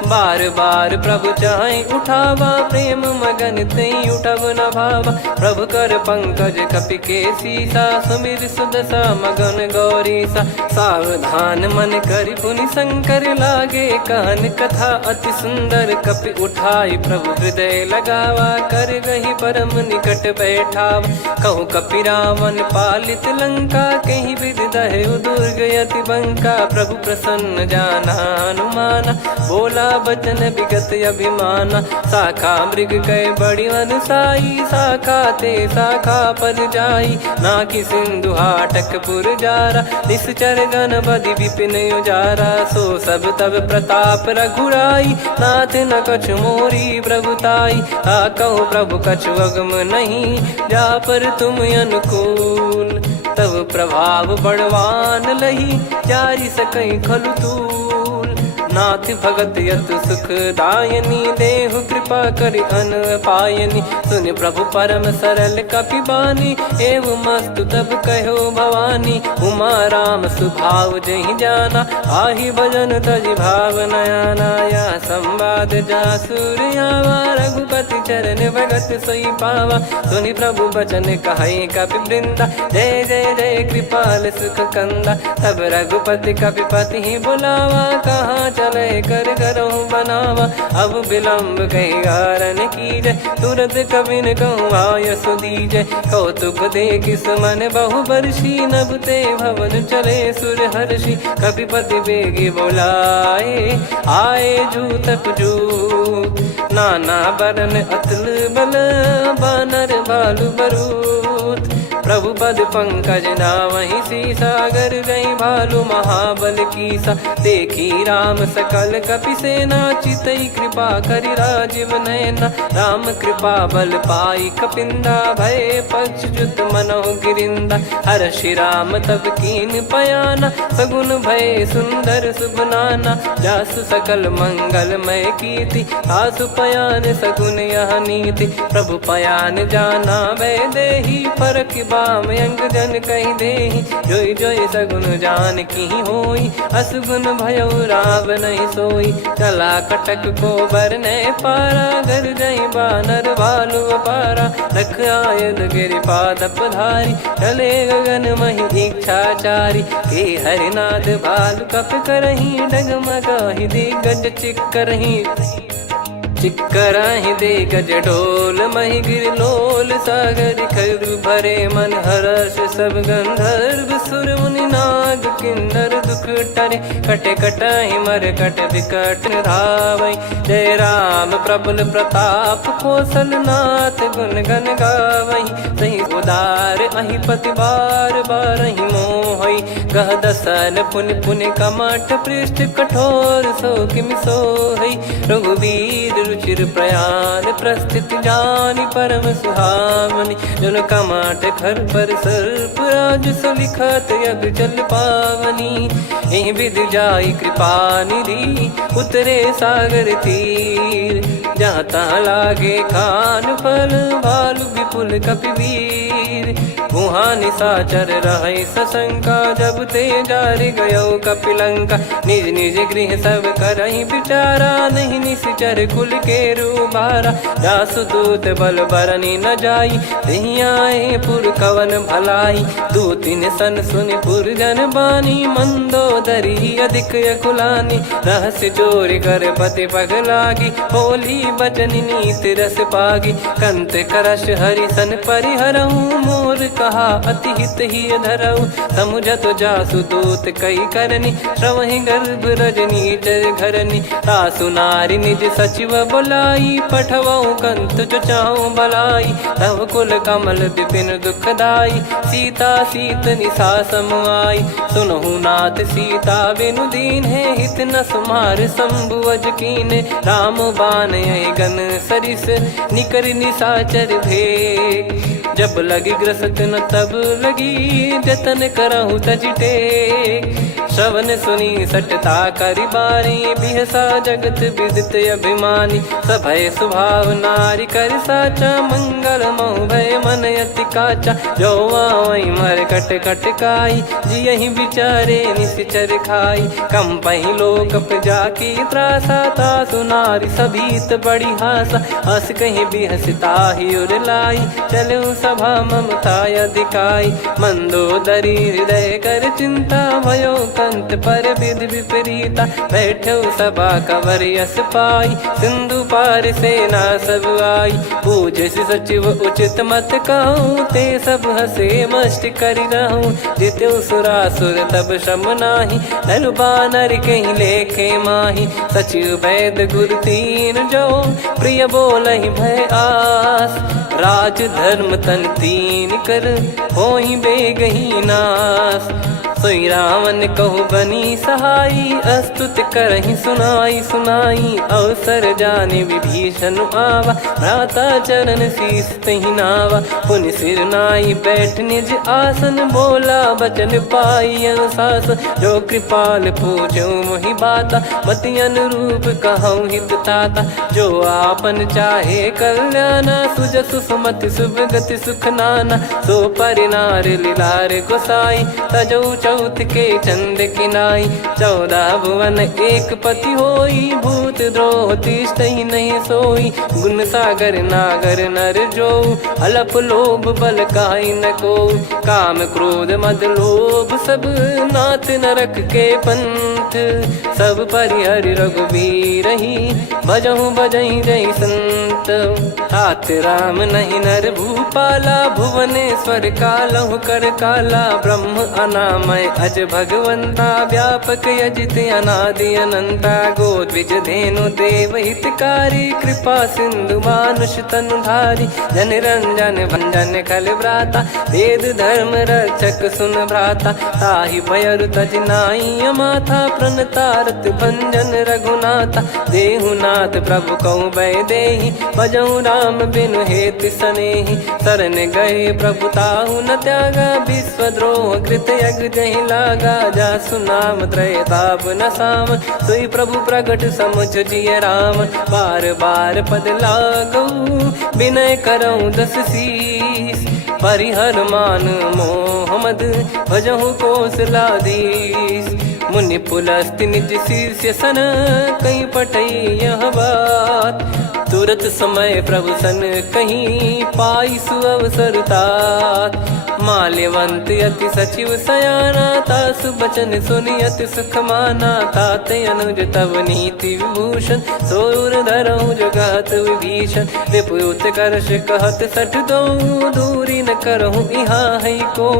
बार बार प्रभु चाहि उठावा। प्रेम मगन तई उठब न भावा। प्रभु कर पंकज कपि के सीसा सुमिर सुदशा मगन गौरीसा। सावधान मन करि पुनि शंकर लागे कहन कथा अति सुंदर। कपि उठाई प्रभु हृदय लगावा कर गही परम निकट बैठावा। कहु कपि रावण पालित लंका कहीं विधि दहु दुर्ग यति बंका। प्रभु प्रसन्न जाना हनुमाना बोला बचन विगत अभिमाना। शाखा मृग कय बड़ी अनुसाई शाखा ते शाखा पर जाई। नाकि सिंधु हाटक पुर जारा निश्चर गण बदि विपिन उजारा। सो सब तब प्रताप रघुराई नाथ न कछु मोरी प्रभुताई। कहो प्रभु कछु अगम नहीं जा पर तुम अनुकूल। तब प्रभाव बड़वान लही जारी सकई खलु तूल। नाथ भगत यतु सुख दायनी देहु कृपा करि अन पायनी। सुन प्रभु परम सरल कपि बानी एवं मस्तु तब कहो भवानी। उमा राम सुभाव जहि जाना आहि भजन तजि भाव नयाना। या संवाद जासुर आवा रघुपति चरण भगत सोई पावा। सुनि प्रभु बचन कहै कपि वृंदा जय जय जय कृपाल सुख कंदा। तब रघुपति कपिपति बुलावा कहाँ चले कर करहूँ बनावा। अब विलम्ब कही गारन कीजय, तुरंत कवि न कहूँ आयस दीजय। कौतुक देखिस मन बहु बरसी, नभ ते भवन चले सुर हर्षि। कपिपति बेगी बोलाए, आए जूतक जूत, नाना बरन अतुल बल, बानर भालु बरूत। प्रभु पद पंकज नावहि सीसा, गर गई भालु महाबल कीसा। देखी राम सकल कपि सेना, चितई कृपा करि राजीव नयना। राम कृपा बल पाई कपिंदा, भय पक्षजुत मनोह गिरिंदा। हर्षि राम तब कीन पयाना, सगुन भय सुंदर शुभ नाना। जासु सकल मंगलमय कीर्ति, आसु पयान सगुन यह नीति। प्रभु पयान जाना वै देहि, फरक बाम अंग जन कहि देहि। जोई जोई सगुन जान की होई, असगुन भयो राव नहीं सोई। चला कटक को बरने पारा, घर जई बानर भालु अपारा। लख आयद गिरिपाद पधारी, चले गगन महि इच्छाचारी। के हरिनाद भालु कप करही, डगमगाहि दिग्गज चिक्करही। चिक्कराहि दे गज ढोल, महि गिर लोल सागर खर भरे मन। हर्ष सब गंधर्व सुर मुनि नाग किन्नर दुख टरे। कटे कटाहि मर कट विकट धावै, जय राम प्रबल प्रताप कौशल नाथ। गुण गन गावै सही उदार, अहि पति बार बारहि मोहै। गह दसन पुनि पुनि कमठ, पृष्ठ कठोर सो किमि सोहै। रघुवीर रुचिर प्रयाण, प्रस्थित जानि परम सुहावनी। जन कमाट खर पर सर्प, राज सलिखत अब चल पावनी। एहि विधि जाई कृपा निधि, उतरे सागर तीर। जहाँ तहाँ लागे खान फल, भालु विपुल कपिवीर। वहाँ निशाचर रहै सशंका, जब ते जारि गयो कपिलंका। निज निज गृह सब करहि विचारा, नहीं निश्चर कुल के रूबारा। जासु दूत बल बरनी न जाई, तेहि आए पुर कवन भलाई। दूतिन सन सुनि पुर जन बानी, मंदोदरी अधिक अकुलानी। रहस्य चोरी कर पति पग लागी, होली बचन नीत रस पागी। कंत करश हरि सन परिहरहूँ, मोर कहा अति हित ही धरऊ। समुझत जासु दूत कई करनी, श्रवहि गर्भ रजनी चर घरनी। तासु नारी निज सचिव बोलाई, पठवऊ कंत जो चाहूं भलाई। तव कुल कमल विपिन दुखदाई, सीता सीत निशा समुआई। सुनहु नाथ सीता बिनु दीन है, हित न सुमार शंभुअज कीन। राम बान यही गन सरिस, निकर निशाचर भेग। जब लगी ग्रसत न तब लगी, जतन करहु तज टेक। श्रवण सुनी सटता करि बारी, बिहसा जगत विदित अभिमानी। सभय स्वभाव नारी कर साचा, मंगल मोह भय मन अति काचा। जो आवै मर कट कट काई, जियहि विचारे निश्चर खाई। कम पहि लोक प्रजा की त्रासा, तासु नारी सभीत बड़ी हासा। हस कहीं बिहसता ही उर लाई, चलऊ सभा ममता अधिकाई। मंदोदरी हृदय कर चिंता, भयो कंत पर विधि विपरीता। बैठो सभा कवर यस पाई, सिंधु पार सेना सब आई। पूज सचिव उचित मत कहूँ, ते सब हसे मस्त करि रहूँ। जित्यु सुरासुर तब श्रम नाही, धनु बानर कहीं लेखे माही। सचिव वैद गुरु तीन जो, प्रिय बोलहि भय आस। राज धर्म तन तीन कर, होहि बेगहि नास। सोई रावण कहु बनी सहाई, अस्तुत करहि सुनाई सुनाई। अवसर जाने विभीषण आवा, भ्राता चरण शीस तहि नावा। पुनि सिर नाई बैठ निज आसन, बोला बचन पाई अनुशासन। जो कृपाल पूछो मोहि बाता, मति अनुरूप कहूँ हित ताता। जो आपन चाहे कल्याणा, सुजसु सुमति शुभ गति सुख नाना। सो परिनार लीलार गोसाई, तजौ चौथ के चंद किनाई। 14 भुवन एक पति होई, भूत द्रोह तिष्ठहि नहीं सोई। गुण सागर नागर नर जो, अलप लोभ बल काई न को। काम क्रोध मद लोभ सब, नाथ नरक के पंथ। उठ सब परिहरि रघुबीर ही भजहु बजहि जय संत। तात राम नहीं नर भूपाला भुवनेश्वर कालहु कर काला ब्रह्म अनामय अज भगवंता व्यापक यजित अनादि अनंता गोद्विज धेनु देव हितकारी कृपा सिंधु मानुष तनुधारी जन रंजन भंजन खल भ्राता वेद धर्म रक्षक सुन भ्राता ताहि भयरु तज नाई माथा प्रणतारत भंजन रघुनाथा देहुनाथ प्रभु कहु बै देहि भजहु राम बिनु हेत सनेहि शरण गए प्रभु ताहु न त्यागा विश्वद्रोह कृत यज्ञ जहि लागा जासु नाम त्रय ताप न साम सोई प्रभु प्रगट समुझ जिय राम बार बार पद लागऊ विनय करऊँ दस शीस परिहर मान मोहम्मद भजहु कौशलाधीश मुनि पुलस्ति निज शीर्ष सन कहीं पटई यह बात तुरत समय प्रभु सन कहीं पाई सुअवसर तात माल्यवंत अति सचिव सयाना तासु बचन सुनि अति सुख माना ताते अनुज तव नीति विभूषण सोर धरहु जगत विभीषण विपुत करश कहत सठ दो दूरी न करहु इहाँ है को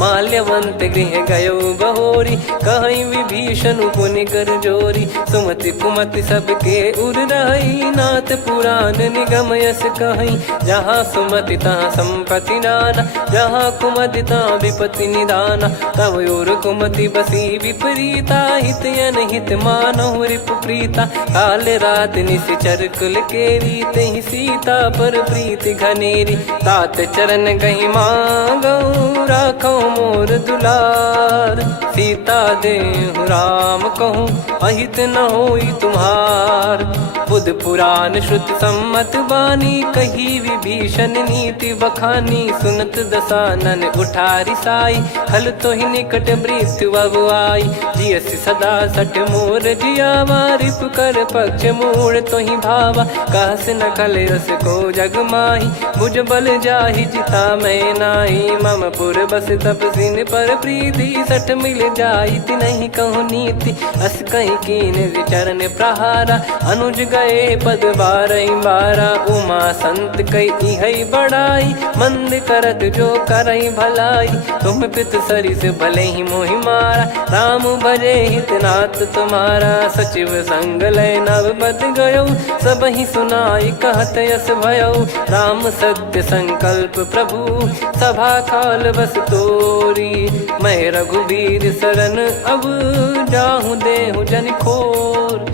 माल्यवंत गृह गयो बहोरी कहीं विभीषण पुनि कर जोरी सुमति कुमति सबके उर रही नाथ पुराण निगम यस कहीं जहाँ सुमति तहाँ संपत्ति नाना जहाँ कुमति तहाँ विपत्ति निदाना तव और कुमति बसी विपरीता हित अनहित मानहु रिपु प्रीता काल रात निश्चर कुल केरी तहि सीता पर प्रीति घनेरी तात चरण गही मांगऊ राखो मोर दुलार सीता देहु राम कहूँ अहित न होई तुम्हार बुध पुराण श्रुत सम्मत बानी कही विभीषण नीति बखानी सुनत दसानन उठारी साई खल तो ही निकट मृत्यु अब आई जियस सदा सट मोर जियावा रिप कर पक्ष मूड़ तो ही भावा कहस न खल रस को जग माही भुज बल जाहि जिता मैं नाई मम पुर बस तप सिन पर प्रीति सठ मिल जाई ति नहीं कहूँ नीति अस कहीं कीन विचरण प्रहारा अनुज गए पद बारई बारा उमा संत कई हई बड़ाई मंद करत जो करई भलाई तुम पित सरिस भले ही मोहि मारा राम भजे हित नाथ तुम्हारा सचिव संग लय नव बद गयो सब ही सुनाई कहत यस भयो राम सत्य संकल्प प्रभु सभा काल बस तोरी मैं रघुबीर शरण अब जाहू देहु जन खोर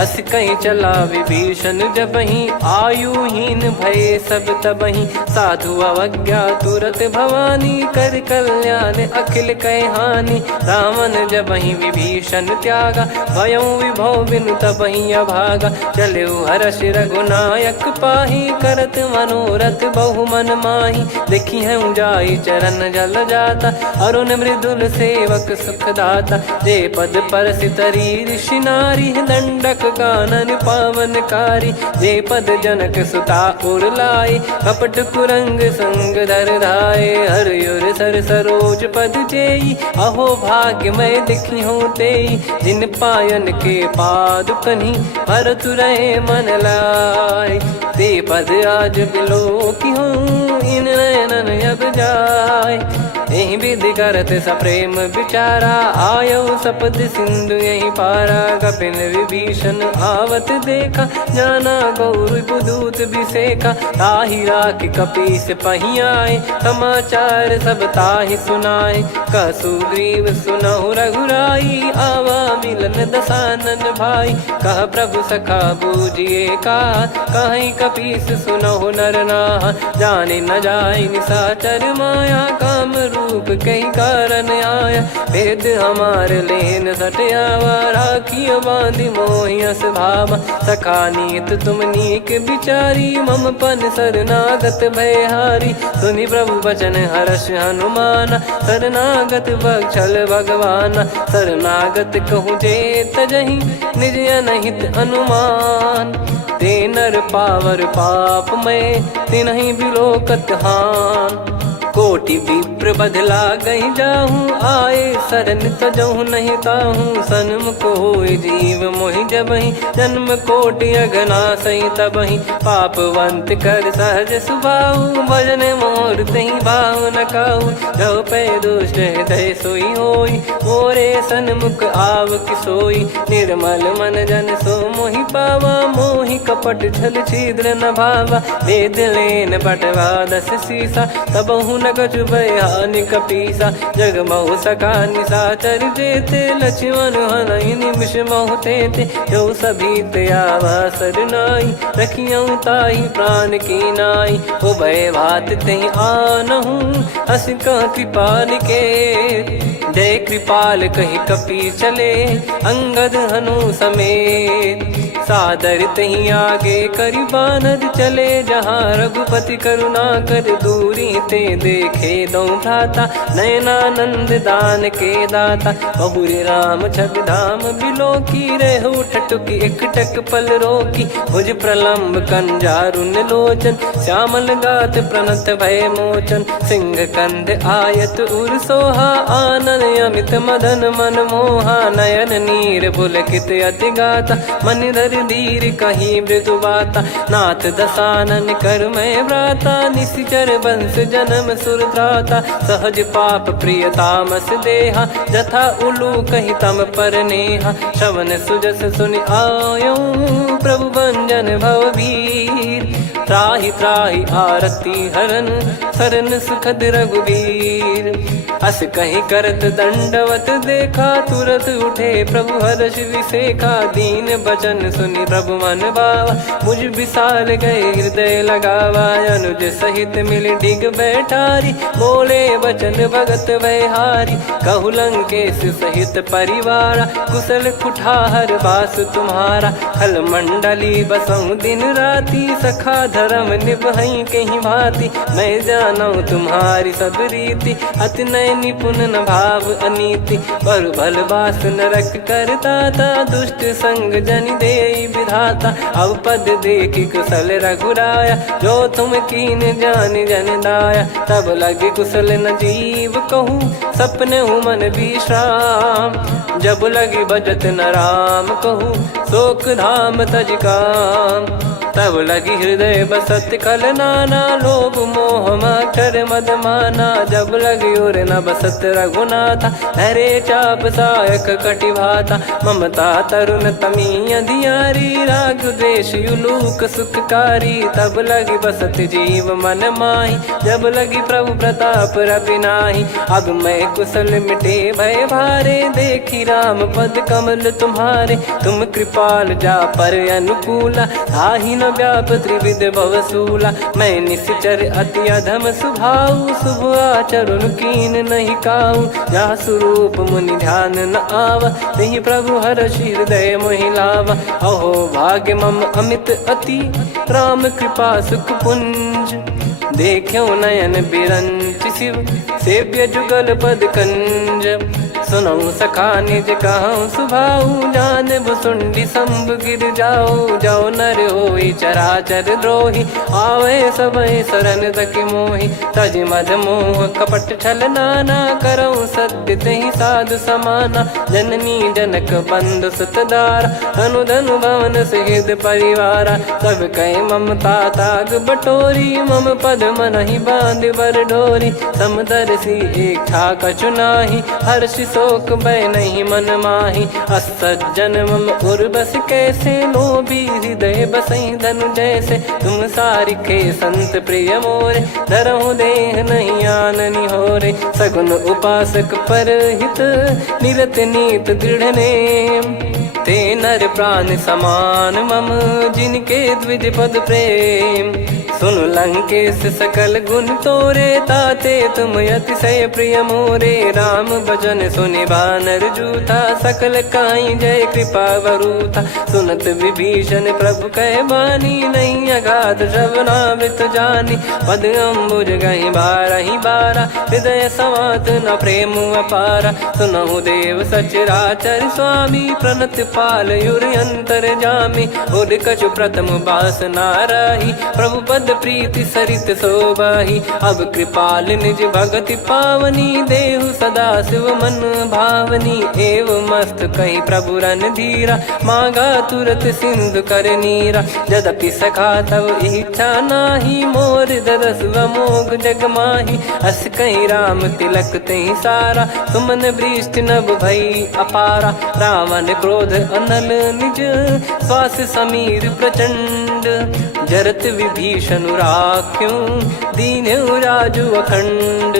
अस कहीं चला विभीषण जबहि आयुहीन भय सब तबहि साधु अवज्ञा तुरत भवानी कर कल्याण अखिल कह हानि रावण जबहि विभीषण त्यागा भयउ विभव बिनु तबहि अभागा चलऊ हर्ष रघुनायक पाही करत मनोरथ बहु मन माही देखी है जाई चरण जल जाता अरुण मृदुल सेवक सुखदाता जे पद पर सितरी ऋषि नारी दंडक कानन पावनकारी जे पद जनक सुता उर लाए कपट कुरंग संग धर धाये हरियुर सर सरोज पद जेई अहो भाग्य मैं दिखी हूँ तेई जिन पायन के पाद कन्ही भरत रहे मन लाए ते पद आज बिलो की हूँ इन नयनन अब जाए यही विधि करत सप्रेम विचारा आयो सपद सिंधु यही पारा कपिल विभीषण आवत देखा जाना गौर बुदूत बिसेखा ताहि राख कपीस पहियाए समाचार सब ताहि सुनाए कह सुग्रीव सुनहु रघुराई आवा मिलन दसानन भाई कह प्रभु सखा बूझिए का कहीं कपीस सुनहु नर नाहा जाने न जाय निशाचर माया काम रूप कई कारण आया भेद हमार लेन सटयावा राखिय बांधि मोहियस भावा सखा नीत तुम नीक बिचारी मम पन शरणागत भयहारी सुनि प्रभु बचन हर्ष हनुमाना शरणागत बक्षल भगवाना शरणागत कहूँ जे तजहि निज अनहित अनुमान ते नर पावर पाप में तिन्हि बिलोकत हान कोटि विप्र बदला गई जाहूँ, आए शरण तजहु नहीं ताहूँ। सन्मुख होय जीव मोहि जबहि, जन्म कोटि अगना सही तबहि। पापवंत कर सहज सुभाऊ, भजन मोर तहि भाव न काऊ। जो पै दुष्ट हृदय सोई होई, मोरे सन्मुख आव किसोई। निर्मल मन जन सो मोहि पावा, मोहि कपट छल छिद्र न भावा। वेद लेन बटवा दस सीसा, तबहु न कछु भय हानि कपीसा। जग महु सका निशाचर जेते, लक्ष्मण हनहि निमिष महु तेते। जो सभी त्यावा सर नाई, रखियऊ ताहि प्राण की नाई। ओ भय भात तहि आनहु, अस कह कृपाल के। जय कृपाल कहि कपि चले, अंगद हनु समेत। सादर तहि आगे करि बानर चले, जहाँ रघुपति करुणा कर दूरी ते देखे दो भ्राता। नयनानंद दान के दाता, बहुरी राम छवि धाम बिलो की। रेहु ठटुकी एकटक पल रोकी, भुज प्रलम्ब कंजारुन लोचन। श्यामल गात प्रणत भय मोचन, सिंह कंध आयत उर सोहा। आनन अमित मदन मन मोहा, नयन नीर पुलकित अति गाता। मन धर धीर कहीं मृदु बाता, नाथ दसानन कर मैं व्राता। निशिचर वंश जन्म सुर त्राता, सहज पाप प्रिय तामस देहा। जथा उलू कही तम पर नेहा, श्रवण सुजस सुनि आयो। प्रभु भंजन भववीर, त्राहि त्राहि आरती हरन। शरण सुखद रघुवीर, अस कहीं करत दंडवत देखा। तुरत उठे प्रभु हर्ष विसेखा, दीन बचन सुनि प्रभु मन भावा। मुझ विशाल गए हृदय लगावा, अनुज सहित मिल डिग बैठारी। बोले वचन भगत वैहारी, कहु लंकेश सहित परिवारा। कुशल कुठार बास तुम्हारा, खल मंडली बसऊं दिन राती। सखा धर्म निभई कहीं भांति, मैं जानू तुम्हारी सब रीति। अति नय निपुण न भाव अनीति, पर भल बास नरक करताता। दुष्ट संग जनि देई विधाता, अब पद देखि कुशल रघुराया। जो तुम कीन जान जन दाया, तब लगे कुशल न जीव कहूँ। सपने हूँ मन विश्राम, जब लगे भजत न राम कहूँ। शोक धाम तज काम, तब लगी हृदय बसत कल नाना। लोभ मोह मक्षर मद माना, जब लगी उर न बसत रघुनाथा। हरे चाप सायक कटि भाता, ममता तरुण तमी अधियारी। राग द्वेष युलूक सुखकारी, तब लगी बसत जीव मन माही। जब लगी प्रभु प्रताप रवि नाही, अब मैं कुशल मिटे भय भारे। देखी राम पद कमल तुम्हारे, तुम कृपाल जा पर अनुकूला। ताहि न व्याप त्रिविध भवसूला, मैं निश्चर अति अधम स्वभाव। शुभ आचरण कीन नहीं काऊ, जा स्वरूप मुनि ध्यान न आवा। तहि प्रभु हर्ष हृदय मोहि लावा। अहो भाग्य मम अमित अति, राम कृपा सुख पुंज। देख्यो नयन बिरंच शिव, सेव्य जुगल पद कंज। सुनऊ सखा निज कहूँ सुभाऊ, जान भुसुंडी संभ गिर जाओ। जाओ नर होई चराचर द्रोही, आवे सबय शरण तक मोहि। तज मद मोह कपट छल नाना, करऊँ सत्य तहि साधु समाना। जननी जनक बंधु सुत दारा, धनु धनु भवन सहित परिवारा। सब कहे ममता ताग बटोरी, मम पद मनहि बांध बर डोरी। समदर्शी इच्छा कछु नाही, हर्ष शोक भय नहीं मन माही। असज्जन मम उर्वश कैसे, लोभी हृदय बसई धनु जैसे। तुम सारिखे संत प्रिय मोरे, धरहु देह नहीं आननि होरे। सगुन उपासक पर हित, निरत नीत दृढ़ नेम। ते नर प्राण समान मम, जिनके द्विज पद प्रेम। सुन लंकेश सकल गुण तोरे, ताते तुम अतिशय प्रिय मोरे। राम भजन सुनि बानर जूथा, सकल काई जय कृपा वरूथा। सुनत विभीषण प्रभु कह बानी, नहीं अगाध श्रवणामृत जानी। पद अम्बुज गहि बारहि बारा, हृदय समात न प्रेम अपारा। सुनहु देव सचराचर स्वामी, प्रणत पाल युर अंतर जामी। उर कछु प्रथम बास नाराही, प्रभु पद पद प्रीति सरित शोभाही। अब कृपाल निज भगति पावनी, देहु सदा शिव मन भावनी। एव मस्त कही प्रभु रन धीरा, मांगा तुरत सिंधु कर नीरा। यद्यपि सखा तब इच्छा नाही, मोर दरस मोग जग माही। अस कहीं राम तिलक तही सारा, सुमन वृष्टि नभ भई अपारा। रावण क्रोध अनल निज, श्वास समीर प्रचंड। जरत विभीषण राख्यों, दीन्हु राजु अखंड।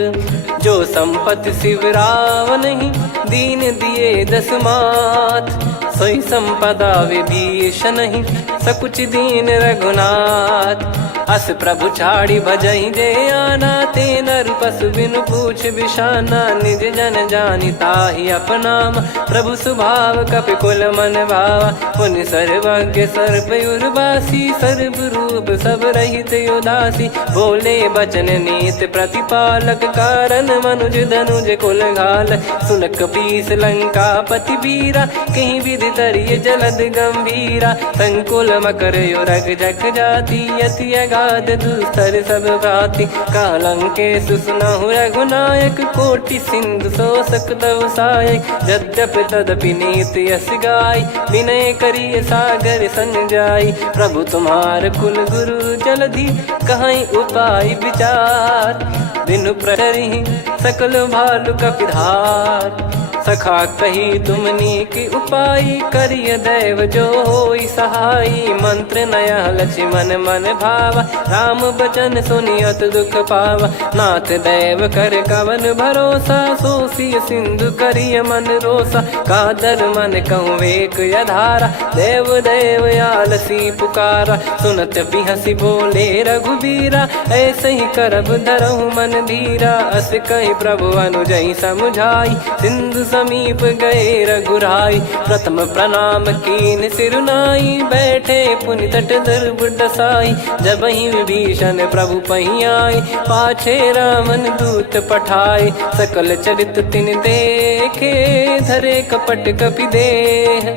जो संपत्ति शिव रावण ही, दीन दिए दस मात। सोई संपदा विभीषण ही, सकुच दीन रघुनाथ। अस प्रभु छाड़ी भजई जे आना, ते नर पशु बिनु पूछ बिशाना। निज जन जानि ताहि अपनाम, प्रभु स्वभाव कपि कुल मन भावा। पुनि सर्वज्ञ सर्वयुर्वासी, सर्व रूप सब रहित उदासी। बोले बचन नीत प्रतिपालक, कारण मनुज धनुज कुल घाल। सुन कपीस लंका पति वीरा, कहीं विधि तरिय जलद गंभीरा। संकुल मकर युरग जग जाति, यति अगाध दुस्तर सब भांति। कालंकेश सुनहु रघुनायक, कोटि सिंधु शोषक तव सहायक। यद्यपि तदपि नीति यस गाय, विनय करिय सागर सन जाई। प्रभु तुम्हार कुल गुरु जलधि, कहीं उपाय विचार। बिनु प्रहरी सकल भालु कपिधार। सखा कही तुमनी की उपाय, करिय दैव जो होई सहाई। मंत्र नया लक्ष्मण मन भावा, राम बचन सुनियत दुख पावा। नाथ दैव कर कवन भरोसा, सोसिय सिंधु करिय मन रोसा। कादर मन कहूँ वेक यधारा, देव देव आलसी पुकारा। सुनत बिहसी बोले रघुबीरा, ऐसे ही करब धरहु मन धीरा। अस कही प्रभु अनुजई समुझाई, सिंधु समीप गए रघुराई। प्रथम प्रणाम कीन सिरुनाई, बैठे पुनि तट दर्भ डसाई। जब ही विभीषण प्रभु पही आए, पाछे रामन दूत पठाए। सकल चरित तिन देखे, धरे कपट कपि देह।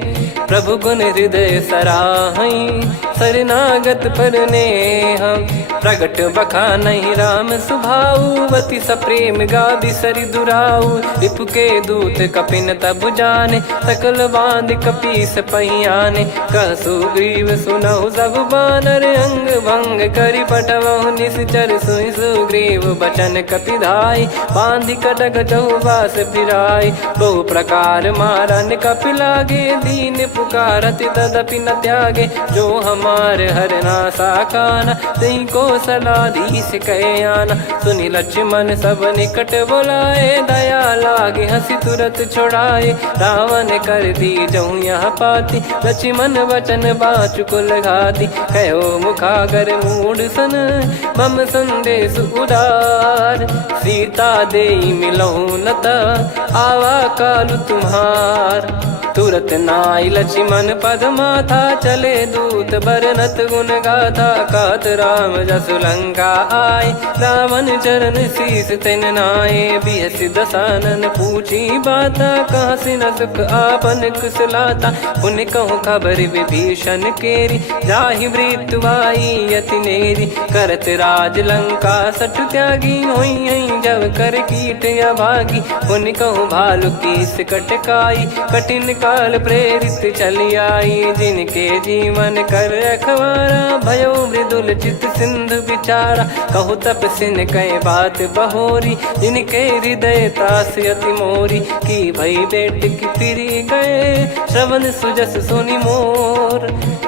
प्रभु गुण हृदय सराहई, शरणागत पर नेह। प्रगट बखानहि राम सुभाऊ, वति सप्रेम गाबि सरि दुराऊ। रिपु के दूत कपिन तब जाने, सकल बांध कपीस पहियाने। कह सुग्रीव सुनहु सब बानर, अंग भंग करि पठवहु निश्चर। सुनि सुग्रीव बचन कपिधाई, बांधि कटक चहुबास फिराई। बहु प्रकार मारन कपि लागे, दीन पुकारत तदपि न त्यागे। जो हमार हरनासा काना, तही को सलाधीश कहे आना। सुनि लक्ष्मण सब निकट बुलाए, दया लागे हंसी तुरत छुड़ाए। रावण कर दी जहु यहाँ पाती, लक्ष्मण वचन बाचु कुल घाती। कहो मुखागर मूढ़ सन, मम संदेश उदार। सीता देई मिलहु नता, आवा कालु तुम्हार। तुरत नाई लक्ष्मण पद माथा, चले दूत बरनत गुण गाथा। कहत राम जसु लंका आए, रावण चरण शीस तिन नाये। बिहसि दसानन पूछी बाता, कहाँ से न सुख आपन कुशलाता। पुनि कहूँ खबर विभीषण केरी, जाहि मृत्यु आई यति नेरी। करत राज लंका सठ त्यागी, होई जब कर कीट अभागी। पुनि कहूँ भालु कीस कटकाई, कठिन काल प्रेरित चली आई। जिनके जीवन कर रखवारा, भयो मृदुल चित सिंधु विचारा। कहु तपसिन कई बात बहोरी, जिनके हृदय त्रास अति मोरी। की भई बेट की फिरी गए, श्रवण सुजस सुनि मोर।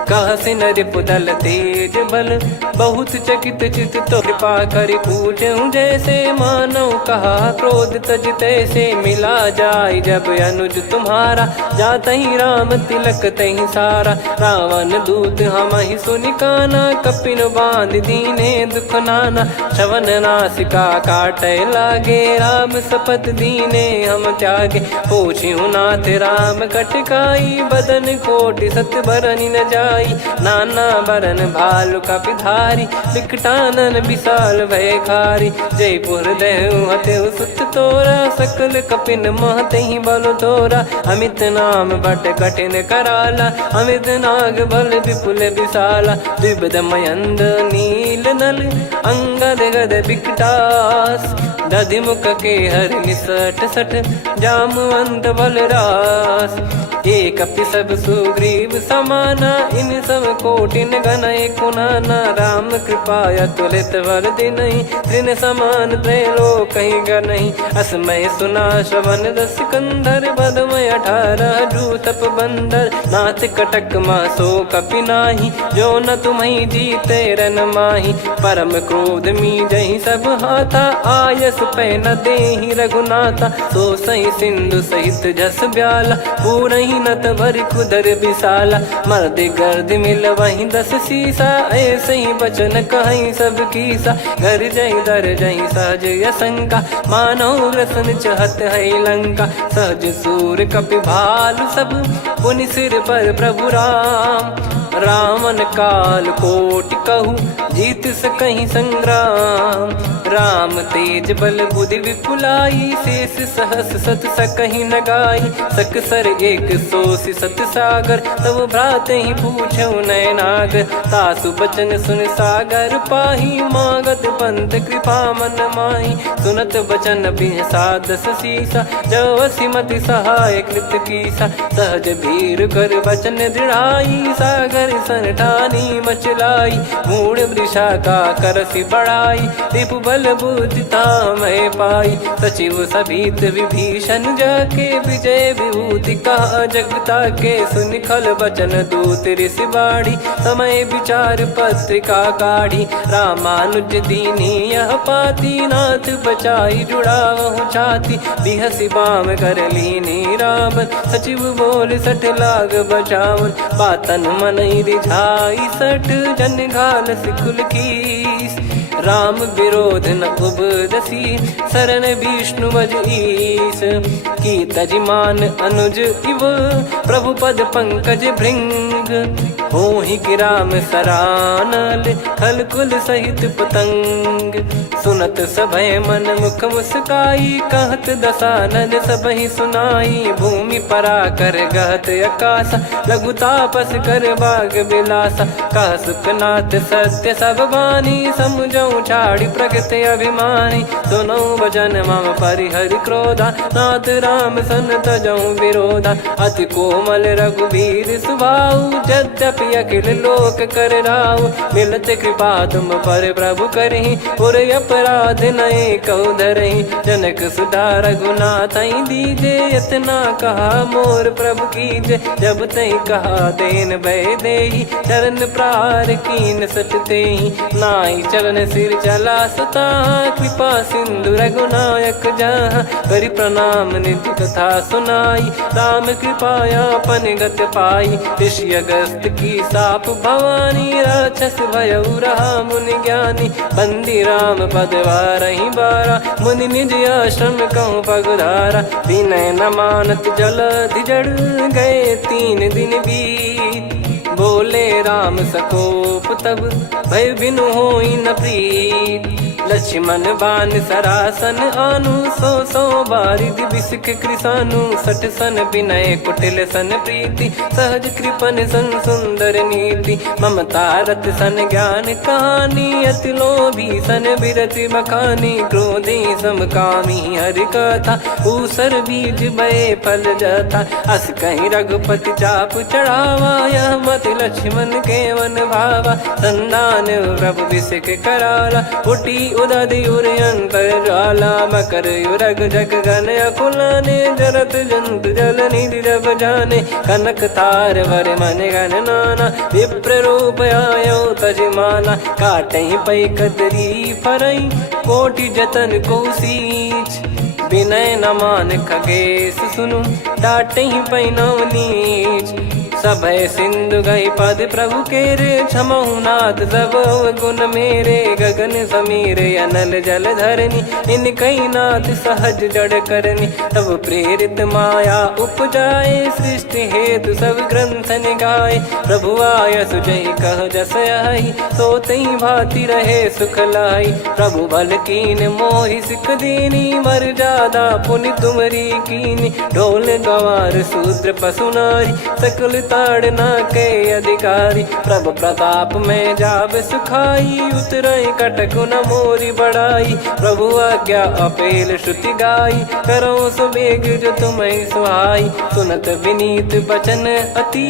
कह सिन रिपुदल तेज बल, बहुत चकित चित तो कृपा करि पूछूं जैसे। मानव कहा क्रोध तज तैसे, मिला जाय जब अनुज तुम्हारा। जातहि राम तिलक तहि सारा, रावण दूत हमहि सुनि काना। कपिन बांध दीने दुख नाना, श्रवण नासिका काटय लागे। राम शपथ दीने हम त्यागे, पूछिहु नाथ राम कटकाई। बदन कोटि सत बरनि न जाय, आई। नाना बरन भालु कपिधारी विकटानन विशाल भयकारी। जयपुर देहु हतेउ सुत तोरा सकल कपिन महतहि बल तोरा। अमित नाम बट कठिन कराला अमित नाग बल विपुल विशाला। द्विविध मयंद नील नल अंगद गद विकटास। दधिमुख के हर निसट सठ जामवंत बलरास। एक कपि सब सुग्रीव समाना इन सब कोटिन गणय कुनाना। राम कृपाया तुलित वर दिनहि त्रिन समान त्रैलोक गणहि। असमय सुना श्रवण दस कंधर बदमय 18 जूतप बंदर। नाथ कटक मासो कपि नाही जो न तुम्हि जीते रन माही। परम क्रोध मी जहि सब हाथा आयस पै न देहि रघुनाथा। तो सही सिंधु सहित जस ब्याला पूरहि नत भरि कुदर विशाला। मर्द गर्द मिल वहीं 10 सीसा ऐसे ही बचन कहीं सब कीसा। घर जय दर जय सहज यसंका मानो रसन चहत है लंका। सहज सूर कपि भालु सब पुनि सिर पर प्रभु राम। रावण काल कोटि कहु जीत सकहि संग्राम। राम तेज बल बुद्धि विपुलाई शेष सहस सत सकहि न गाई। सकसर एक सोसी सत सागर तब भ्रात ही पूछौ नयनाग। तासु बचन सुन सागर पाही मागत पंथ कृपा मन माही। सुनत बचन बिहसा 10 सीसा जो सिमति सहाय कृत कीसा। सहज भीर कर बचन दृढ़ाई सागर सन ठानी मचलाई। मूढ़ वृषा का करसी बढ़ाई रिपु बल बुद्धि तामय पाई। सचिव सभीत विभीषण जाके विजय विभूति कहा जगता के। सुन खल बचन दूत ऋषि बाड़ी समय विचार पत्रिका काढ़ी। रामानुज दीनी यह पाती नाथ बचाई जुड़ावहु छाती। बिहसी बाम कर लीनी रावण सचिव बोल 60 लाग बचावन। बातन मन रिझाई 60 जन घाल सिकुल कीस। राम विरोध न उपजसी शरण विष्णु बज ईस। की तजिमान अनुज इव प्रभु पद पंकज भृंग। होहि कि राम सरानल खल कुल सहित पतंग। सुनत सभय मन मुख मुस्काई कहत दसानन सबहि सुनाई। भूमि परा कर गहत आकाश लघु तापस कर बाग बिलासा। कह सुखनाथ सत्य सब बानी समुझौ छाड़ी प्रगति अभिमानी। सुनो भजन मम परिहरि क्रोधा नाथ राम सन तजौ विरोधा। अति कोमल रघुवीर सुभाऊ यद्यपि अखिल लोक कर राऊ। मिलत कृपा तुम पर प्रभु करहि पुर अपराध नए कौ धरहि। जनक सुधा रघुनाथ दीजे इतना कहा मोर प्रभु कीजे। जब तई कहा देन भय देहि चरण प्रार कीन सटतेहि। नाई चरण सिर चला सता कृपा सिंधु रघुनायक जहाँ। करि प्रणाम नित्य कथा सुनाई राम कृपाया पन गत पाई। ऋषि अगस्त की साप भवानी राक्षस भयउ रहा मुनि ज्ञानी। बंदी राम पद वारहि बारा मुनि निज आश्रम कहूँ पगधारा। विनय न मानत जलधि जड़ गए 3 दिन बीत। बोले राम सकोप तब भय बिनु होई न प्रीत। लक्ष्मण बान सरासन आनु 100 बारिधि बिसिख कृसानु। 60 सन विनय कुटिल सन प्रीति सहज कृपन सन सुंदर नीति। ममता रत सन ज्ञान कहानी अति लोभी सन बिरति बखानी। क्रोधी समकामी हरि कथा ऊसर बीज भय फल जथा। अस कहीं रघुपति चाप चढ़ावा यह मत लक्ष्मण के वन भावा। संदान प्रभु बिसिख कराला उठी उदधि उरयंतर ज्वाला। मकर युरग जग गन अकुलाने जरत जंत जल निधि जब जाने। कनक तार वर मन गण नाना विप्र रूप आयो तजमाना। काटहि पै कदरी फरई कोटि जतन को सींच। विनय न मान खगेश सुनु डांटहि पै नव नीच। सभय सिंधु गई पद प्रभु के रे, क्षमहु नाथ सब गुण मेरे, गगन समीरे अनल जल धरनी, इन कई नाथ सहज जड़ करनी। तब प्रेरित माया उपजाए, सृष्टि हेतु सब ग्रंथ निगाए। प्रभु आय सुजय कह जस आई, सो तई भांति रहे सुख लाई। प्रभु बल कीन मोहि सिख दीनी, मर्यादा पुनि तुमरी कीनी। ढोल गवार शूद्र पशु नारी, सकल ताड़ना के अधिकारी। प्रभु प्रताप में जाब सुखाई, उतरई कटक न मोरी बढ़ाई। प्रभु आज्ञा अपेल श्रुति गाई, करो सुबेग जो तुम्हें सुहाई। सुनत विनीत बचन अति,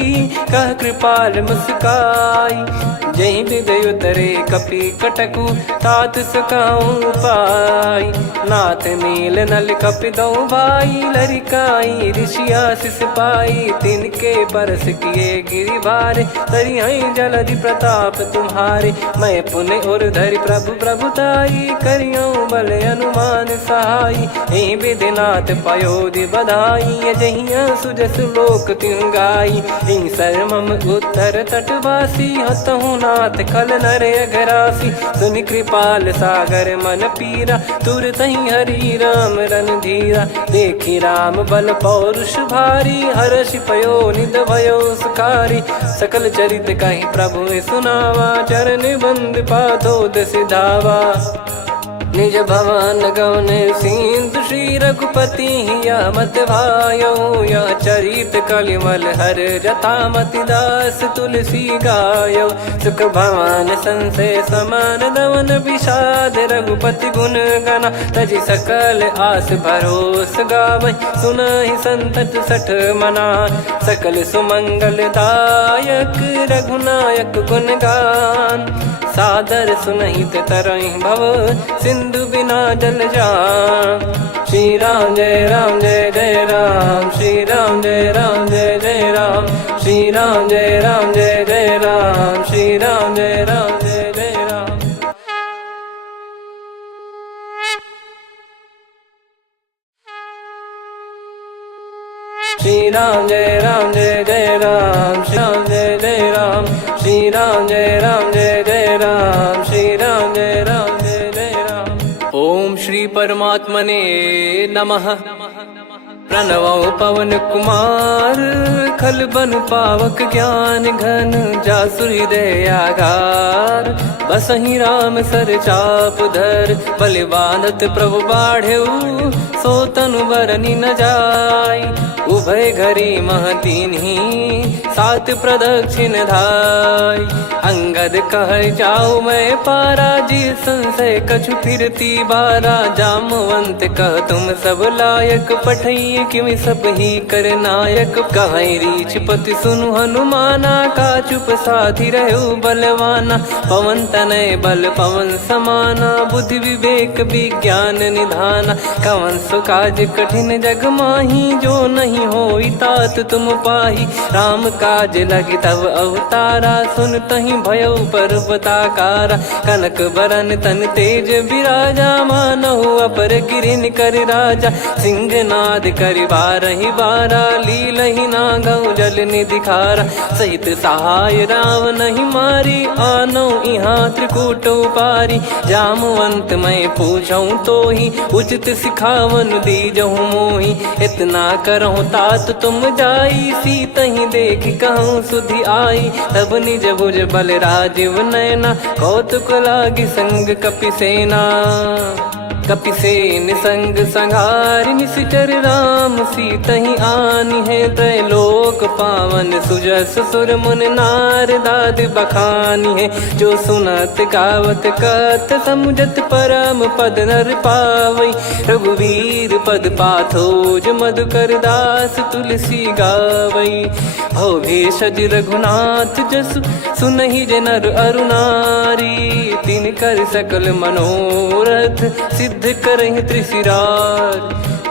कह कृपाल मुस्काई। जय हृदय उतरे कपि कटकु, तात सकाऊं पाई। नाथ नील नल कपि दो भाई, लरिकाई ऋषि आशीष पाई। तिनके परस किए गिरि भारे, तरि हैं जलधि प्रताप तुम्हारे। मैं पुण्य और धरि प्रभु प्रभुताई, करियऊं बल अनुमान सहाई। यही विधिनाथ पयोधि बधाई, जहिया सुजस लोक तिहुँ गाई। इन सरमम उत्तर तटवासी, हतहु नाथ खल नर अघरासी। सुनि कृपाल सागर मन पीरा, तुरत ही हरि राम रन धीरा। देखी राम बल पौरुष भारी, हर्षि पयो निध भयो सुखारी। सकल चरित कहि प्रभु सुनावा, चरण बंद पादोद सिधावा। निज भवन गौन सिंधु, श्री रघुपति या मत भायो। या चरित कलिमल हर जथा, मति दास तुलसी गायो। सुख भवन संशय समान दवन, विषाद रघुपति गुण गना। तजि सकल आस भरोस गावै, सुनहि संतत सठ मना। सकल सुमंगल दायक, रघुनायक गुण गान। सादर सुनहित तरहि भव, सिंधु बिना जल जान। श्री राम जय राम जय जय राम, श्री राम जय राम जय जय राम। श्री राम जय राम जय जय राम, श्री राम जय राम जय जय राम। श्री राम जय राम जय जय राम, श्री राम जय जय राम। श्री राम जय राम जय जय राम, श्री राम जय राम जय जय राम। ओम श्री परमात्मने नमः। प्रणवो पवन कुमार, खल बन पावक ज्ञान घन। जासु हृदय आगार, बसहि राम सर चाप धर। बलि बांधत प्रभु बाढ़ेउ, सो तनु बरनि न जाय। उभय घरी मह दीन्ही, सात प्रदक्षिण धाय। अंगद कह जाऊ मैं पारा, जी संशय कछु फिरती बारा। जामवंत कह तुम सब लायक, पठई किमि सब ही कर नायक। कहीं रीछ पति सुनु हनुमाना, का चुप साधि रहु बलवाना। पवन तनय बल पवन समाना, बुद्धि विवेक विज्ञान निधाना। कवन सो काज कठिन जग माही, जो नहीं होई तात तुम पाही। राम काज लगी तब अवतारा, सुन तहि भयउ पर्वताकारा। कनक बरन तन तेज विराजा, मानहु अपर गिरिन कर राजा। सिंहनाद करि बारहि बारा, लीलहि नागौ जल निधि खारा। सहित सहाय रावण ही मारी, आनो इहाँ त्रिकूट उपारी। जामवंत मैं पूछऊं तो ही, उचित सिखावन दीजहु मोहि। इतना करहु तात तुम जाई, सीतहि देख कहूँ सुधि आई। तब निज भुज बल राजीव नैना, कौतुक लागी संग कपिसेना। कपिसेन संग संहारि निशिचर राम, सीतहि आनि है त्रैलोक पावन। सुजस सुर मुन नार दाद बखानी है, जो सुनत गावत कथ समुझत परम पद नर पावई। रघुवीर पद पाथोज मधुकर दास, तुलसी गावई। भव भेषज रघुनाथ जसु, सुनहि जे नर अरु नारी। तिन कर सकल मनोरथ, सिद्ध करहि त्रिशिरार।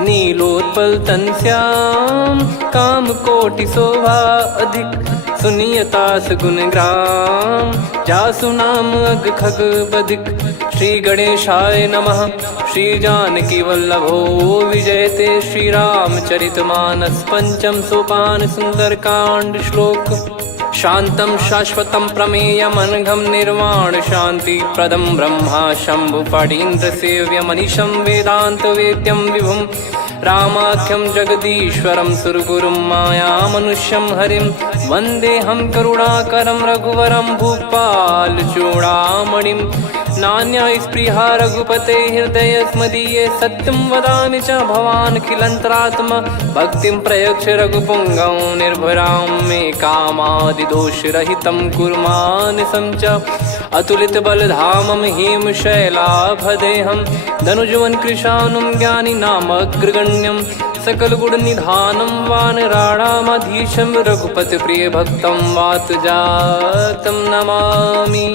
नीलोत्पल तन श्याम, काम कोटि शोभा अधिक। सुनियतास गुण ग्राम। जासु नाम अग खग बदिक श्री गणेशाय नमः। श्री जानकी वल्लभो विजयते श्री रामचरितमानस। पंचम सोपान सुंदरकांड श्लोक। शांतं शाश्वतं प्रमेयमनघं निर्वाण शांति प्रदं ब्रह्मा शंभु फणीन्द्र सेव्य मनीषं वेदांत वेद्यं विभुं रामाख्यं जगदीश्वरं सुरगुरुं माया मनुष्यं हरिं वन्देऽहं करुणाकरं रघुवरं भूपाल चूडामणिं। नान्या स्पृहा रघुपते हृदय स्मदीये सत्यं वदामि च भवान् खिलन्तरात्मा। भक्तिं प्रयच्छ रघुपुङ्गं निर्भरां मे कामादिदोषरहितं कुर्मानसं च। अतुलित बलधामं हेमशैलाभदेहं धनुजवन कृशानुं ज्ञानिनामग्रगण्यं। सकल गुण निधानं वानराणामधीशं रघुपति प्रिय भक्तं वात जातं नमामि।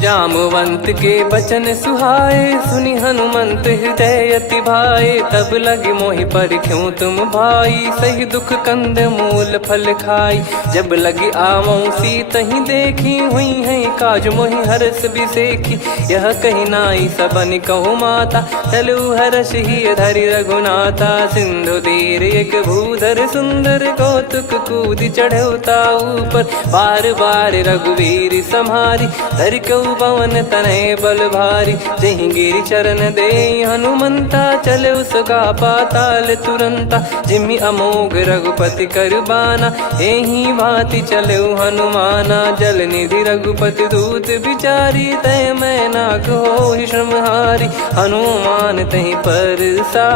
जामवंत के बचन सुहाए सुनि हनुमंत हृदय अति भाए। तब लगे मोहि परख्यूं तुम भाई सही दुख कंद मूल फल खाई। जब लगे आवऊं सीतहि देखी हुई है काज मोहि हरस बिसेखी। यह कही नाई सबन कहु माता चलु हरष ही धरि रघुनाथा। सिंधु तीर एक भूधर सुंदर कौतुक कूद चढ़ौता ऊपर। बार बार रघुवीर सम्हारी धरि कऊ पवन तनय बल भारी। जहि गिरि चरण दे हनुमंता चले उसका पाताल तुरंता। जिमि अमोघ रघुपति कर बाना एहि भांति चले हनुमाना। जल निधि रघुपति दूत बिचारी तय मैं नाक होहि श्रमहारी। हनुमान तहि परसा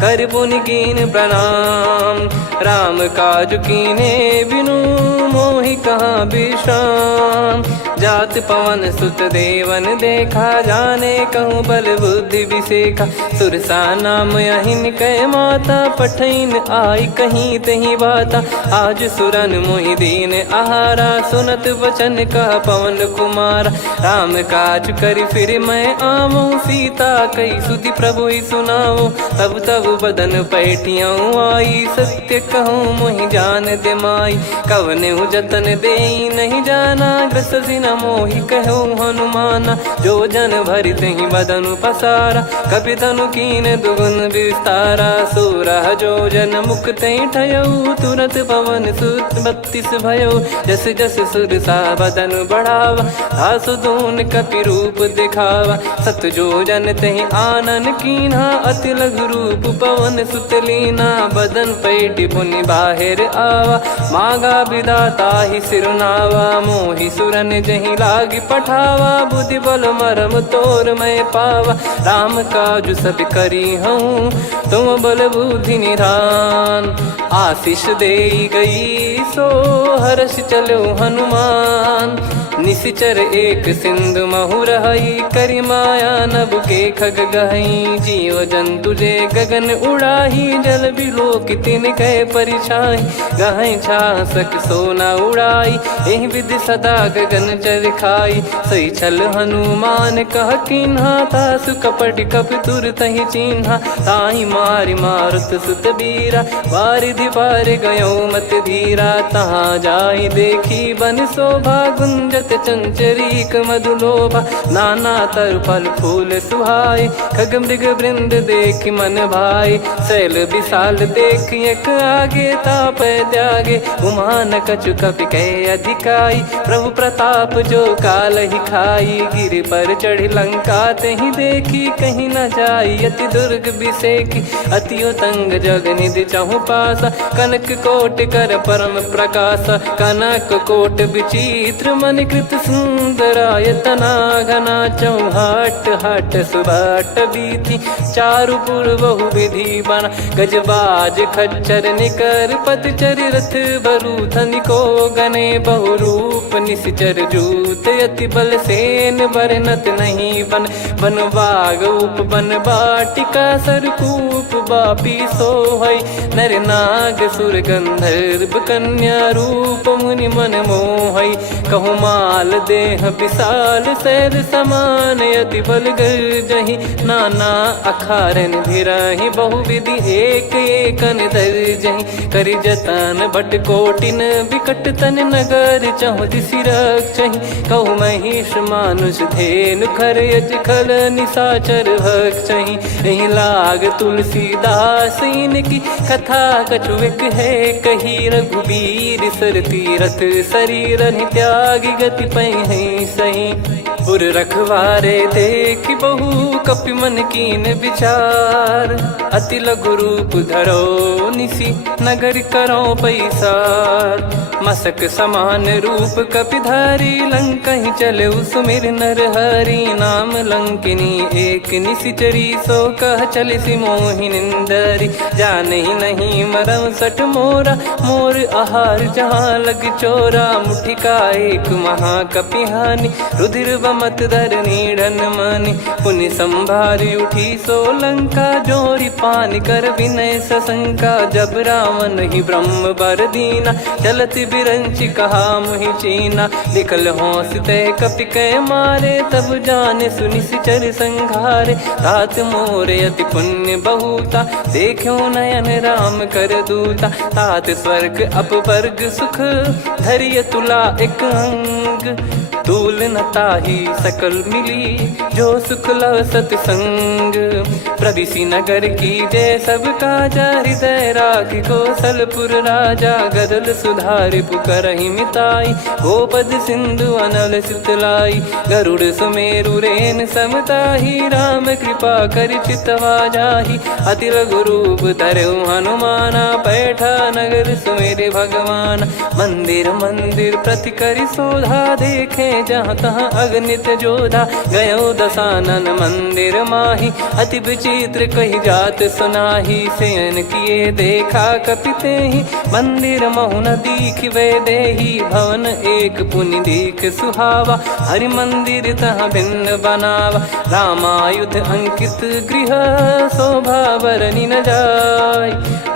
कर पुनि कीन प्रणाम। राम काज कीने बिनु मोहि कहाँ विश्राम। जात पवन सुत देवन देखा जाने कहूँ बल बुद्धि विसेखा। सुरसा नाम अहिन कै माता पठैन आई कहीं तही बाता। आज सुरन मोहि दीन आहारा सुनत वचन कह पवन कुमारा। राम काज करि फिर मैं आवऊं सीता कई सुधि प्रभु ही सुनाओ। तब तब बदन पैठियाँ आई सत्य कहूँ मोहि जान दे माई। कवने जतन दे नहीं जाना ग्रसिन मोहि कहो हनुमाना। जो जन भरि तहि बदनु पसारा कपि तनु कीन दुगुन विस्तारा। सोरह जो जन मुख तहि ठयऊ तुरत पवन सुत 32 भयऊ। जस जस सुरसा बदनु बढ़ावा आसु दून कपि रूप दिखावा। सत जो जन तहि आनन कीन्हा अति लघु रूप पवन सुत लीना। बदन पैटि पुनि बाहिर आवा मागा विदाता ही सिरुनावा। मोहि सुरन जहि लागी पठावा बुद्धि बल मरम तोर मैं पावा। राम काज सब करी हूँ तुम बल बुद्धि निधान। आशीष दे गई सो हर्ष चलो हनुमान। निशिचर एक सिंधु महु रही करि माया नभ के खग गहई। जीव जंतु जे गगन उड़ाही जल बिलो तिन कह परिछाई। गहई छासक सोना उड़ाई एहि विधि सदा गगन चर खाई। सही छल हनुमान कह किन्हा तासु कपट कपि तुर तहि चिन्हा। ताहि मारि मारुत सुत बीरा वारिधि पार गयो मत धीरा। तहाँ जाई देखी बन शोभा गुंजत चंचरीक मधुलोभा। नाना तर फल फूल सुहाए खग मृग वृंद देख मन भाई। शैल विशाल देख एक आगे ताप त्यागे उमा न कछु कपि कहे अधिकाई। प्रभु प्रताप जो काल ही खाई गिरि पर चढ़ी लंका तहि देखी कहीं न जाई। अति दुर्ग बिसेकी अति उतंग जग निधि चहु पासा। कनक कोट कर परम प्रकाश कनक कोट विचित्र मन कृत सुंदरायतना घना। चौहाट हाट सुबाट बीथी चारु पुर बहु विधि बना। गजबाज खच्चर निकर पतचर रथ बरु धनिको गने बहु रूप निश्चर जूत अति बल सेन बरनत नहीं बन बन बाग उप बन बाटिका सरकूप बापी सोहई नर नाग सुर गंधर्व कन्या रूप मुनि मन मोहई कहु माल देह विशाल सैर समान अति बल गर्जहि नाना अखारन भिरहि बहुविधि एक एकन दर्जहि करि जतन भट कोटिन विकट तन नगर चहु दिसि रक्षहि कहु महिष मानुष धेनु खर यज खल निशाचर भक्षहि एहि लाग तुलसीदास इनकी कथा कछुक है कही रघुबीर सर तीरथ शरीर त्यागी गति पै सही पुर रखवारे देख बहु कपि मन कीन विचार अति लघु रूप धरो निसी नगर करो पैसार मसक समान रूप कपिधारी लंकहि चले सुमिर नर हरि नाम लंकिनी एक निशिचरी सो कह चल सि मोहि निंदरी जानहि नहीं मरम सठ मोरा मोर आहार जहाँ लग चोरा मुठिका एक महाकपिहानि रुधिर बमत धर नीड़न मनि पुनि संभारी उठी सोलंका जोरी पान कर विनय सशंका जब रावण ही ब्रह्म बर दीना चलति बिरंचि कहा मुहि चीना निकल होंस ते कपि कै मारे तब जाने सुनि सिचर संघारे तात मोरे अति पुण्य बहुता देखो नयन राम कर दूता तात स्वर्ग अपवर्ग सुख धैर्य तुला एक अंग तूल न ताही सकल मिली जो सुख लव सतसंग प्रविसी नगर की जय सब काजा हृदय राग कौशलपुर राजा गदल सुधारि पुकरहि मिताई गोपद सिंधु अनल सितलाई गरुड़ सुमेरु रेन समताही राम कृपा कर चितवा जाहि अति लघु रूप धरऊ हनुमाना पैठा नगर सुमेरे भगवान मंदिर मंदिर प्रति करि शोधा देखे जहाँ तहाँ अगणित जोधा गयो दशानन मंदिर माही अति विचित्र कही जात सुनाही सेन किए देखा कपिते ही मंदिर महु न दीख वे देही भवन एक पुनि दीख सुहावा हरि मंदिर तहाँ भिन्न बनावा रामायुध अंकित गृह शोभा बरनी न जाय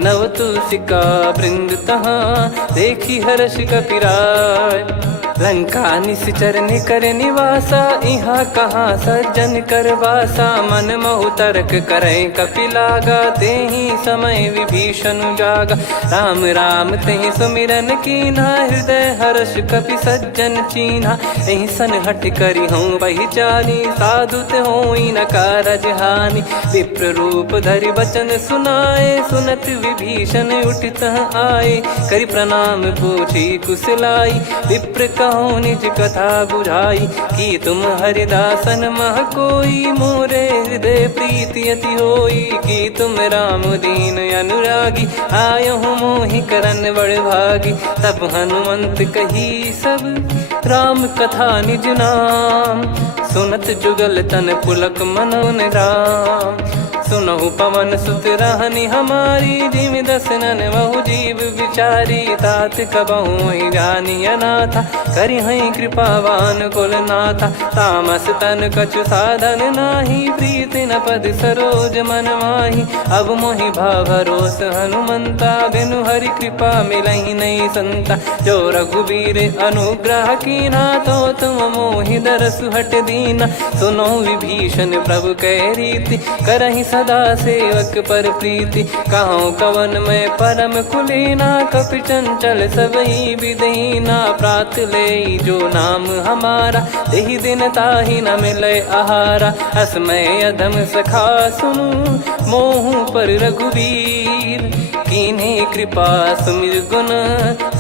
नव तुलसिका वृंद तहाँ देखी हर्ष कपिराय लंका निश्चर निकर निवासा यहाँ कहाँ सज्जन कर वासा मन महु तर्क करें कपिलागा तेहि समय विभीषण जागा राम राम तेहि सुमिरन कीन्हा हृदय हर्ष कपि सज्जन चीन्हा एहि सन हट करी हूँ बही चाली साधु ते होई न कारज हानि विप्र रूप धरि वचन सुनाए सुनत विभीषण उठित आए करि प्रणाम पूछी कुशलाई विप्र कहो निज कथा बुझाई कि तुम हरिदासन मह कोई मोरे हृदय प्रीति अति होई कि तुम राम दीन अनुरागी आयो मोहि करन बड़ भागी तब हनुमंत कही सब राम कथा निज नाम सुनत जुगल तन पुलक मनोन राम सुनहु पवन सुत रहनी हमारी जिम दसनन बहु जीव विचारी तात कबहु जानी अनाथा करि हई कृपावान कुल नाथा तामस तन कछु साधन नाही प्रीति न पद सरोज मन माही अब मोहि भावरोस हनुमंता बिनु हरि कृपा मिलहि नहीं संता जो रघुबीर अनुग्रह कीना तो तुम मोहि दरसु हट दीना सुनो विभीषण प्रभु कह रीति करहि सदा सेवक पर प्रीति कहूँ कवन में परम कुलीना कपि चंचल सबही विदहीना प्रात ले जो नाम हमारा यही दिन ताहि न मिले आहारा असमय अधम सखा सुनु मोहु पर रघुवीर कीन्हे कृपा सुमिर गुण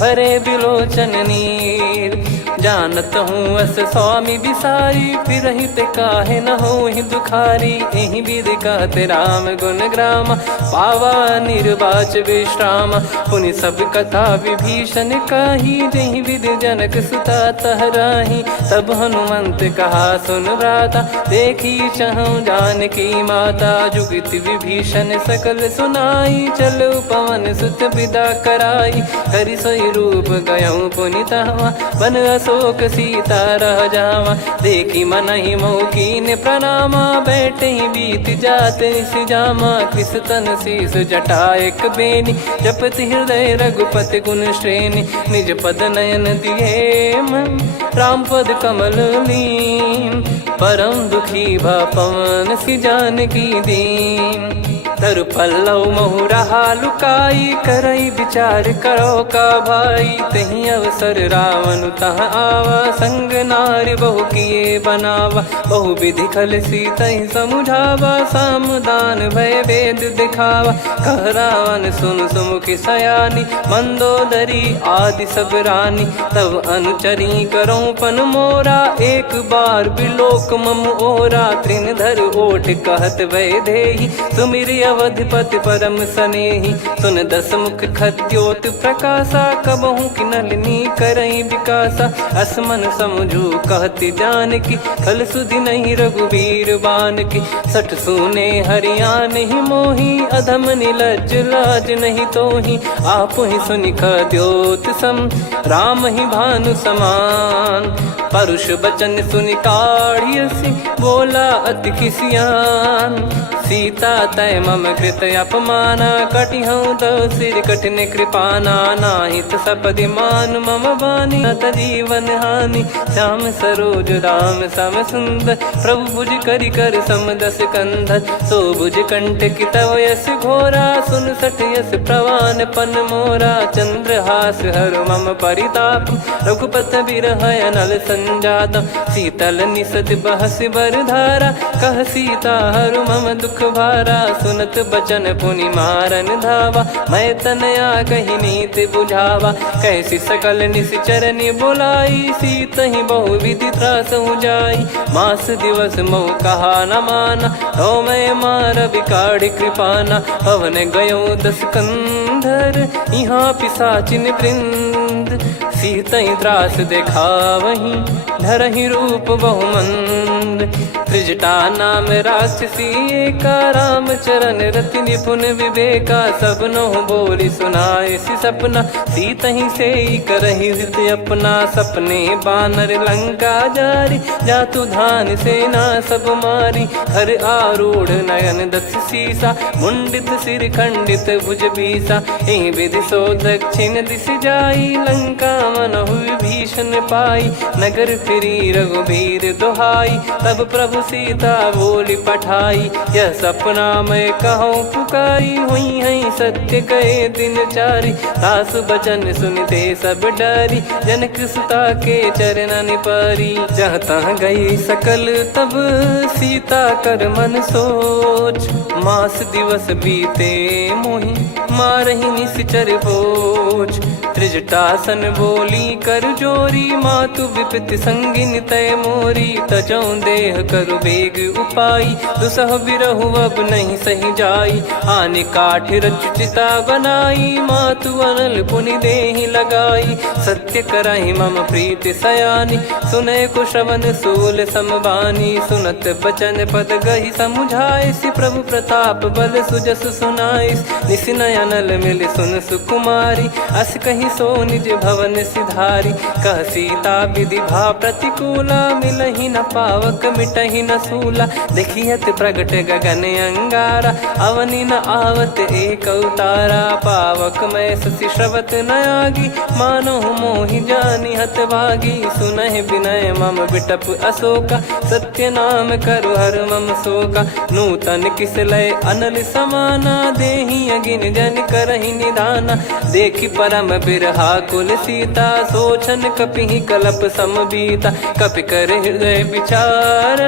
भरे बिलोचन नीर जानत हूँ अस स्वामी बिसारी फिर हित काहे न हो ही दुखारी एहि विध कहते राम गुण ग्राम पावा निर्वाच विश्राम पुनि सब कथा विभीषण काही जहि विध जनक सुता तहराही तब हनुमंत कहा सुन भ्राता देखी चहु जानकी माता जुगित विभीषण सकल सुनाई चलो पवन सुत विदा कराई हरि सोई रूप गयऊ पुनि तहवा बन शोक सीता रह जावा। देखी मन ही मौकीन प्रणामा, बैठे ही बीत जात निस जामा। किस तन शीस जटा एक बेनी, जपत हृदय रघुपति गुण श्रेणी। निज पद नयन दिए मन, राम पद कमल लीन। परम दुखी भा पवन सी जानकी दीन। तरु पल्लव महु रहा लुकाई, करई विचार करो का भाई। तही अवसर रावण तहाँ आवा, संग नार बहु किए बनावा। बहु विधि खल सीतहि समुझावा, सामदान भय वेद दिखावा। कह रावण सुन सुमुखी सयानी, मंदोदरी आदि सब रानी। तब अनुचरी करो पन मोरा, एक बार बिलोक मम ओरा। तृण धर ओठ कहत भय देहि, सुमिर अवधिपति परम सनेहि। सुन दस मुख खद्योत प्रकाशा, कबहु की नलिनी करई विकासा। असमन समझू कहति जानकी, खल सुधि नहीं रघुबीर बान की। सठ सुने हरियाण ही मोही, अधम निलज लाज नहीं तोही। आप ही सुनि खद्योत सम, राम ही भानु समान। परुष बचन सुनि काढ़ियसि, बोला अति किसियान। सीता तय मम कृत अपमाना, कटिहऊँ तव सिर कठिन कृपाना। नाहित सपदि मान मम बानी, अत जीवन हानि। श्याम सरोज राम सम सुंदर, प्रभु भुज करि कर सम दस कंधर। सो भुज कंठ की तव यस घोरा, सुन सठ यस प्रवान पन मोरा। चंद्रहास हर मम परिताप, रघुपत बिरह अनल संजात। शीतल निसत बहस बर धारा, कह सीता हर मम दुख भारा। सुनत बचन पुनि मारन धावा, मैं तनया कही नीत बुझावा। कैसी सकल निश्चर बुलाई, सीतहि बहु विधि त्रास जाई। मास दिवस मोह कहा न माना, तो मैं मार बिकाढ़ कृपाना। पवन गयो दस कंधर, यहाँ पिशाचिन वृंद। सीतहि त्रास देखावहीं, धरहि रूप बहुमंद। त्रिजटा नाम राक्षसी एका, राम चरण रति निपुण विवेका। सबनो बोली सुनाए सि सपना, सीतहि से करहि हृदय अपना। सपने बानर लंका जारी, जातु धान सेना सब मारी। हर आरूढ़ नयन दस सीसा, मुंडित सिर खंडित भुज बीसा। एहि विधि सो दक्षिण दिश जाई, लंका मनहु विभीषण पाई। नगर फिरी रघुबीर दोहाई, तब प्रभु सीता बोली पठाई। यह सपना मैं कहूँ पुकारी, हुई है सत्य कहे दिन चारी। सास बचन सुनते सब डरी, जनक सुता के चरण परी। जहाँ तहाँ गई सकल तब सीता कर मन सोच। मास दिवस बीते मोहि, मारहि निश्चर बोझ। त्रिजटासन बोली कर जोरी, मातु विपति संगिन तय मोरी। तजौ देह करु बेग उपाई, दुसह बिरहु अब नहीं सही जाई। आने काठ रचिता बनाई, मातु अनल पुनि देहि लगाई। सत्य करहि मम प्रीति सयानी, सुनय को श्रवण सूल समबानी। सुनत बचन पद गहि समुझाए, सि प्रभु प्रताप बल सुजस सुनाइस। निसिनय अनल मिल सुन सुकुमारी, अस कहि सो निज भवन सिधारी। कह सीता विधि भा प्रतिकूला, मिलहि न पावक मिटहि न सूला। देखियत प्रगट गगन अंगारा, अवनि न आवत एक अवतारा। पावक मैं ससि श्रवत न आगी, मानो मोहि जानि हत भागी। सुनहि विनय मम बिटप अशोका, सत्य नाम करु हर मम शोका। नूतन किस लय अनल समाना, देहि अगिन जन करहि निदाना। देखि परम बिरहा कुल सीता, सोचन कपिहि कलप समबीता। कपि कर हृदय विचार,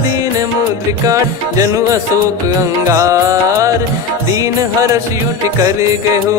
दीन मुद्रिका जनु अशोक अंगार। दीन हर्ष उठ कर गहु,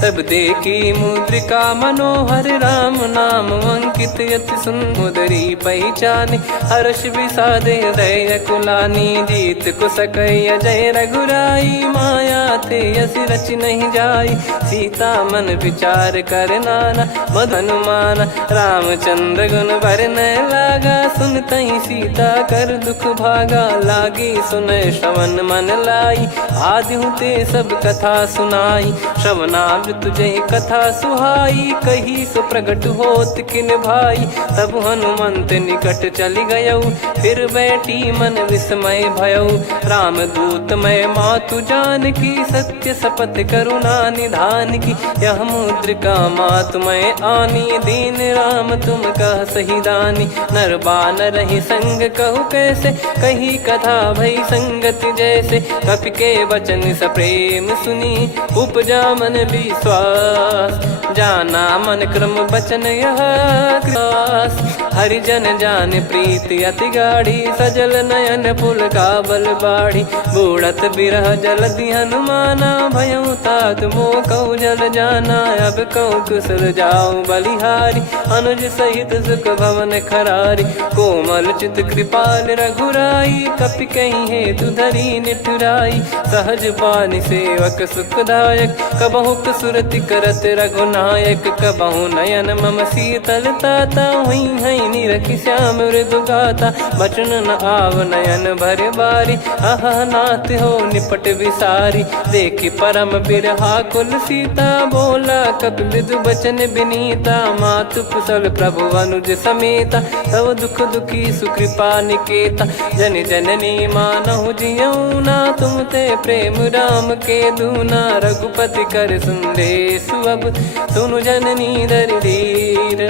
तब देखी मुद्रिका मनोहर। राम नाम अंकित यति सुंदरी पहचाने। हर्ष विषाद हृदय कुलानी, जीत को सकय जय रघुराई। माया माथे यस रच नहीं जाई। सीता मन विचार कर नाना मदन माना, रामचंद्र गुण बरने लागा। सुनतई सीता कर दुख भागा, लागी सुने श्रवण मन लाई। आदि ते सब कथा सुनाई, श्रवणाव तुझे कथा सुहाई। कही सो प्रगट होत किन भाई, तब हनुमंत निकट चली गयऊ। फिर बैठी मन विस्मय भयऊ, राम दूत मैं मातु जान की। सत्य शपथ करुणा निधान की, यह मुद्रिका मातु मैं आनी। दीन राम तुम कह सही दानी, नर बानर ही संग कहु कैसे। कही कथा भई संगति जैसे, कपि के वचन सप्रेम सुनी। उपजा मन विश्वास, जाना मन क्रम बचन यह कृपास। हरिजन जान प्रीति अति गाढ़ी, सजल नयन पुल काबल बाढ़ी। बूढ़त बिरह जलधि हनुमाना, भयउ तात मोह कहु जल जाना। अब कहु कुशल जाऊं बलिहारी, अनुज सहित सुख भवन खरारी। कोमल चित कृपाल रघुराई, कपि कहीं हेतु धरी निठुराई। सहज पानि सेवक सुखदायक, कबहु सुरति करत रघुनायक। कबहु नयन मम शीतलता, हुई हई निरखि श्याम मृदु गाता। बचन न आव नयन भर बारी, अह नाथ हो निपट विसारी। देखि परम बिरहा कुल सीता, बोला कपि मृदु बचन बिनीता। मातु कुशल प्रभु अनुज समेता, तव दुख दुखी सुकृपा निकेता। जन जननी मानहु जियऊ ना, तुम ते प्रेम राम के दूना। रघुपति कर संदेश अब, सुनु जननी दर धीर।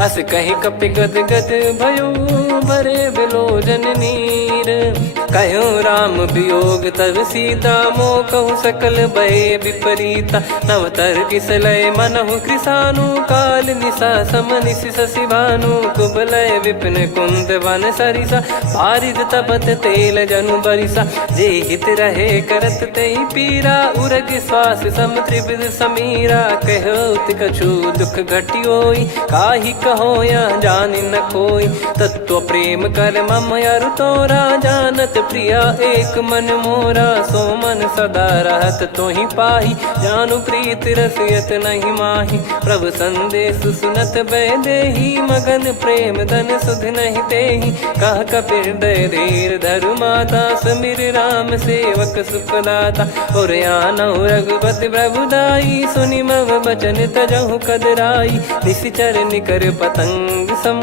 अस कहि कपि गद गद भयो, भरे बिलोचन नीर। कहूँ राम वियोग तब सीता, मोह कहूँ सकल भय विपरीता। नवतर किसलय मनहु कृसानु, काल निशा समनिश शशि भानु। कुबलय विपिन कुंद वन सरिसा, पारिद तपत तेल जनु बरिसा। जे हित रहे करत ते पीरा, उरग श्वास सम त्रिविध समीरा। कहत कछु दुख घटियोई, काहि कहो या जानि न कोई। तत्व प्रेम कर मम अरु तोरा, जानत प्रिया एक मन मोरा। सो मन सदा रहत तोहि पाही, जानु प्रीति रसियत नहीं माही। प्रभु संदेश सुनत भय देहि, मगन प्रेम धन सुध नहीं तेहि। कह कपिर दय धीर धरु माता, समीर राम सेवक सुखदाता। और आनौ रघुपति प्रभु दाई, सुनि मम बचन तजहु कदराई। निशिचर निकर पतंग सम,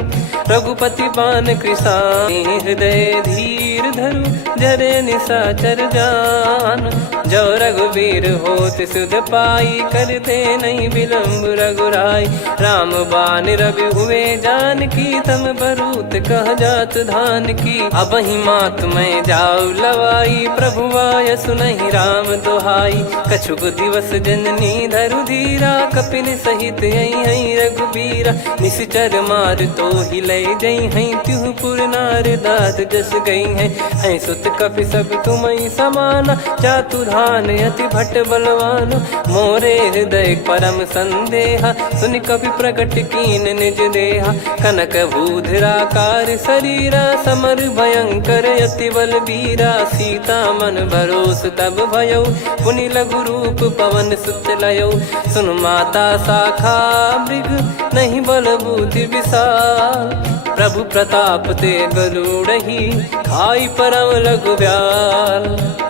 रघुपति पान कृषानि। हृदय धीर धरु जरे निशाचर जान। जो रघुवीर होत सुध पाई, करते नहीं विलम्ब रघुराई। राम बान रवि हुए जान की, तम बरूत कह जात धान की। अब ही मात मैं जाऊ लवाई, प्रभु आय सुनहि राम दुहाई। कछुक दिवस जननी धरु धीरा, कपिन सहित यही रघुबीरा। निशिचर मार तो ही लय जई हैं, त्यों पुर नार दाद जस गई हैं। सुत कपि सब तुमई समाना, चातु धान अति भट बलवान। मोरे हृदय परम संदेहा, सुनि कपि प्रकट कीन निज देहा। कनक भूधराकार शरीरा, समर भयंकर अति बल बीरा। सीता मन भरोस तब भयऊ, पुनि लघु रूप पवन सुत लयऊ। सुन माता शाखा मृग, नहीं बल बुद्धि विशाल। प्रभु प्रताप ते गरुड़हि, खाई परम लघु ब्याल।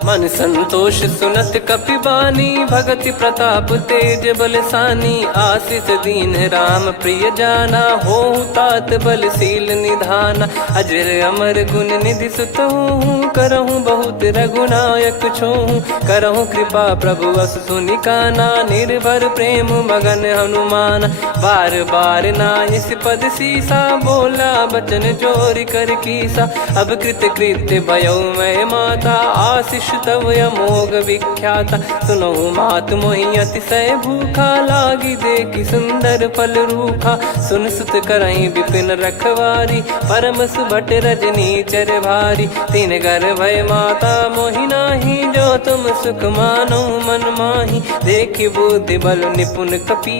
मन संतोष सुनत कपि बानी, भगति प्रताप तेज बलसानी। आशीष दीन राम प्रिय जाना, होहु तात बलशील निधाना। अजर अमर गुण निधि सुतहु, करहु बहुत रघुनायक छोहु। करहु कृपा प्रभु अस सुनि काना, निर्भर प्रेम मगन हनुमान। बार बार नायस पद सीसा, बोला बचन चोरी कर कीसा। अब कृत कृत्य भयउ मैं माता, आशीष तव अमोघ विख्याता। सुनहु मात मोहि अतिशय भूखा, लागी देखि सुंदर फल रूखा। सुन सुत करहि विपिन रखवारी, परम सुभट रजनी चर भारी। तीन घर भय माता मोहि नाही, जो तुम सुख मानो मन माही। देखि बुद्धि बल निपुण कपि,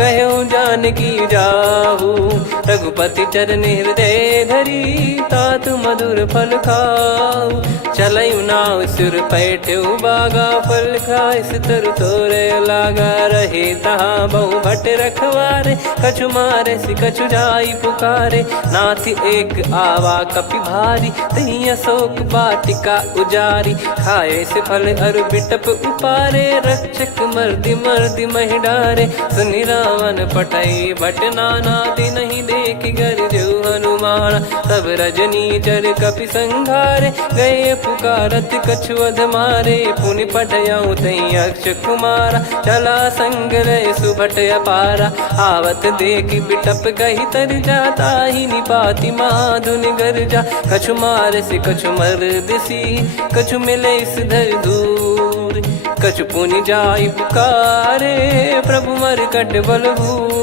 कहु जानकी जाहू। रघुपति चरणे हृदय धरी तात मधुर फल खाऊ। चलयु नाव सिर पैठ्यु बागा फल खाए सितर तोरे लागा। रहे तहाँ बहु भट रखवारे कछु मारे सि कछु जाई पुकारे। नाथ एक आवा कपि भारी तही अशोक वाटिका उजारी। खाए से फल अरु बिटप उपारे रक्षक मर्दि मर्दि महि डारे। सुनि रावण पटई भट नाना नहीं देख गर जो हनुमान। तब रजनी चर कपि संघारे गए पुकारत कछु अध मारे। पुनि पटयऊ तई अक्ष कुमारा चला संग रहे सुभट अपारा। आवत देखि बिटप गही तर जाता ही निपाति महाधुनि गर्जा। कछु मार से कछु मर्दिसी कछु मिले इस धर दूर। कछु पुनि जाई पुकारे प्रभु मरकट बलभूर।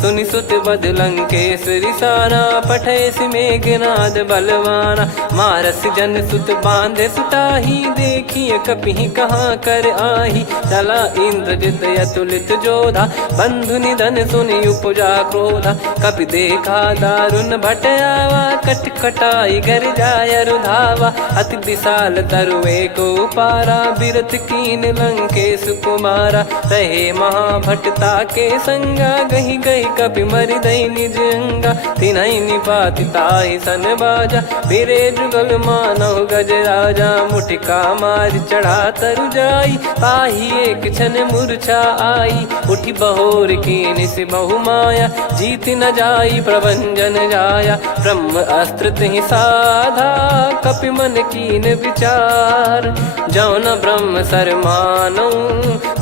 सुनि सुत बद लंकेश्वरी साना पठय सि मेघनाद बलवाना। मारस जन सुत बांधे सुताही देखिए कपि कहाँ कर आही। चला इंद्रजित अतुलित जोधा बंधु निधन सुनि उपजा क्रोधा। कपि देखा दारुण भट आवा कट कटाई गर जाय रुधावा। अति विशाल तरुए को पारा बिरत कीन लंकेश कुमारा। रहे महाभटता के संगा गही गही कपि मरि दई निज अंगा। तिन्हि निपाति ताहि सन बाजा फिरे जुगल मानव गज राजा। मुटिका मार चढ़ा तरु जाई ताहि एक क्षण मूर्छा आई। उठी बहोर कीन से बहु माया जीत न जाई प्रभंजन जाया। ब्रह्म अस्त्र तिहि साधा कपि मन कीन विचार। जौन ब्रह्म सर मानौ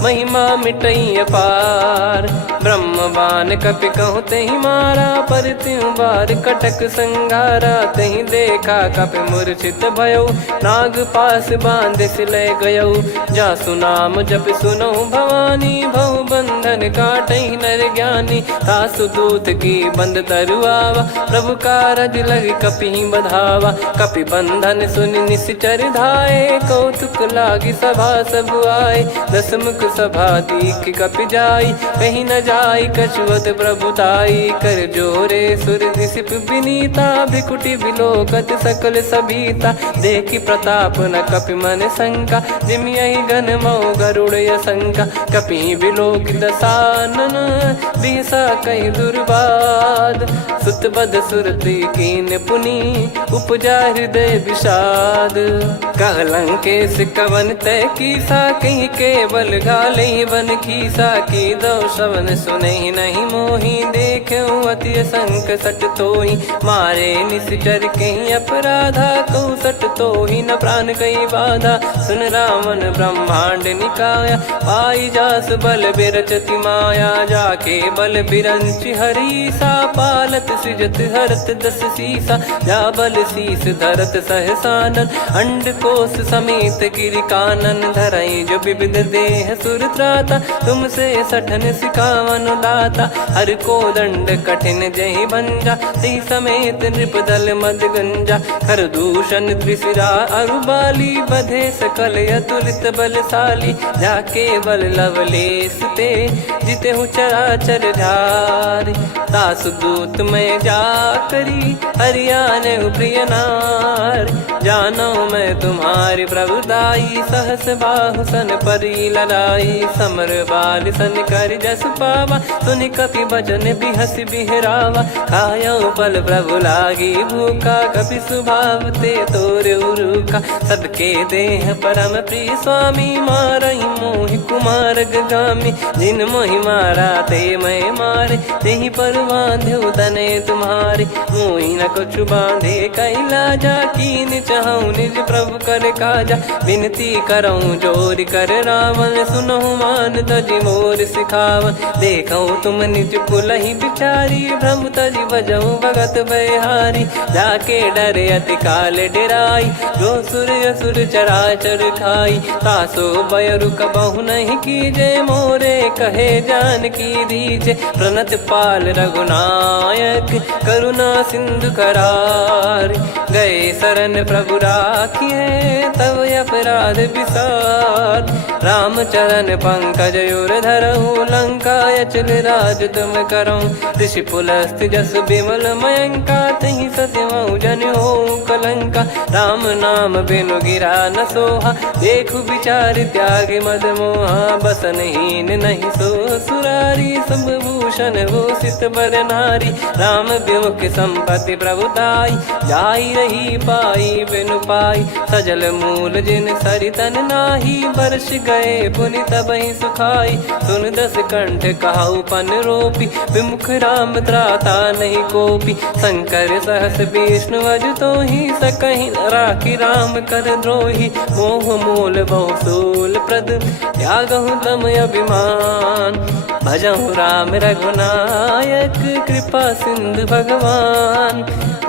महिमा मिटई अपार। ब्रह्म बान कपि कहूँ तहि मारा पर त्यों बार कटक संगारा। तहि देखा कपि मूर्छित भयउ नाग पास बांध सिलय गयउ। जासु नाम जप सुनौ भवानी भव बंधन काटहि नर ज्ञानी। तासु दूत की बंद तरुआवा प्रभु कारज लग कपि बधावा। कपि बंधन सुनि निश्चर धाये कौतुक लागी सभा सब आए। दस मुख सभा दीख कपि जाई कहीं न जाई कछुअत प्रभुताई। कर जोरे सुर दिसिप विनीता भ्रिकुटि बिलोकत सकल सबीता। देखि प्रताप न कपि मन शंका जिमियहि घन मऊ गरुड़ असंका। कपि बिलोक दसानन बिहसा कहि दुर्बाद। सुत बद सुरति कीन पुनि उपजा हृदय विषाद। कह लंकेश कवन तय कीसा कहीं केवल गाले बन खीसा। की दो श्रवण सुनहि नहीं मोहि देखऊँ अति संक सट तोहि। मारे निश्चर कहीं अपराधा कहूँ सट तोहि न प्राण कहीं बाधा। सुन रावण ब्रह्मांड निकाया पाई जास बल बिरचति माया। जाके बल बिरंचि हरीसा पालत सृजत हरत दस सीसा। जा बल शीस धरत सहसानन अंड कोश समेत गिरि कानन। धरई जो विविध देह सुर त्राता तुमसे सठन सिखावन दाता। हर को दंड कठिन जहि भंजा ती समेत नृपदल मद गंजा। हर दूषण त्रिशिरा अरुबाली बधे सकल अतुलित बलशाली। जाके बल लवलेस ते जिते हूँ चराचर झार। तासु दूत में जा करी हरियाने प्रिय नार। जानो मैं तुम्हारी प्रभुदाई सहस बाहु सन परी लड़ाई। समर बाल सन कर जस पावा सुनि कपि भजन बिहस बिहरावा। खायो पल प्रभु लागी भूखा कपि स्वभाव ते तोर उरुखा। सबके देह परम प्रिय स्वामी मारहि मोहि कुमार गामी। जिन मोहि मारा ते मैं मारे तेहि पर बांधु तने तुम्हारे। मोहि न कुछ बांधे कैलाजा कीन चाहूँ निज प्रभु कर काजा। विनती करऊँ जोर कर रावण सुनहु मान तजि मोर सिखावन। देखऊँ तुम निज कुलहि बिचारी भ्रम तजि बजऊँ भगत बहारी। जाके डरे अति काल डेराई जो सुर असुर चराचर खाई। तासो बयरु कबहु नहीं कीजे मोरे कहे जान की दीजे। प्रणत पाल रघुनायक करुणा सिंधु करार। गए शरण प्रभु राखिए तब अपराध विसार। राम चरण पंकज उर धरहु लंका अचल राज तुम करहु ऋषि पुलस्त जस बिमल मयंका तहि सत्यमऊ जन हो कलंका राम नाम बिनु गिरा न सोहा देखु विचार त्याग मद मोहा बसनहीन नहीं सो सुरारी सब भूषण भूषित बर नारी राम विमुख संपत्ति प्रभुताई जाई रही पाई बिनु पाई सजल मूल जिन सरितन नाही वर्ष गए पुनि तबहि सुखाई सुन दस कंठ कहाऊ पन रोपी विमुख राम त्राता नहीं कोपी शंकर सहस विष्णु अज तो ही सकहि राखी राम कर द्रोही मोह मूल बहु सूल प्रद त्यागहु तम अभिमान भजहु राम रघुनायक कृपा सिंधु भगवान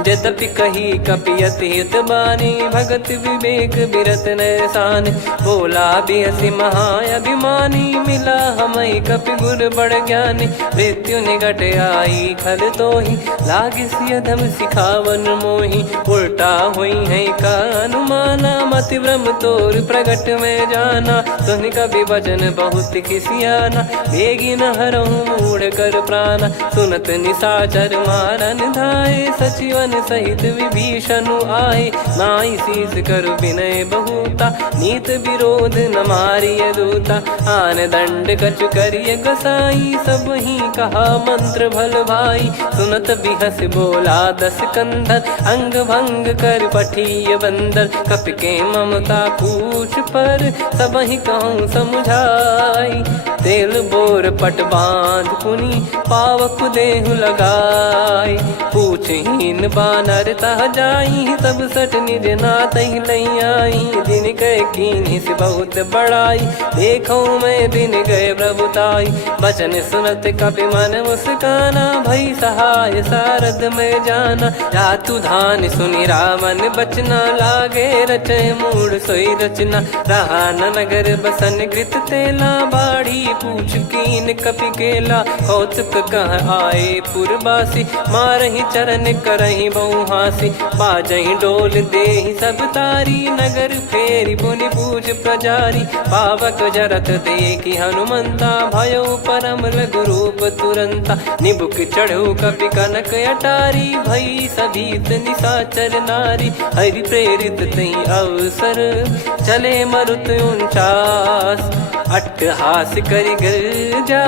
यद्यपि कही कपियति हित बानी भगत विवेक बिरत नैसान बोला बिहसी महाअभिमानी मिला हमई कपि गुर बड़ ज्ञानी मृत्यु निकट आई खल तो ही लागे सियधम सिखावन मोही उल्टा हुई है का अनुमाना मति ब्रह्म तोर प्रगट में जाना सुन कवि वचन बहुत खिसियाना बेगी न हरहु मूढ़ कर प्राण सुनत निशाचर मारन धाये सचिवन सहित विभीषण आए नाई शीस करु विनय बहुता नीत विरोध न मारिय दूता आन दंड कछु करिय गसाई सब ही कहा मंत्र भल भाई सुनत बिहस बोला दस कंधर अंग भंग कर पठिय बंदर कपि के ममता पूछ पर सब ही कहूँ समझाई तेल बोर पट बांध पुनि पावक देहु लगाई पूछहीन बानर तह जाई सब सट निज नाथ ही लई आई दिन गए कीन्ही से बहुत बड़ाई देखो मैं दिन गए प्रभुताई बचन सुनत कपि मन मुस्काना भई सहाय सारद में जाना जातु धान सुनि रावण बचना लागे रचे मूड सोई रचना रहा न नगर बसन कृत तेला बाड़ी पूछ कीन कपि केला कौतुक कह आए पुरबासी मारहि चरण करहि बहु हासी बाजहि डोल देहि सब तारी नगर फेरी पुनि पूज प्रजारी पावक जरत देखि हनुमंता भयो परम रघुरूप तुरंता निबुक चढ़ऊ कपि कनक अटारी भई सभीत निशाचर नारी हरि प्रेरित तहि अवसर चले मरुत 49 अट्टहास करि गिरजा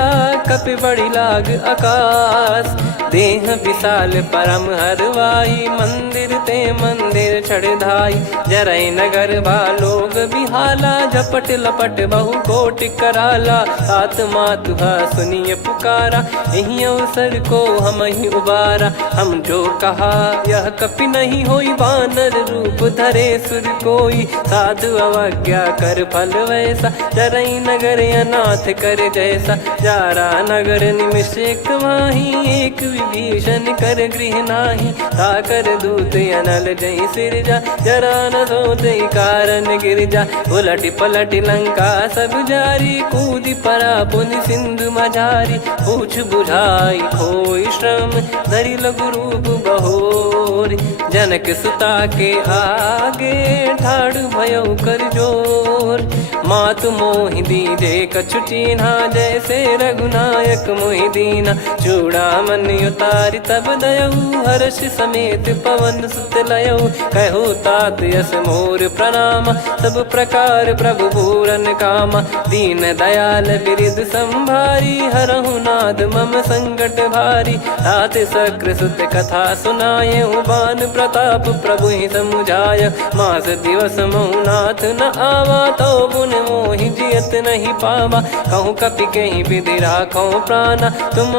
कपि बड़ी लाग आकाश देह विशाल परम हरवाई मंदिर ते मंदिर चढ़धाई जरई नगर बालोग बिहाला झपट लपट बहु कोटि कराला सात मातुहा सुनिय पुकारा यही अवसर को हम ही उबारा हम जो कहा यह कपि नहीं होई बानर रूप धरे सुर कोई साधु अवज्ञा कर फल वैसा जरई नगर अनाथ कर जैसा जारा नगर निमिष एक माही एक विभीषण कर गृह नाही ताकर दूत अनल जय सिरजा जरा न सोते कारण गिरजा उलट पलट लंका सब जारी कूदी परा पुनि सिंधु मझारी पूछ बुझाई खोई श्रम धरि लघु रूप बहोरी जनक सुता के आगे ठाड़ भयो कर जोर मातु मोहि दीजे कछु चिन्हा जैसे रघुनायक मोहि दीना चूड़ामन उतारि तब दयऊ हर्ष समेत पवन सुत लयऊ कहो तात यस मोर प्रणाम सब प्रकार प्रभु पूरन कामा दीन दयाल बिरिद संभारी हरहु नाद मम संकट भारी तात सक्र सुत कथा सुनाये बान प्रताप प्रभु ही समुझाय मास दिवस महु नाथ न आवा तो पुन मोहि जियत नहीं पावा कहूँ कपि कहीं विधि राखो प्राणा तुम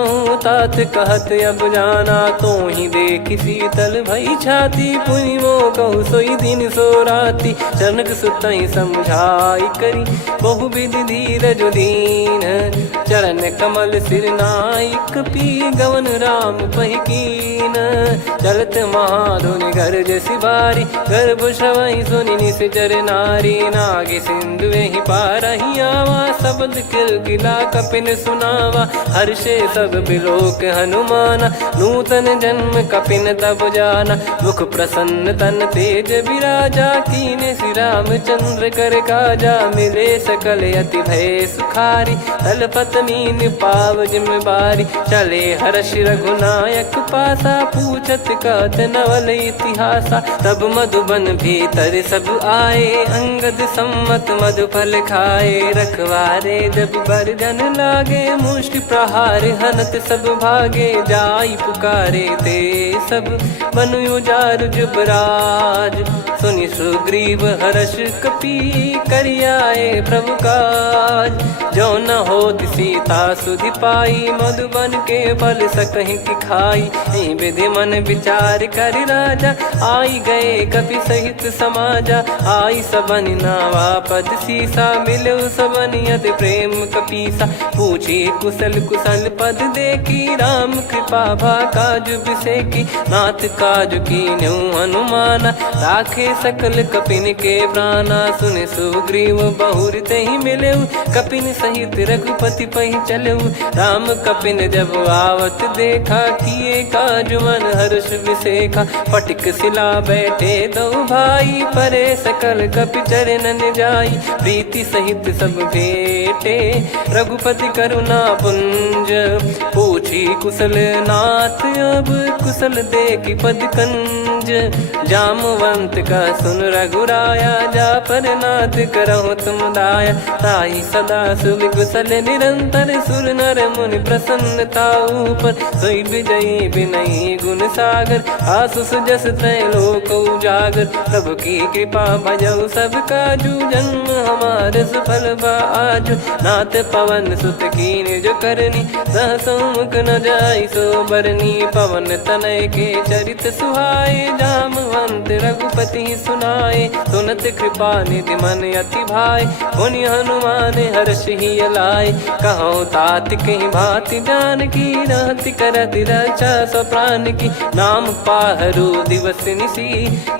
तात कहत अब जाना तो ही देखी शीतल भई छाती पुनि मो कहु सोई दिन सो राती जनक सुत ही समझाई करी बहु विधि धीरज दीन चरण कमल सिर नाइक पी गवन राम पहिकीन चलत महाधुनि गर्ज सिबारी गर्भ श्रवहि सुनि निश्चर नारी नागे सिंधु ही पारहि आवा शब्द किलकिला कपिन सुनावा। हर्षे सब बिलोक हनुमाना, नूतन जन्म कपिन तब जाना। मुख प्रसन्न तन तेज विराजा, कीने श्री रामचंद्र कर काजा। मिले सकल अति भय सुखारी, तलपत मीन पाव जिम्मेवारी। चले हर्ष रघुनायक पासा, पूछत कहत नवल इतिहासा। तब मधुबन भीतर सब आए, अंगद सम्मत मधुफल खाए। रखवारे जब बरजन लागे, मुष्टि प्रहार हनत सब भागे। जाई पुकारे ते सब बन उजारु जुबराज। सुनि सुग्रीव हर्ष कपि, करियाए प्रभु काज। जो न होत सीता सुधि पाई, मधुबन के फल सकहि की खाई। विधि मन विचार कर राजा, आई गए कपि सहित समाजा। आई सबन नावा पद सीसा, मिलो सबन यदि प्रेम कपीसा। पूछी कुशल कुशल पद देखी, राम कृपा भा काज बिसेकी। नाथ काज कीन्हु हनुमाना, राखे सकल कपिन के प्राणा। सुन सुग्रीव बहुर तेहि मिलेउ, कपिन सहित रघुपति पहि चलेउ। राम कपिन जब आवत देखा, किए काज मन हर्ष विसेखा। फटिक सिला बैठे दो भाई, परे सकल कपि चरणन जाई। प्रीति सहित सब भेटे, रघुपति करुणा पुंज। पूछी कुशल नाथ अब, कुशल देखि पद कंज। जामवंत का सुन रघुराया, जा पर नाथ करहु तुम दाया। ताहि सदा सुभि कुशल निरंतर, सुर नर मुनि प्रसन्नता ऊपर। सोई विजयी विनयी गुण सागर, आसु सुजस त्रैलोक उजागर। प्रभु की कृपा भजऊ सब काजू, जन्म हमार सफल बा आजु। नाथ पवन सुत कीन्ह जो करनी, सहसो मुख न जाई सो बरनी। पवन तनय के चरित सुहाए, जामवंत रघुपति सुनाए। सुनत कृपा निधि मन अति भाई, पुनि हनुमान हर्ष ही लाए। कहो तात कहीं भांति जानकी, रहति करति रक्षा सो प्राण की। नाम पाहरु दिवस निसी,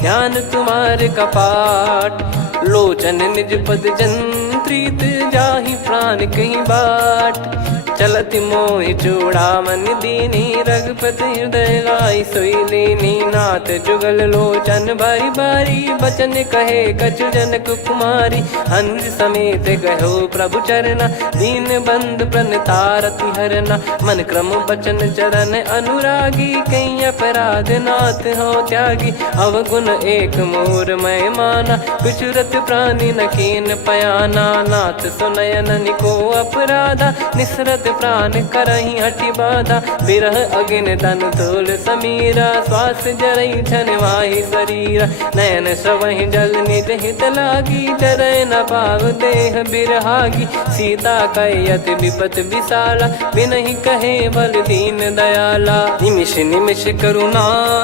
ध्यान तुम्हारे कपाट। लोचन निज पद जंत्रित, जाहि प्राण कहीं बाट। चलति मोहि चूड़ामन दीनी, रघुपति हृदय लाई सोई लीनी। नाथ जुगल लोचन बारी बारी, बचन कहे कछु जनक कुमारी। अनुज समेत गयो प्रभु चरना, दीन बंधु प्रणतारति हरना। मन क्रम बचन चरण अनुरागी, कहीं अपराध नाथ हो त्यागी। अवगुण एक मोर मैं माना, विचुरत प्राणी न कीन पयाना। नाथ सुनयन निको अपराधा, निसरत प्राण करहि हटि बाधा। बिरह अगिन तन तोल समीरा, श्वास जरई छन वाहि शरीरा। नयन श्रवहि जल निज हित लागी, चरय न पाव देह बिरहागी। सीता कैयत विपत विशाला, बिनहि कहे बल दीन दयाला। निमिष निमिष करुणा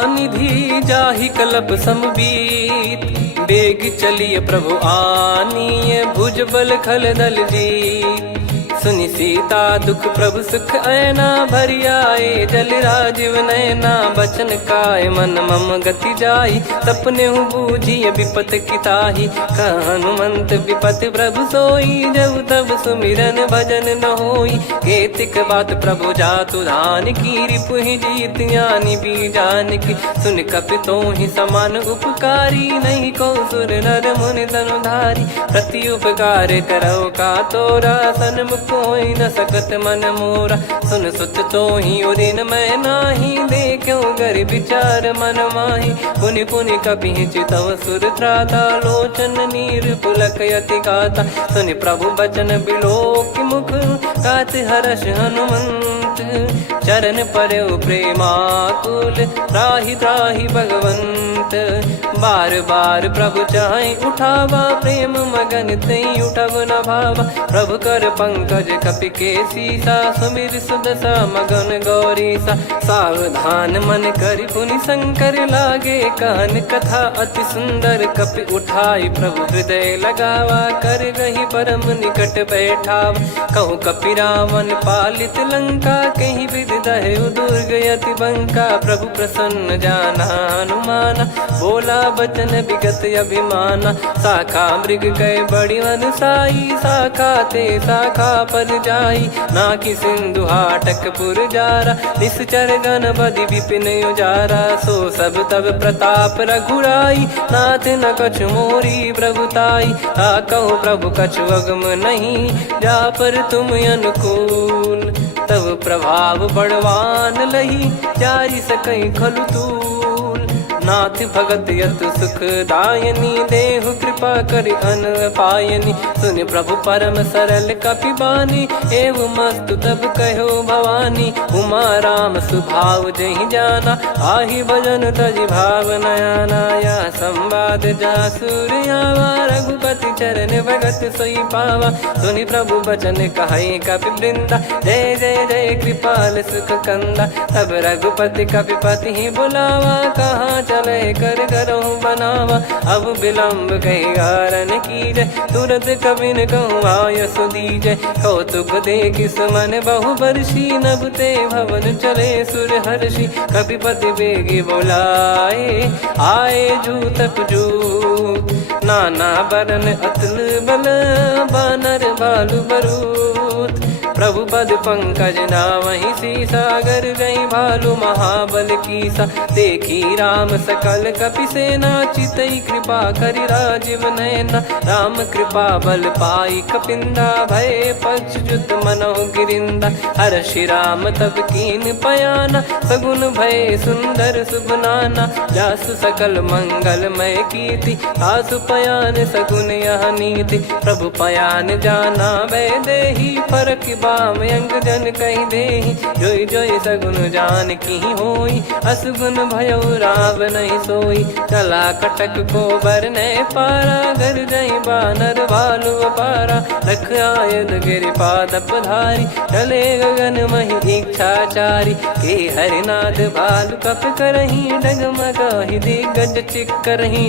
निधि, जाहि कलप समबीत। बेग चलिए प्रभु आनीय, भुज बल खल दल जीत। सुनि सीता दुख प्रभु सुख ऐना, भरि आए जल राजीव नैना। बचन काय मन मम गति जाई, सपने हूँ बूझी विपत किताही। हनुमंत विपत प्रभु सोई, जब तब सुमिरन भजन न होई। केतिक बात प्रभु जातु धान की, रिपुहि जीत ज्ञानी बीजान की। सुन कपि तोहि समान उपकारी, नहीं को सुर नर मुनि तनुधारी। प्रति उपकार करो का तोरा, सन्मुख कोई न सकत मन मोरा। सुन सुत तोहि उदिन मैं नाही, देखो गर विचार मन माही। पुनि पुनि कपि चितव सुर त्राता, लोचन नीर पुलक यति गाता। सुनि प्रभु बचन बिलोक मुख, कात हर्ष हनुमंत। चरण परौ प्रेमाकुल, त्राहि त्राहि भगवंत। बार बार प्रभु चाहि उठावा, प्रेम मगन तई उठब न भावा। प्रभु कर पंकज पंकज कपि के सीसा, सुमिर सुदशा मगन गौरी सा। सावधान मन करि पुनि शंकर लागे, कहन कथा अति सुंदर कपि उठाई। प्रभु हृदय लगावा, कर गही परम निकट बैठाव। कहु कपि रावण पालित लंका, कहीं विधि दहु दुर्ग अति बंका। प्रभु प्रसन्न जाना हनुमाना, बोला बचन विगत अभिमाना। शाखा मृग गए बड़ी वनसाई, शाखा ते शाखा पर जाई। नाकि सिंधु हाटकपुर जारा, निश्चर गण बदि विपिन उजारा। सो सब तब प्रताप रघुराई, नाथ न कछु मोरी प्रभुताई। कहु प्रभु कछु अगम नहीं, जा पर तुम अनुकूल। तब प्रभाव बड़वान लही, जारी सकई खलु तूल। नाथ भगत यत सुख दायनी, देहु कृपा करि अन पायनी। सुन प्रभु परम सरल कपि बानी, एव मस्तु तब कहो भवानी। उमा राम सुभाव जहि जाना, आहि भजन तजि भाव नयाना। या संवाद जासुर आवा, रघुपति चरण भगत सोई पावा। सुनि प्रभु बचन कहै कपि वृंदा, जय जय जय कृपाल सुख कंदा। तब रघुपति कपिपति ही बुलावा, कहाँ चले कर करहु बनावा। अब विलम्ब कही कारण कीजय, तुरत कबिन कहूँ आय सुदीजय। कौतुक देखि सुमन बहु बरसी, नभ ते भवन चले सुर हर्षि। कपिपति बेगी बोलाए, आए जूतक जूत। नाना बरन अतुल बल, बानर बालु बरूत। प्रभु पद पंकज नामहि सीसा, गर गई भालु महाबल कीसा। देखी राम सकल कपि सेना, चितई कृपा करि राजीव नयना। राम कृपा बल पाई कपिंदा, भय पक्षजुत मनोह गिरिंदा। हर्षि राम तब कीन पयाना, सगुन भय सुंदर सुबनाना। जासु सकल मंगलमय कीर्ति, तासु पयान सगुन यह नीति। प्रभु पयान जाना भय देहि, फरक बाम अंग जन कहि देहि। जोई जोई सगुन जान की होई, असगुन भयो राव नहीं सोई। चला कटक को बरने पारा, घर जई बानर भालु अपारा। रख आयद गिरिपाद पधारी, चले गगन महि इच्छाचारी। के हरिनाथ भालु कप करही, डगमगाहि दिग्गज चिक्करही।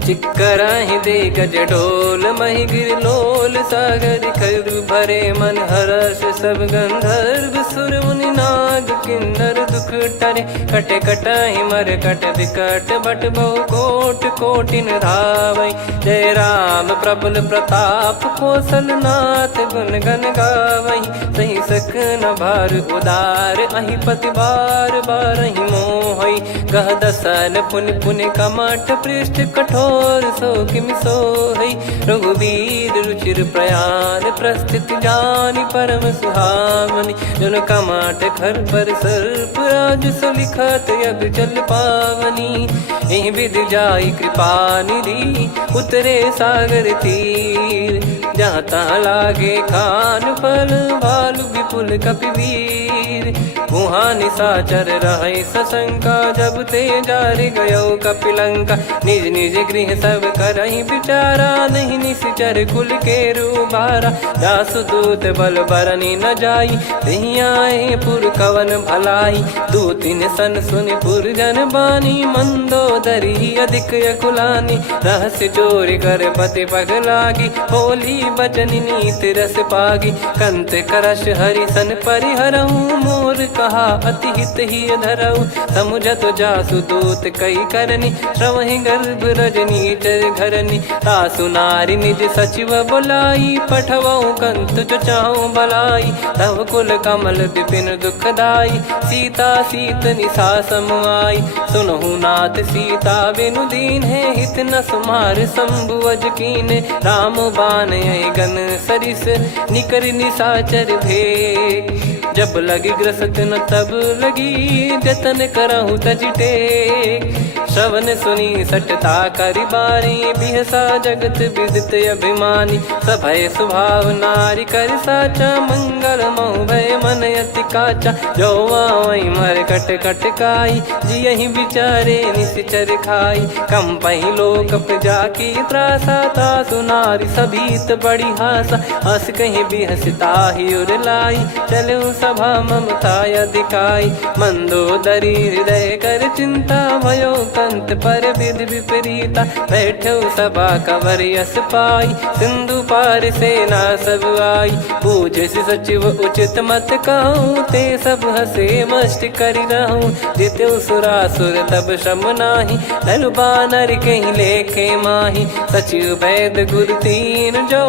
चिक्कराहि दिग्गज ढोल, महि गिर लोल। सागर खरु भरे मन हर्ष, सब गंधर्व सुर मुनि नाग किन्नर दुख टरे। कटे कटाहि मर कट विकट, बट बहु कोट कोटिन धावै। जय राम प्रबल प्रताप, कौशल नाथ गुण गण गावै। सही सख न भार उदार, अहि पति बार बारहि मोहै। गह दसन पुनि पुनि कमठ, पृष्ठ कठोर सो किमि सोहै। रघुवीर रुचिर प्रयाण, प्रस्थित जानि परम सुहावनी। जन कमाट खर पर सर्प, राज सलिखत अब चल पावनी। एहि विधि जाई कृपा निधि, उतरे सागर तीर। जहाँ तहाँ लागे खान फल, भालु विपुल कपिवीर। वहाँ निशाचर रहै सशंका, जब ते जारि गयो कपिलंका। निज निज गृह सब करहि विचारा, नहीं निश्चर कुल के रूबारा। जासु दूत बल बरनी न जाई, तेहि आए पुर कवन भलाई। दू तीन सन सुनि पुर जन बानी, मंदोदरी अधिक अकुलानी। रहस्य चोरी कर पति पग लागी, होली बचन नीत रस पागी। कंत करश हरि सन परिहरऊ, मोर कहा अति हित ही धरऊ। समुझत जासु दूत कई करनी, श्रवहि गर्भ रजनी चर घरनी। तासु नारी निज सचिव बुलाई, पठवऊ कंत जो चाहूं भलाई। तव कुल कमल विपिन दुखदाई, सीता सीत निशा समुआई। सुनहु नाथ सीता बिनु दीन है, हित न सुमार शंभुअज कीने। राम बान यही गन सरिस, निकर निशाचर भेग। जब लगी ग्रसत न तब लगी, जतन करहु तज टेक। श्रवण सुनी सटता करि बारी बिहसा जगत विदित अभिमानी सभय स्वभाव नारी कर साचा मंगल मोह भय मन अति काचा जो आवई मर कट कट काई जियहि बिचारे निश्चर खाई कम पही लोक प्रजा की त्रासा तासु नारी सभीत बड़ी हासा हस कहीं बिहसता ही उर लाई चलो सभा ममता अधिकाई मंदोदरी हृदय कर चिंता भयो कंत पर विधि विपरीता बैठो सभा कवर यस पाई सिंधु पार सेना सब आई पूज सचिव उचित मत कहूँ ते सब हसे मस्त करि रहूं जित्यो सुरासुर तब श्रम नाही धनु बानर कहीं लेखे माही सचिव वैद गुरु तीन जो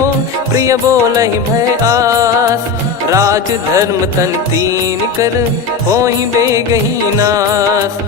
प्रिय बोलहि भय आस राज धर्म तन तीन कर होई बेगही नास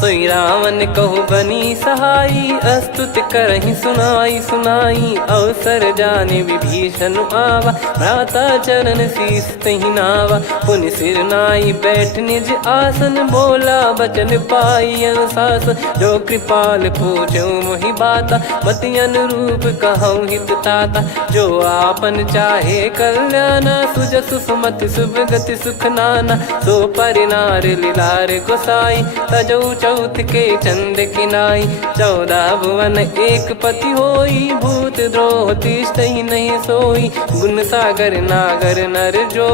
सोई रावण कहु बनी सहाई अस्तुत करहि सुनाई सुनाई अवसर जाने विभीषण आवा भ्राता चरण शीस तहि नावा पुनि सिर नाई बैठ निज आसन बोला बचन पाई अनुशास जो कृपाल पूछो मोहि बाता मति अनुरूप कहूँ हित ताता जो आपन चाहे कल्याणा सुजसु सुमति शुभ गति सुख नाना सो परिनार लीलार गोसाई तजौ चौथ के चंद किनाई 14 भुवन एक पति होई भूत द्रोह तिष्ठहि नहीं सोई गुण सागर नागर नर जो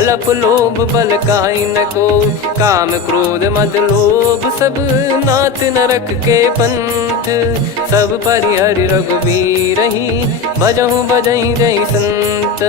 अलप लोभ बल काई न को काम क्रोध मद लोभ सब नाथ नरक के पंथ सब परिहरि रघुबीर ही भजहु बजहि जय संत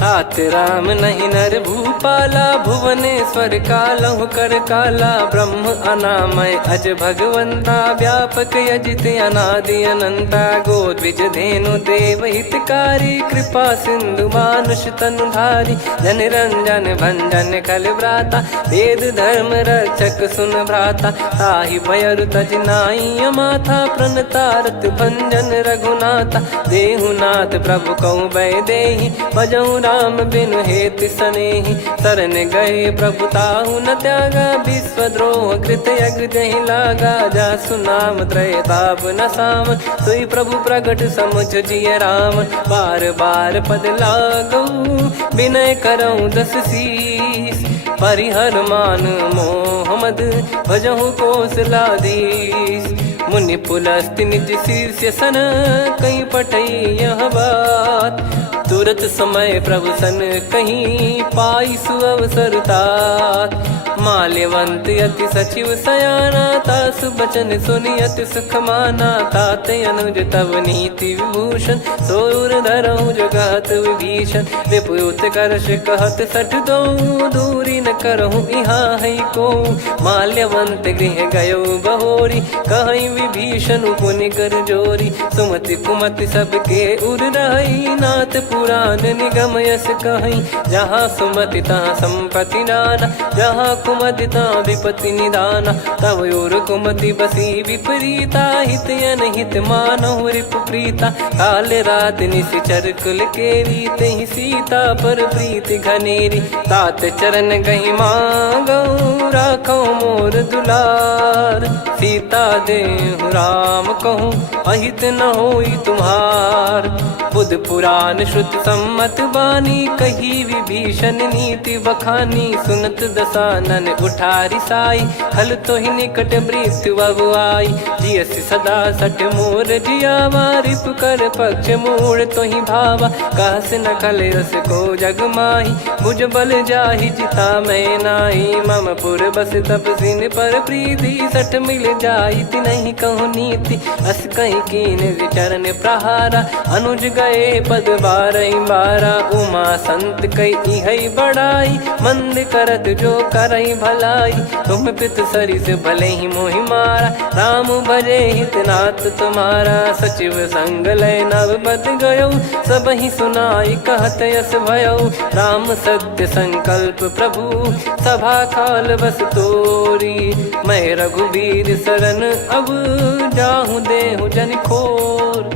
हाथ राम नहीं नर भूपाला भुवनेश्वर कालहु कर काला ब्रह्म अनामय अज भगवंता व्यापक यजित अनादि अनंता गोद्विज धेनु देव हितकारी कृपा सिंधु मानुष तनुधारी जन रंजन भंजन कल व्राता वेद धर्म रक्षक सुन भ्राता ताहि भयरु तज नाई माथा प्रणतारत भंजन रघुनाथा देहुनाथ प्रभु कहु बै देहि भजहु राम बिनु हेत सनेहि शरण गए प्रभु ताहु न त्यागा विश्वद्रोह कृत यज्ञ जहि लागा जासु नाम त्रय ताप न सामन सोई प्रभु प्रगट समुझ जिय रामन बार बार पद लागऊ विनय करऊँ दस शीस परिहर मान मोह मद भजहु कौशलाधीश मुनि पुलस्ति निज शीर्ष सन कहीं पटई यह बात तुरत समय प्रभु सन कहीं पाई सुअवसर तात माल्यवंत अति सचिव सयाना तासु बचन सुनि अति सुख माना तात अनुज तव नीति विभूषण सोर धरऊ जगत विभीषण विपुत करश कहत सठ दो दूरी न करहु यहाँ है को माल्यवंत गृह गयो बहोरी कहीं विभीषण पुनि कर जोरी सुमति कुमति सबके उर रही नाथ पुराण निगम यस कहीं जहाँ सुमति तहाँ संपत्ति नाना जहाँ कुमति तहाँ विपत्ति निदाना तव और कुमति बसी विपरीता हित अनहित मानहु रिप प्रीता काल रात निश्चर कुल केरी तहि सीता पर प्रीति घनेरी तात चरण गही मांगऊ राखो मोर दुलार सीता देहु राम कहूँ अहित न होई तुम्हार बुध पुराण श्रुत सम्मत बानी कही विभीषण नीति बखानी सुनत दसानन उठारी साई खल तो ही निकट मृत्यु अब आई जियस सदा सट मोर जियावा रिप कर पक्ष मूड़ तो ही भावा कहस न खल रस को जग माही भुज बल जाहि जिता मैं नाई मम पुर बस तब सिन पर प्रीति सठ मिल जाई नहीं कहूँ नीति अस कहीं कीन विचरण प्रहारा अनुज गए पद बारई बारा उमा संत कई है बड़ाई मंद करत जो करई भलाई तुम पित सरिस भले ही मोहि मारा राम भजे हित नाथ तुम्हारा सचिव संग लय नव बद गयो सब ही सुनाई कहत यस भयो राम सत्य संकल्प प्रभु सभा काल बस तोरी मैं रघुबीर शरण अब जाहूँ देहु जन खोर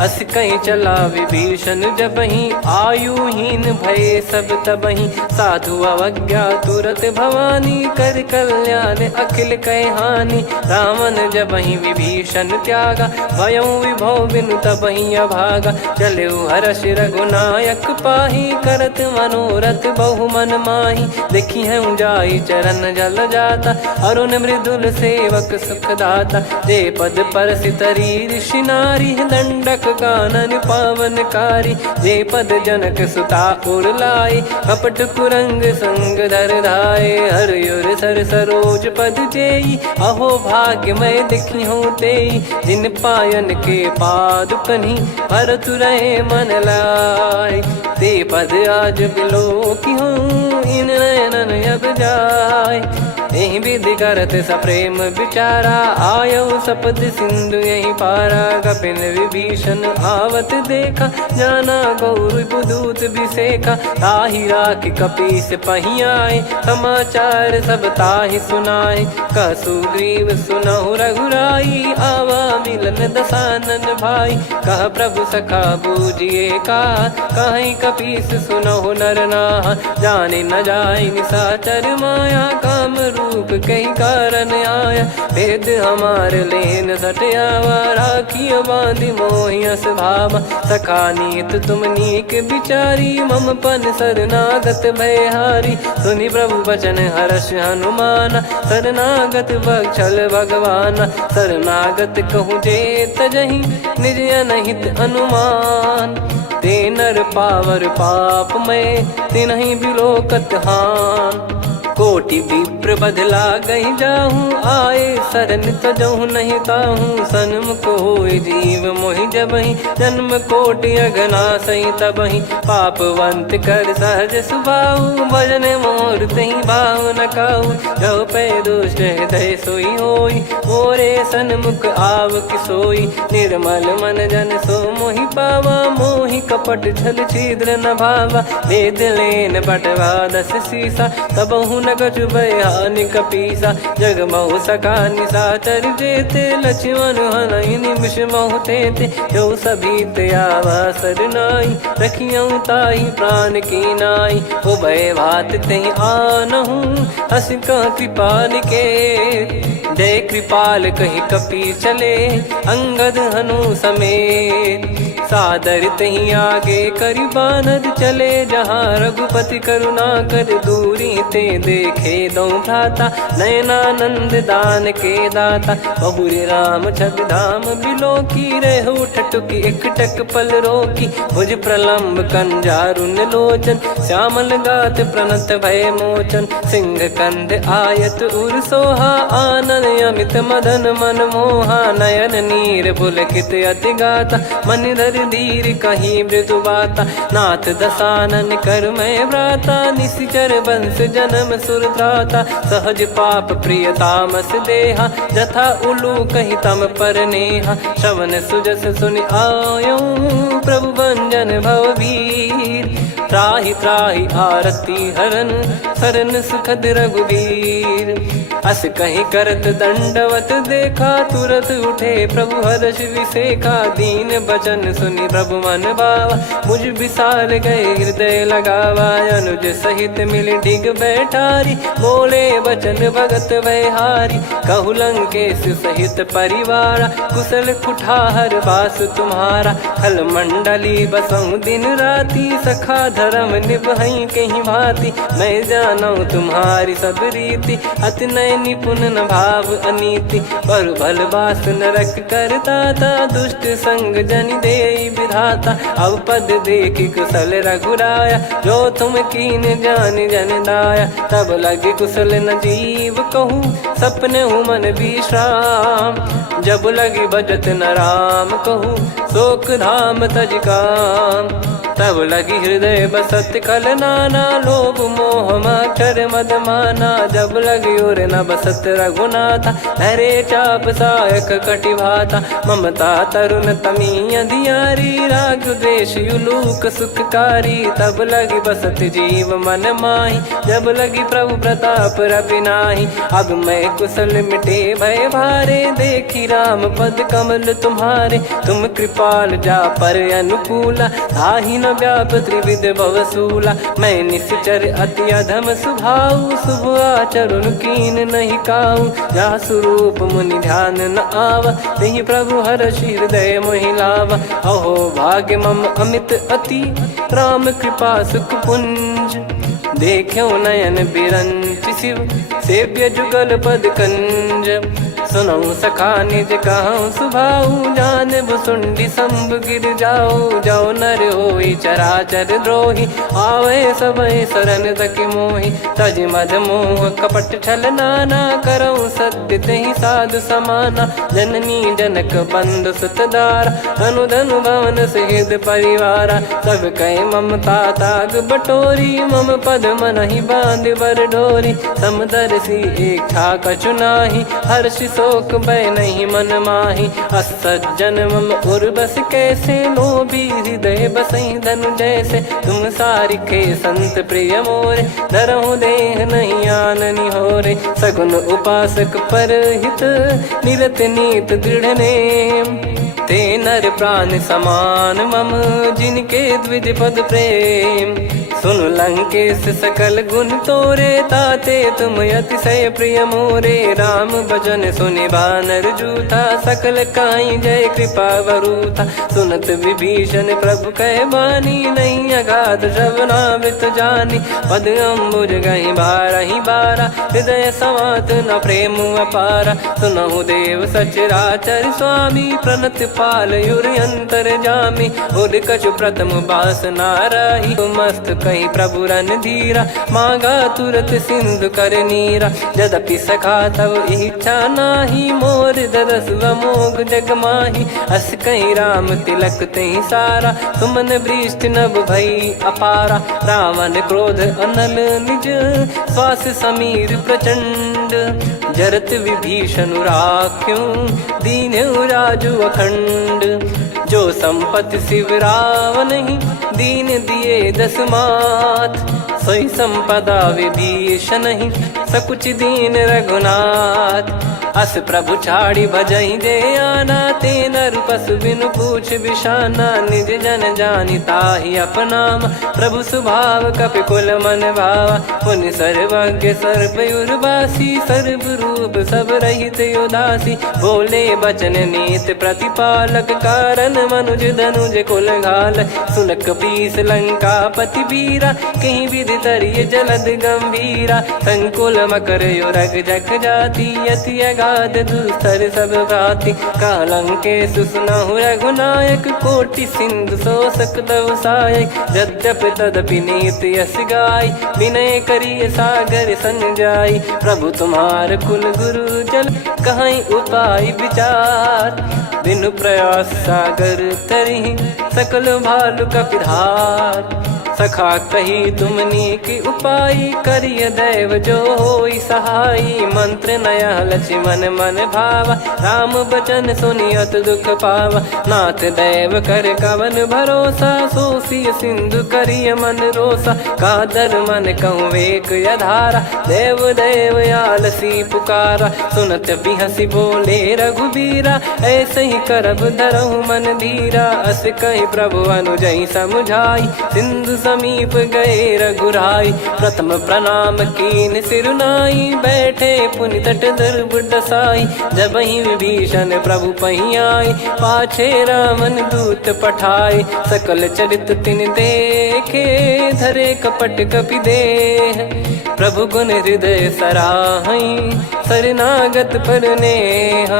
अस कहीं चला विभीषण जबहि, आयुहीन भये सब तबहि। साधु अवज्ञा तुरत भवानी, कर कल्याण अखिल कह हानि। रावण जबहि विभीषण त्यागा, भयउ विभव बिनु तबहि अभागा। चलऊ हर्ष रघुनायक पाहि, करत मनोरथ बहु मन माहि। देखी हूँ जाई चरण जल जाता, अरुण मृदुल सेवक सुख दाता। जे पद परसि तरी ऋषि नारी, दंडक कानन पावनकारी। जे पद जनक सुता उर लाए, कपट कुरंग संग धर धाये। हरियुर सर सरोज पद जेई, अहो भाग्य मैं देखी हूँ तेई। जिन पायन के पाद पन्ही, भरतु रहे मन लाय। ते पद आज बिलो की हूँ, इन नयनन अब जाय। यही विधि करत सप्रेम विचारा, आयो सपद सिंधु यही पारा। कपिन विभीषण आवत देखा, जाना गौर बुदूत बिसेखा। ताहि राखि कपीस पही आए, समाचार सब ताहि सुनाए। कह सुग्रीव सुनहु रघुराई, आवा मिलन दसानन भाई। कह प्रभु सखा बूझिए का, कहीं कपीस सुनहु नर नाहा। जाने न जाय निशाचर माया, काम रूप कई कारण आया। भेद हमार लेन सटयावा, राखियो बांधि मोहियस भावा। सखा नीत तुम नीक बिचारी, मम पन शरणागत भयहारी। सुनि प्रभु बचन हर्ष हनुमाना, शरणागत बक्षल भगवाना। शरणागत कहूँ जे तजहि, निज अनहित अनुमान। ते नर पावर पाप में, तिन्हि बिलोकत हान। कोटि विप्र बदला गई जाहूँ, आए शरण तजहु नहीं ताहूँ। सन्मुख होय जीव मोहि जबहि, जन्म कोटि अघना सही तबहि। पापवंत कर सहज सुभाऊ, भजन मोर तहि भाव न काऊ। जो पै दुष्ट हृदय सोई होई, मोरे सन्मुख आव किसोई। निर्मल मन जन सो मोहि पावा, मोहि कपट छल छिद्र न भावा। वेद लेन बटवा दस सीसा, तबहु न कछु बयानि कपीसा। जग महु सका निशाचर जेते, लक्ष्मण हनहि निमिष महु तेते। जो सभी त्यावा सरनाई, रखियऊँ ताहि प्राण की नाई। हो भय भात तेहि आनहु, हस कह कृपाल के। जय कृपाल कहि कपी चले, अंगद हनु समेत। सादर तही आगे करि बानर चले, जहाँ रघुपति करुणा कर दूरी ते देखे दो भ्राता। नयनानंद दान के दाता, बहुरी राम छवि धाम बिलो की। रहु ठटुकी एकटक पल रोकी, भुज प्रलम्ब कंजारुन लोचन। श्यामल गात प्रणत भय मोचन, सिंह कंध आयत उर सोहा। आनन अमित मदन मन मोहा, नयन नीर पुलकित अति गाता। मन धर धीर कहीं मृदु बाता, नाथ दसानन कर मैं व्राता। निशिचर वंश जन्म सुरत्राता, सहज पाप प्रिय तामस देहा। जथा उलू कही तम पर नेहा, श्रवण सुजस सुनि आयो। प्रभु भंजन भववीर, त्राहि त्राहि आरती हरन। शरण सुखद रघुवीर, अस कहीं करत दंडवत देखा। तुरत उठे प्रभु हर्ष विसेखा, दीन बचन सुनि प्रभु मन भावा। मुझ विशाल गए हृदय लगावा, अनुज सहित मिल डिग बैठारी। बोले बचन भगत वैहारी, कहु लंकेश सहित परिवारा। कुशल कुठार बास तुम्हारा, खल मंडली बसऊं दिन राती। सखा धर्म निभई कहीं भांति, मैं जानू तुम्हारी सब रीति। अति नय निपुण न भाव अनीति, पर भल बास नरक करता था। दुष्ट संग जनि देई विधाता, अब पद देखि कुशल रघुराया। जो तुम कीन जान जन दाया, तब लगे कुशल न जीव कहूँ। सपने हूँ मन विश्राम, जब लगे भजत न राम कहूँ। शोक धाम तज काम, तब लगी हृदय बसत खल नाना, लोभ मोह मक्षर मद माना। जब लगी उर न बसत रघुनाथा, हरे चाप सायक कटि भाता। ममता तरुण तमी अधियारी, राग द्वेष युलूक सुखकारी। तब लगी बसत जीव मन माही, जब लगी प्रभु प्रताप रवि नाही। अब मैं कुशल मिटे भय भारे, देखी राम पद कमल तुम्हारे। तुम कृपाल जा पर अनुकूला, ताहि न व्याप त्रिविध भवसूला। मैं निश्चर अति अधम सुभाऊ, शुभ आचरण कीन नहीं काऊ। जा स्वरूप मुनि ध्यान न आवा, तेहि प्रभु हर्षि हृदय मोहि लावा। अहो भाग्य मम अमित अति, राम कृपा सुख पुंज। देख्यो नयन बिरंच शिव, सेव्य जुगल पद कंज। सुनऊ सखा निज कहूँ सुभाऊ, जान भुसुंडी संभ गिर जाऊ। जाओ नर होई चराचर द्रोही, आवे सबय शरण तक मोहि। तज मद मोह कपट छल नाना, करऊँ सत्य तेहि साधु समाना। जननी जनक बंधु सुत दारा, धनु धनु भवन सहित परिवारा। सब कहे ममता ताग बटोरी, मम पद मनहि बांध बर डोरी। समदर्शी इच्छा कछु नाही, हर्ष शोक भय नहीं मन माही। असज्जन मम उर्वश कैसे, लोभी हृदय बसई धनु जैसे। तुम सारिखे संत प्रिय मोरे, धरहु देह नहीं आननि होरे। सगुन उपासक पर हित, निरत नीत दृढ़ नेम। ते नर प्राण समान मम, जिनके द्विज पद प्रेम। सुन लंकेश सकल गुण तोरे, ताते तुम अतिशय प्रिय मोरे। राम भजन सुनि बानर जूथा, सकल काई जय कृपा वरूथा। सुनत विभीषण प्रभु कह बानी, नहीं अगाध श्रवणामृत जानी। पद अम्बुज गहि बारहि बारा, हृदय समात न प्रेम अपारा। सुनहु देव सचराचर स्वामी, प्रणत पाल युर अंतर जामी। उर कछु प्रथम बास नाराही, मस्त कहीं प्रभु रन धीरा। मांगा तुरत सिंधु कर नीरा, यद्यपि सखा तब इच्छा नाही। मोर दरस मोग जग माही, अस कहीं राम तिलक तही सारा। सुमन वृष्ट नभ भई अपारा, रावण क्रोध अनल निज। श्वास समीर प्रचंड, जरत विभीषण राख्यों। दीन राजु अखंड, जो संपत्ति शिव रावण ही। दीन दिए दस मात, सोई संपदा विभीषण ही। सकुच दीन रघुनाथ, अस प्रभु छाड़ी भजई जे आना। ते नर पशु बिनु पूछ बिशाना, निज जन जानि ताहि अपनाम। प्रभु स्वभाव कपि कुल मन भावा, मुनि सर्वज्ञ सर्व उर्वासी। सर्व रूप सब रहित उदासी, बोले बचन नीत प्रतिपालक। कारण मनुज धनुज कुल घाल, सुन कपीस लंका पति वीरा। कहीं विधि तरिय जलद गंभीरा, संकुल मकर युरग जख जाति। अति अगाध दुस्तर सब भांति, कालंकेश सुनहु रघुनायक। कोटि सिंधु शोषक तव सहायक, यद्यपि तदपि नीति यस गाय। विनय करिय सागर सन जाई, प्रभु तुम्हार कुल गुरु जल। कहीं उपाय विचार, बिनु प्रयास सागर तरिहि। सकल भालु कपिधार, सखा कही तुमनी की उपाय। करिय दैव जो होई सहाई, मंत्र नया लक्ष्मण मन भावा। राम बचन सुनियत दुख पावा, नाथ दैव कर कवन भरोसा। सोसिय सिंधु करिय मन रोसा, कादर मन कहूँ वेक अधारा। देव देव आलसी पुकारा, सुनत बिहसी बोले रघुबीरा। ऐसे ही करब धरहु मन धीरा, अस कही प्रभु अनुजई समुझाई। सिंधु समीप गए रघुराई, प्रथम प्रणाम कीन सिरुनाई। बैठे पुनि तट दर्भ डसाई, जब ही विभीषण प्रभु पही आई। पाछे रामन दूत पठाई, सकल चरित तिन देखे। धरे कपट कपि देह, प्रभु गुण हृदय सराहई। शरणागत पर नेह,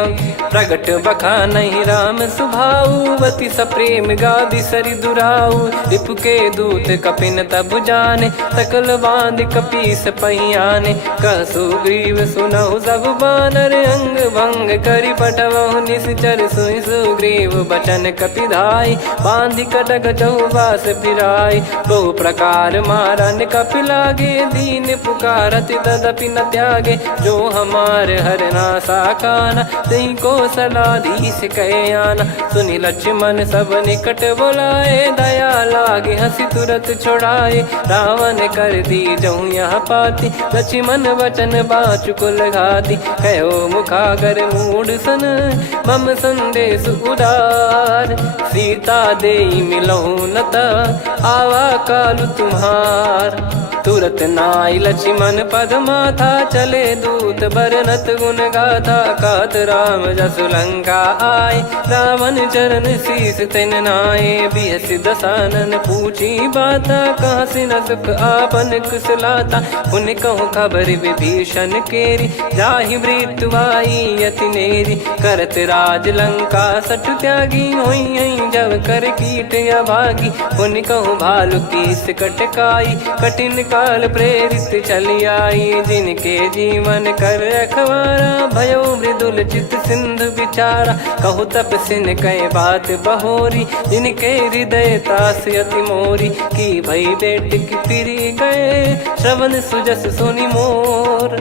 प्रगट बखानहि राम सुभाऊवती सप्रेम गादि सरि दुराऊ रिपु के दूत कपिन तब जाने सकल बांध कपीस पहियाने कह सुग्रीव सुनहु सब बानर अंग भंग करि पठवहु निश्चर सुनि सुग्रीव बचन कपिधाई बांधि कटक चौबास फिराई बहु प्रकार मारन कपि लागे दीन पुकारत तदपि न त्यागे जो हमार हरनासा काना तई को सलाधीश कहे आना सुनि लक्ष्मण सब निकट बुलाए दया लागे हंसी तुरत छोड़ाए रावण कर दी जऊँ यहाँ पाती लक्ष्मण वचन बाचुकुल घाती कहो मुखागर मूड सन मम संदेश उदार सीता देई मिलहु नता आवा कालु तुम्हार तुरत नाई लक्ष्मण पद माथा चले दूत बरनत गुण गाथा कात राम जसु लंका आए रावण चरण शीस तिन नाये बिहस दसानन पूछी बाता कहाँ से न सुख आपन कुशलाता उन कहूँ खबर विभीषण केरी जाहि मृत्यु आई अति नेरी करत राज लंका सट त्यागी होई जब कर कीट अभागी उन कहूँ भालु कीस कटकाई कठिन काल प्रेरित चली आई जिनके जीवन कर रखवारा भयो मृदुल चित सिंधु विचारा कहु तप सिन कह बात बहोरी जिनके हृदय तास अति मोरी की भई बेट की फिरी गए श्रवण सुजस सुनि मोर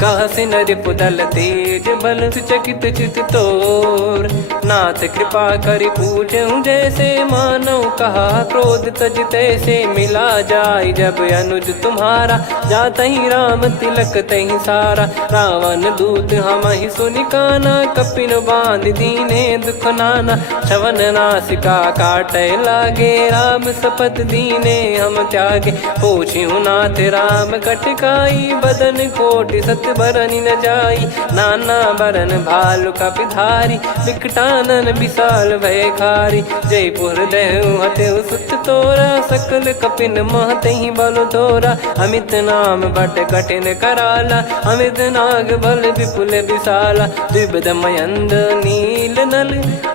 कह सिन रिपुदल तेज बल चकित चित तोर नाथ कृपा करि पूछऊं जैसे मानव कहा क्रोध तज तैसे मिला जाय जब अनुज तुम्हारा जाता ही राम तिलक तही सारा रावण दूत हम ही सुनि काना कपिन बांध दीने दुख नाना श्रवण नासिका काटे लागे राम सपत दीने हम त्यागे पूछ्यू नाथ राम कटकाई बदन कोटि सत बरन न जाई नाना बरन भालु कपिधारी विकटानन विशाल भयखारी जयपुर देहु हतेउ सुत तोरा सकल कपिन महतहि बल तोरा अमित नाम बट कठिन कराला अमित नाग बल विपुल विशाला द्विविध मयंद नील नल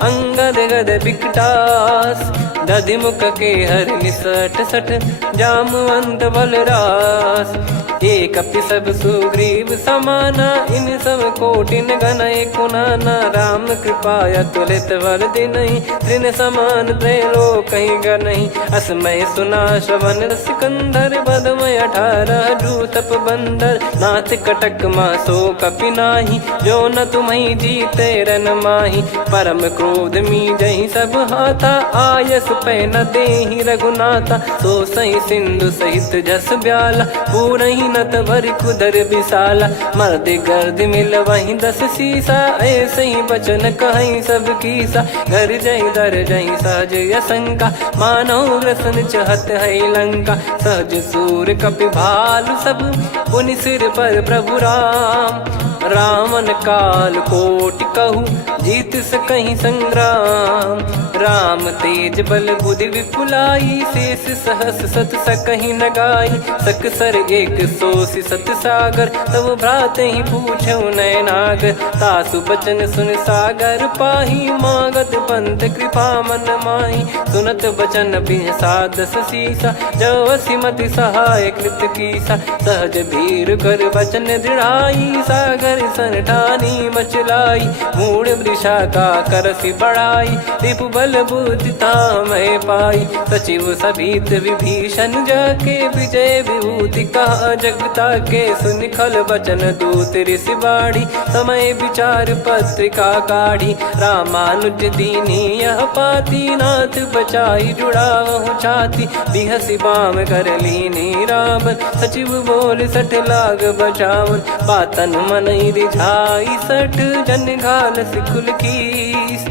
अंगद गद विकटास दधिमुख के हर निसठ सठ जामवंत बलरास एक अपि सब सुग्रीव समाना इन सब कोटिन गणय कुनाना राम कृपा तुलित वर दिनहि तृण समान त्रैलोक कहीं गनहि असमय सुना श्रवण सिकंदर बदमय 18 जूतप बंदर नाथ कटक मासो कपि नाही जो न तुम्हि जीते रन माही परम क्रोध मी जहि सब हाथा आयस पै न देहि रघुनाथा सो सही सिंधु सहित जस ब्याला पूरहि नत भरि कुदर विशाला मर्द गर्द मिल वही 10 सीसा ऐसे ही बचन कहीं सब कीसा घर जय दर जय सहज यसंका मानव रसन चहत है लंका सहज सूर कपि भालु सब पुनि सिर पर प्रभु राम रावण काल कोटि कहु जीत सकहि संग्राम राम तेज बल बुद्धि विपुलाई शेष सहस सत सकहि न गाई सकसर 180 सत सागर तब भ्रात ही पूछऊ नयनागर तासु बचन सुन सागर पाही मागत पंथ कृपा मन माही सुनत बचन बिहसा 10 सीसा जो सिमति सहाय कृत कीसा सहज भीर कर बचन दृढ़ाई सागर सन ठानी मचलाई मूड वृषा का करसी बढ़ाई रिपु बल बुद्धि तामय पाई सचिव सभीत विभीषण जाके विजय विभूति कहा जगता के सुनि खल बचन दूत ऋषि बाड़ी समय विचार पत्रिका काढ़ी रामानुज दीनी यह पाती नाथ बचाई जुड़ावहु छाती बिहसी बाम कर लीनी रावण सचिव बोल सठ लाग बचावन बातन मन रिझाई सठ जन घाल सिकुल कीस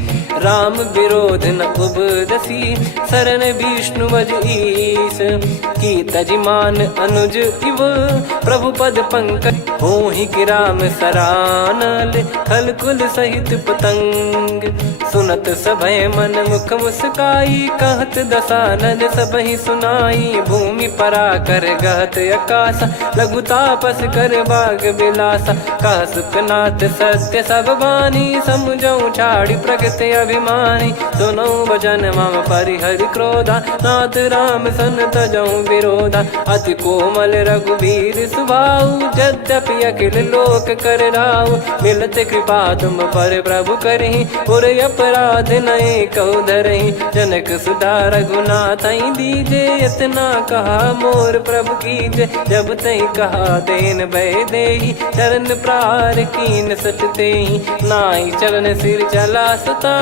राम विरोध न उपदसी, शरण विष्णु मज ईश। की तजिमान अनुज इव, प्रभु पद पंकज होहि कि राम सरानल, खल कुल सहित पतंग। सुनत सभय मन मुख मुस्काई, कहत दसानन सबहि सुनाई। भूमि परा कर गहत आकाशा, लघु तापस कर बाग बिलासा। कह सुखनाथ सत्य सब बानी, समझऊ छाड़ी प्रगति अभिमानी। सुनो भजन मम परिहरि क्रोधा, नाथ राम सन तजऊ विरोधा। अति कोमल रघुवीर सुभाऊ, यद्यपि अखिल लोक कर राऊ। मिलत कृपा तुम पर प्रभु करहि, पुर अपराध नए कऊ धरहि। जनक सुधा रघुनाथ दीजे, इतना कहा मोर प्रभु कीजे। जब तई कहा देन भय देहि, चरण प्रार कीन सटतेहि। नाई चरण सिर चला सता,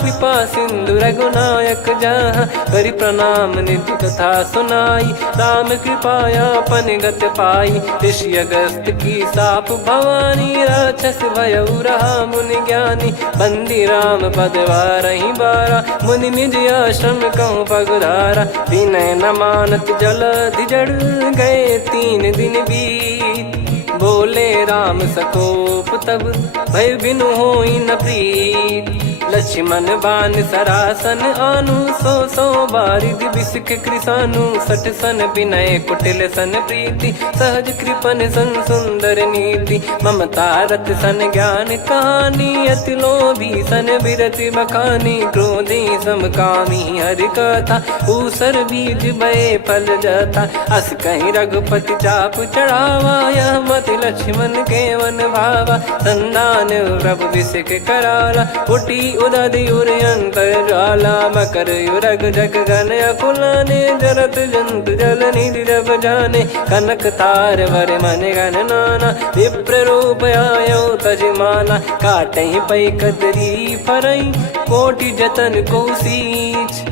कृपा सिंधु रघुनायक जहाँ। करि प्रणाम निधि कथा सुनाई, राम कृपाया पन गत पाई। ऋषि अगस्त की साप भवानी, राक्षस भयउ रहा मुनि ज्ञानी। बंदी राम पद वारहि बारा, मुनि निज आश्रम कहूँ पगुधारा। विनय न मानत जलधि जड़, गए 3 दिन बीत। बोले राम सकोप तब, भय बिनु होई न प्रीत। लक्ष्मण बान सरासन आनु, 100 बारिद बिसक कृसानु। 60 सन विनय कुटिल सन प्रीति, सहज कृपन सन सुंदर नीति। ममता रत सन ज्ञान कहानी, अति लोभी सन बिरति बखानी। क्रोधी समकामी हरि कथा, ऊसर बीज भय फल जता। अस कहीं रघुपति चाप चढ़ावा, यह मति लक्ष्मण के वन भावा। संदान प्रभु बिसक कराला, उटी उदधि उर अंतर ज्वाला। मकर युरग जग गन अकुलाने, जरत जंतु जल निधि जब जाने। कनक तार वर मन गन नाना, विप्र रूप आयो तजमाना। काटहि पै कतरी फरई, कोटि जतन को सींच।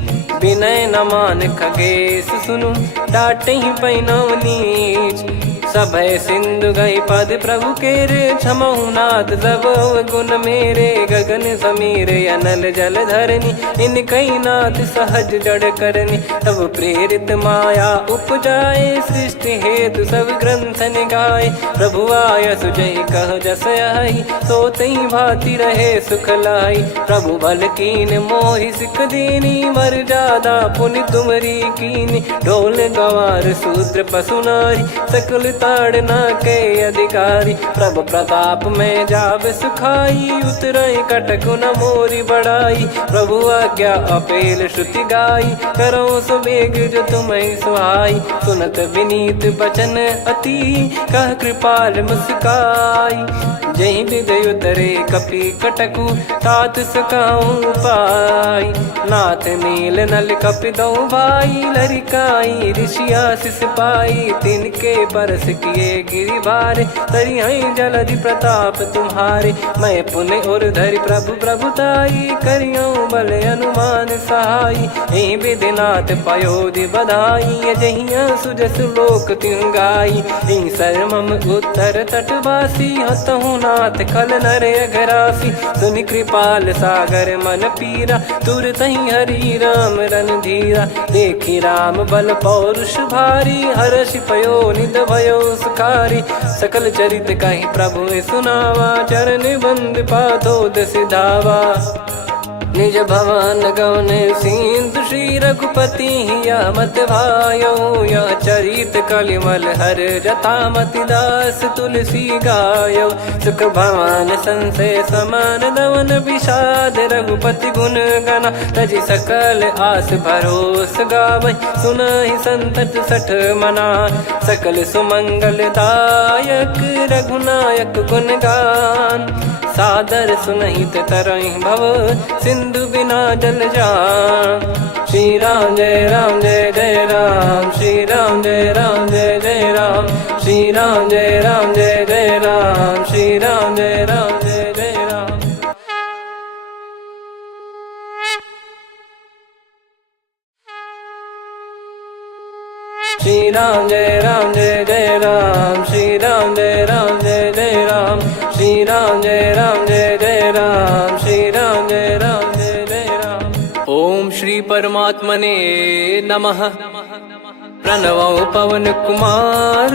विनय न मान खगेश सुनु, डांटहि पै नव नीच। सभय सिंधु गई पद प्रभु केरे, क्षमहु नाथ सब गुण मेरे। गगन समीर अनल जल धरनी, इन कई नाथ सहज जड़ करनी। तब प्रेरित माया उपजाए, सृष्टि हेतु सब ग्रंथन गाए। प्रभु आय सुजय कह जस आई, सो तई भांति रहे सुख लाई। प्रभु बल कीन मोहि सिख दीनी, मर्यादा पुनि तुमरी कीनी। ढोल गवार शूद्र पशु नारी, सकल ताड़ना के अधिकारी। प्रभु प्रताप में जाब सुखाई, उतरई कटक न मोरी बढ़ाई। प्रभु आज्ञा अपेल श्रुति गाई, करो सुबेग जो तुम्हें सुहाई। सुनत विनीत बचन अति, कह कृपाल मुस्काई। जही विद उतरे कपि कटकु, तात सकाऊं पाई। नाथ नील नल कपि दो भाई, लरिकाई ऋषि आशीष पाई। तिनके परस किए गिरि भारे, तरिहै जलधि प्रताप तुम्हारे। मैं पुण्य और धरि प्रभु प्रभुताई, करियौ बल अनुमान सहाई। एहि विधिनाथ पयोधि बधाई, जहिया सुजस लोक तिहुँ गाई। एहि सरमम उत्तर तटवासी, हतहु नाथ खल नर अघरासी। सुनि कृपाल सागर मन पीरा, तुरतहि हरि राम रणधीरा। देखि राम बल पौरुष भारी, हर्षि पयो निध भयो सुखारी। सकल चरित कहि प्रभु सुनावा, चरण बंद पादोद सिधावा। निज भवन गौन सिंधु, श्री रघुपति या मत भायो। या चरित कलिमल हर जथा, मति दास तुलसी गायो। सुख भवन संशय समान दवन, विषाद रघुपति गुण गना। तजि सकल आस भरोस गावै, सुनहि संतत सठ मना। सकल सुमंगल दायक, रघुनायक गुण गान। सादर सुनहित तरहि भव, सिंधु बिना जल जान। श्री राम जय राम जय जय राम, श्री राम जय राम जय जय राम। श्री राम जय राम जय जय राम, श्री राम जय राम जय जय राम। श्री राम जय राम जय जय राम, श्री राम जय राम जय जय राम। श्री राम जय राम जय जय राम, श्री राम जय राम जय जय। परमात्मने नमः। प्रणवो पवन कुमार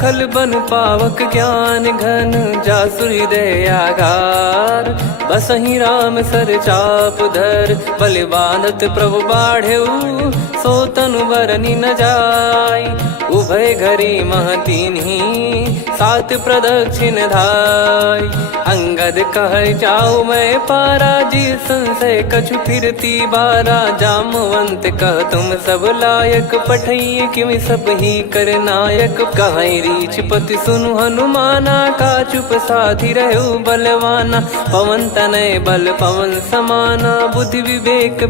खल बन पावक ज्ञान घन जासु हृदय आगार। बसहि राम सर चाप धर बलि बांधत प्रभु बाढ़ेऊ सो तनु बरनि न जाय। उभय घरी मह तीन्ही सात प्रदक्षिण धाय। अंगद कह जाऊ मैं पारा जी संशय कछु फिरती बारा। जामवंत कह तुम सब लायक पठइय किमि सब ही कर नायक। कहीं रीछ पति सुनु हनुमाना का चुप साधि रहु बलवाना। पवन तनय बल पवन समाना बुद्धि विवेक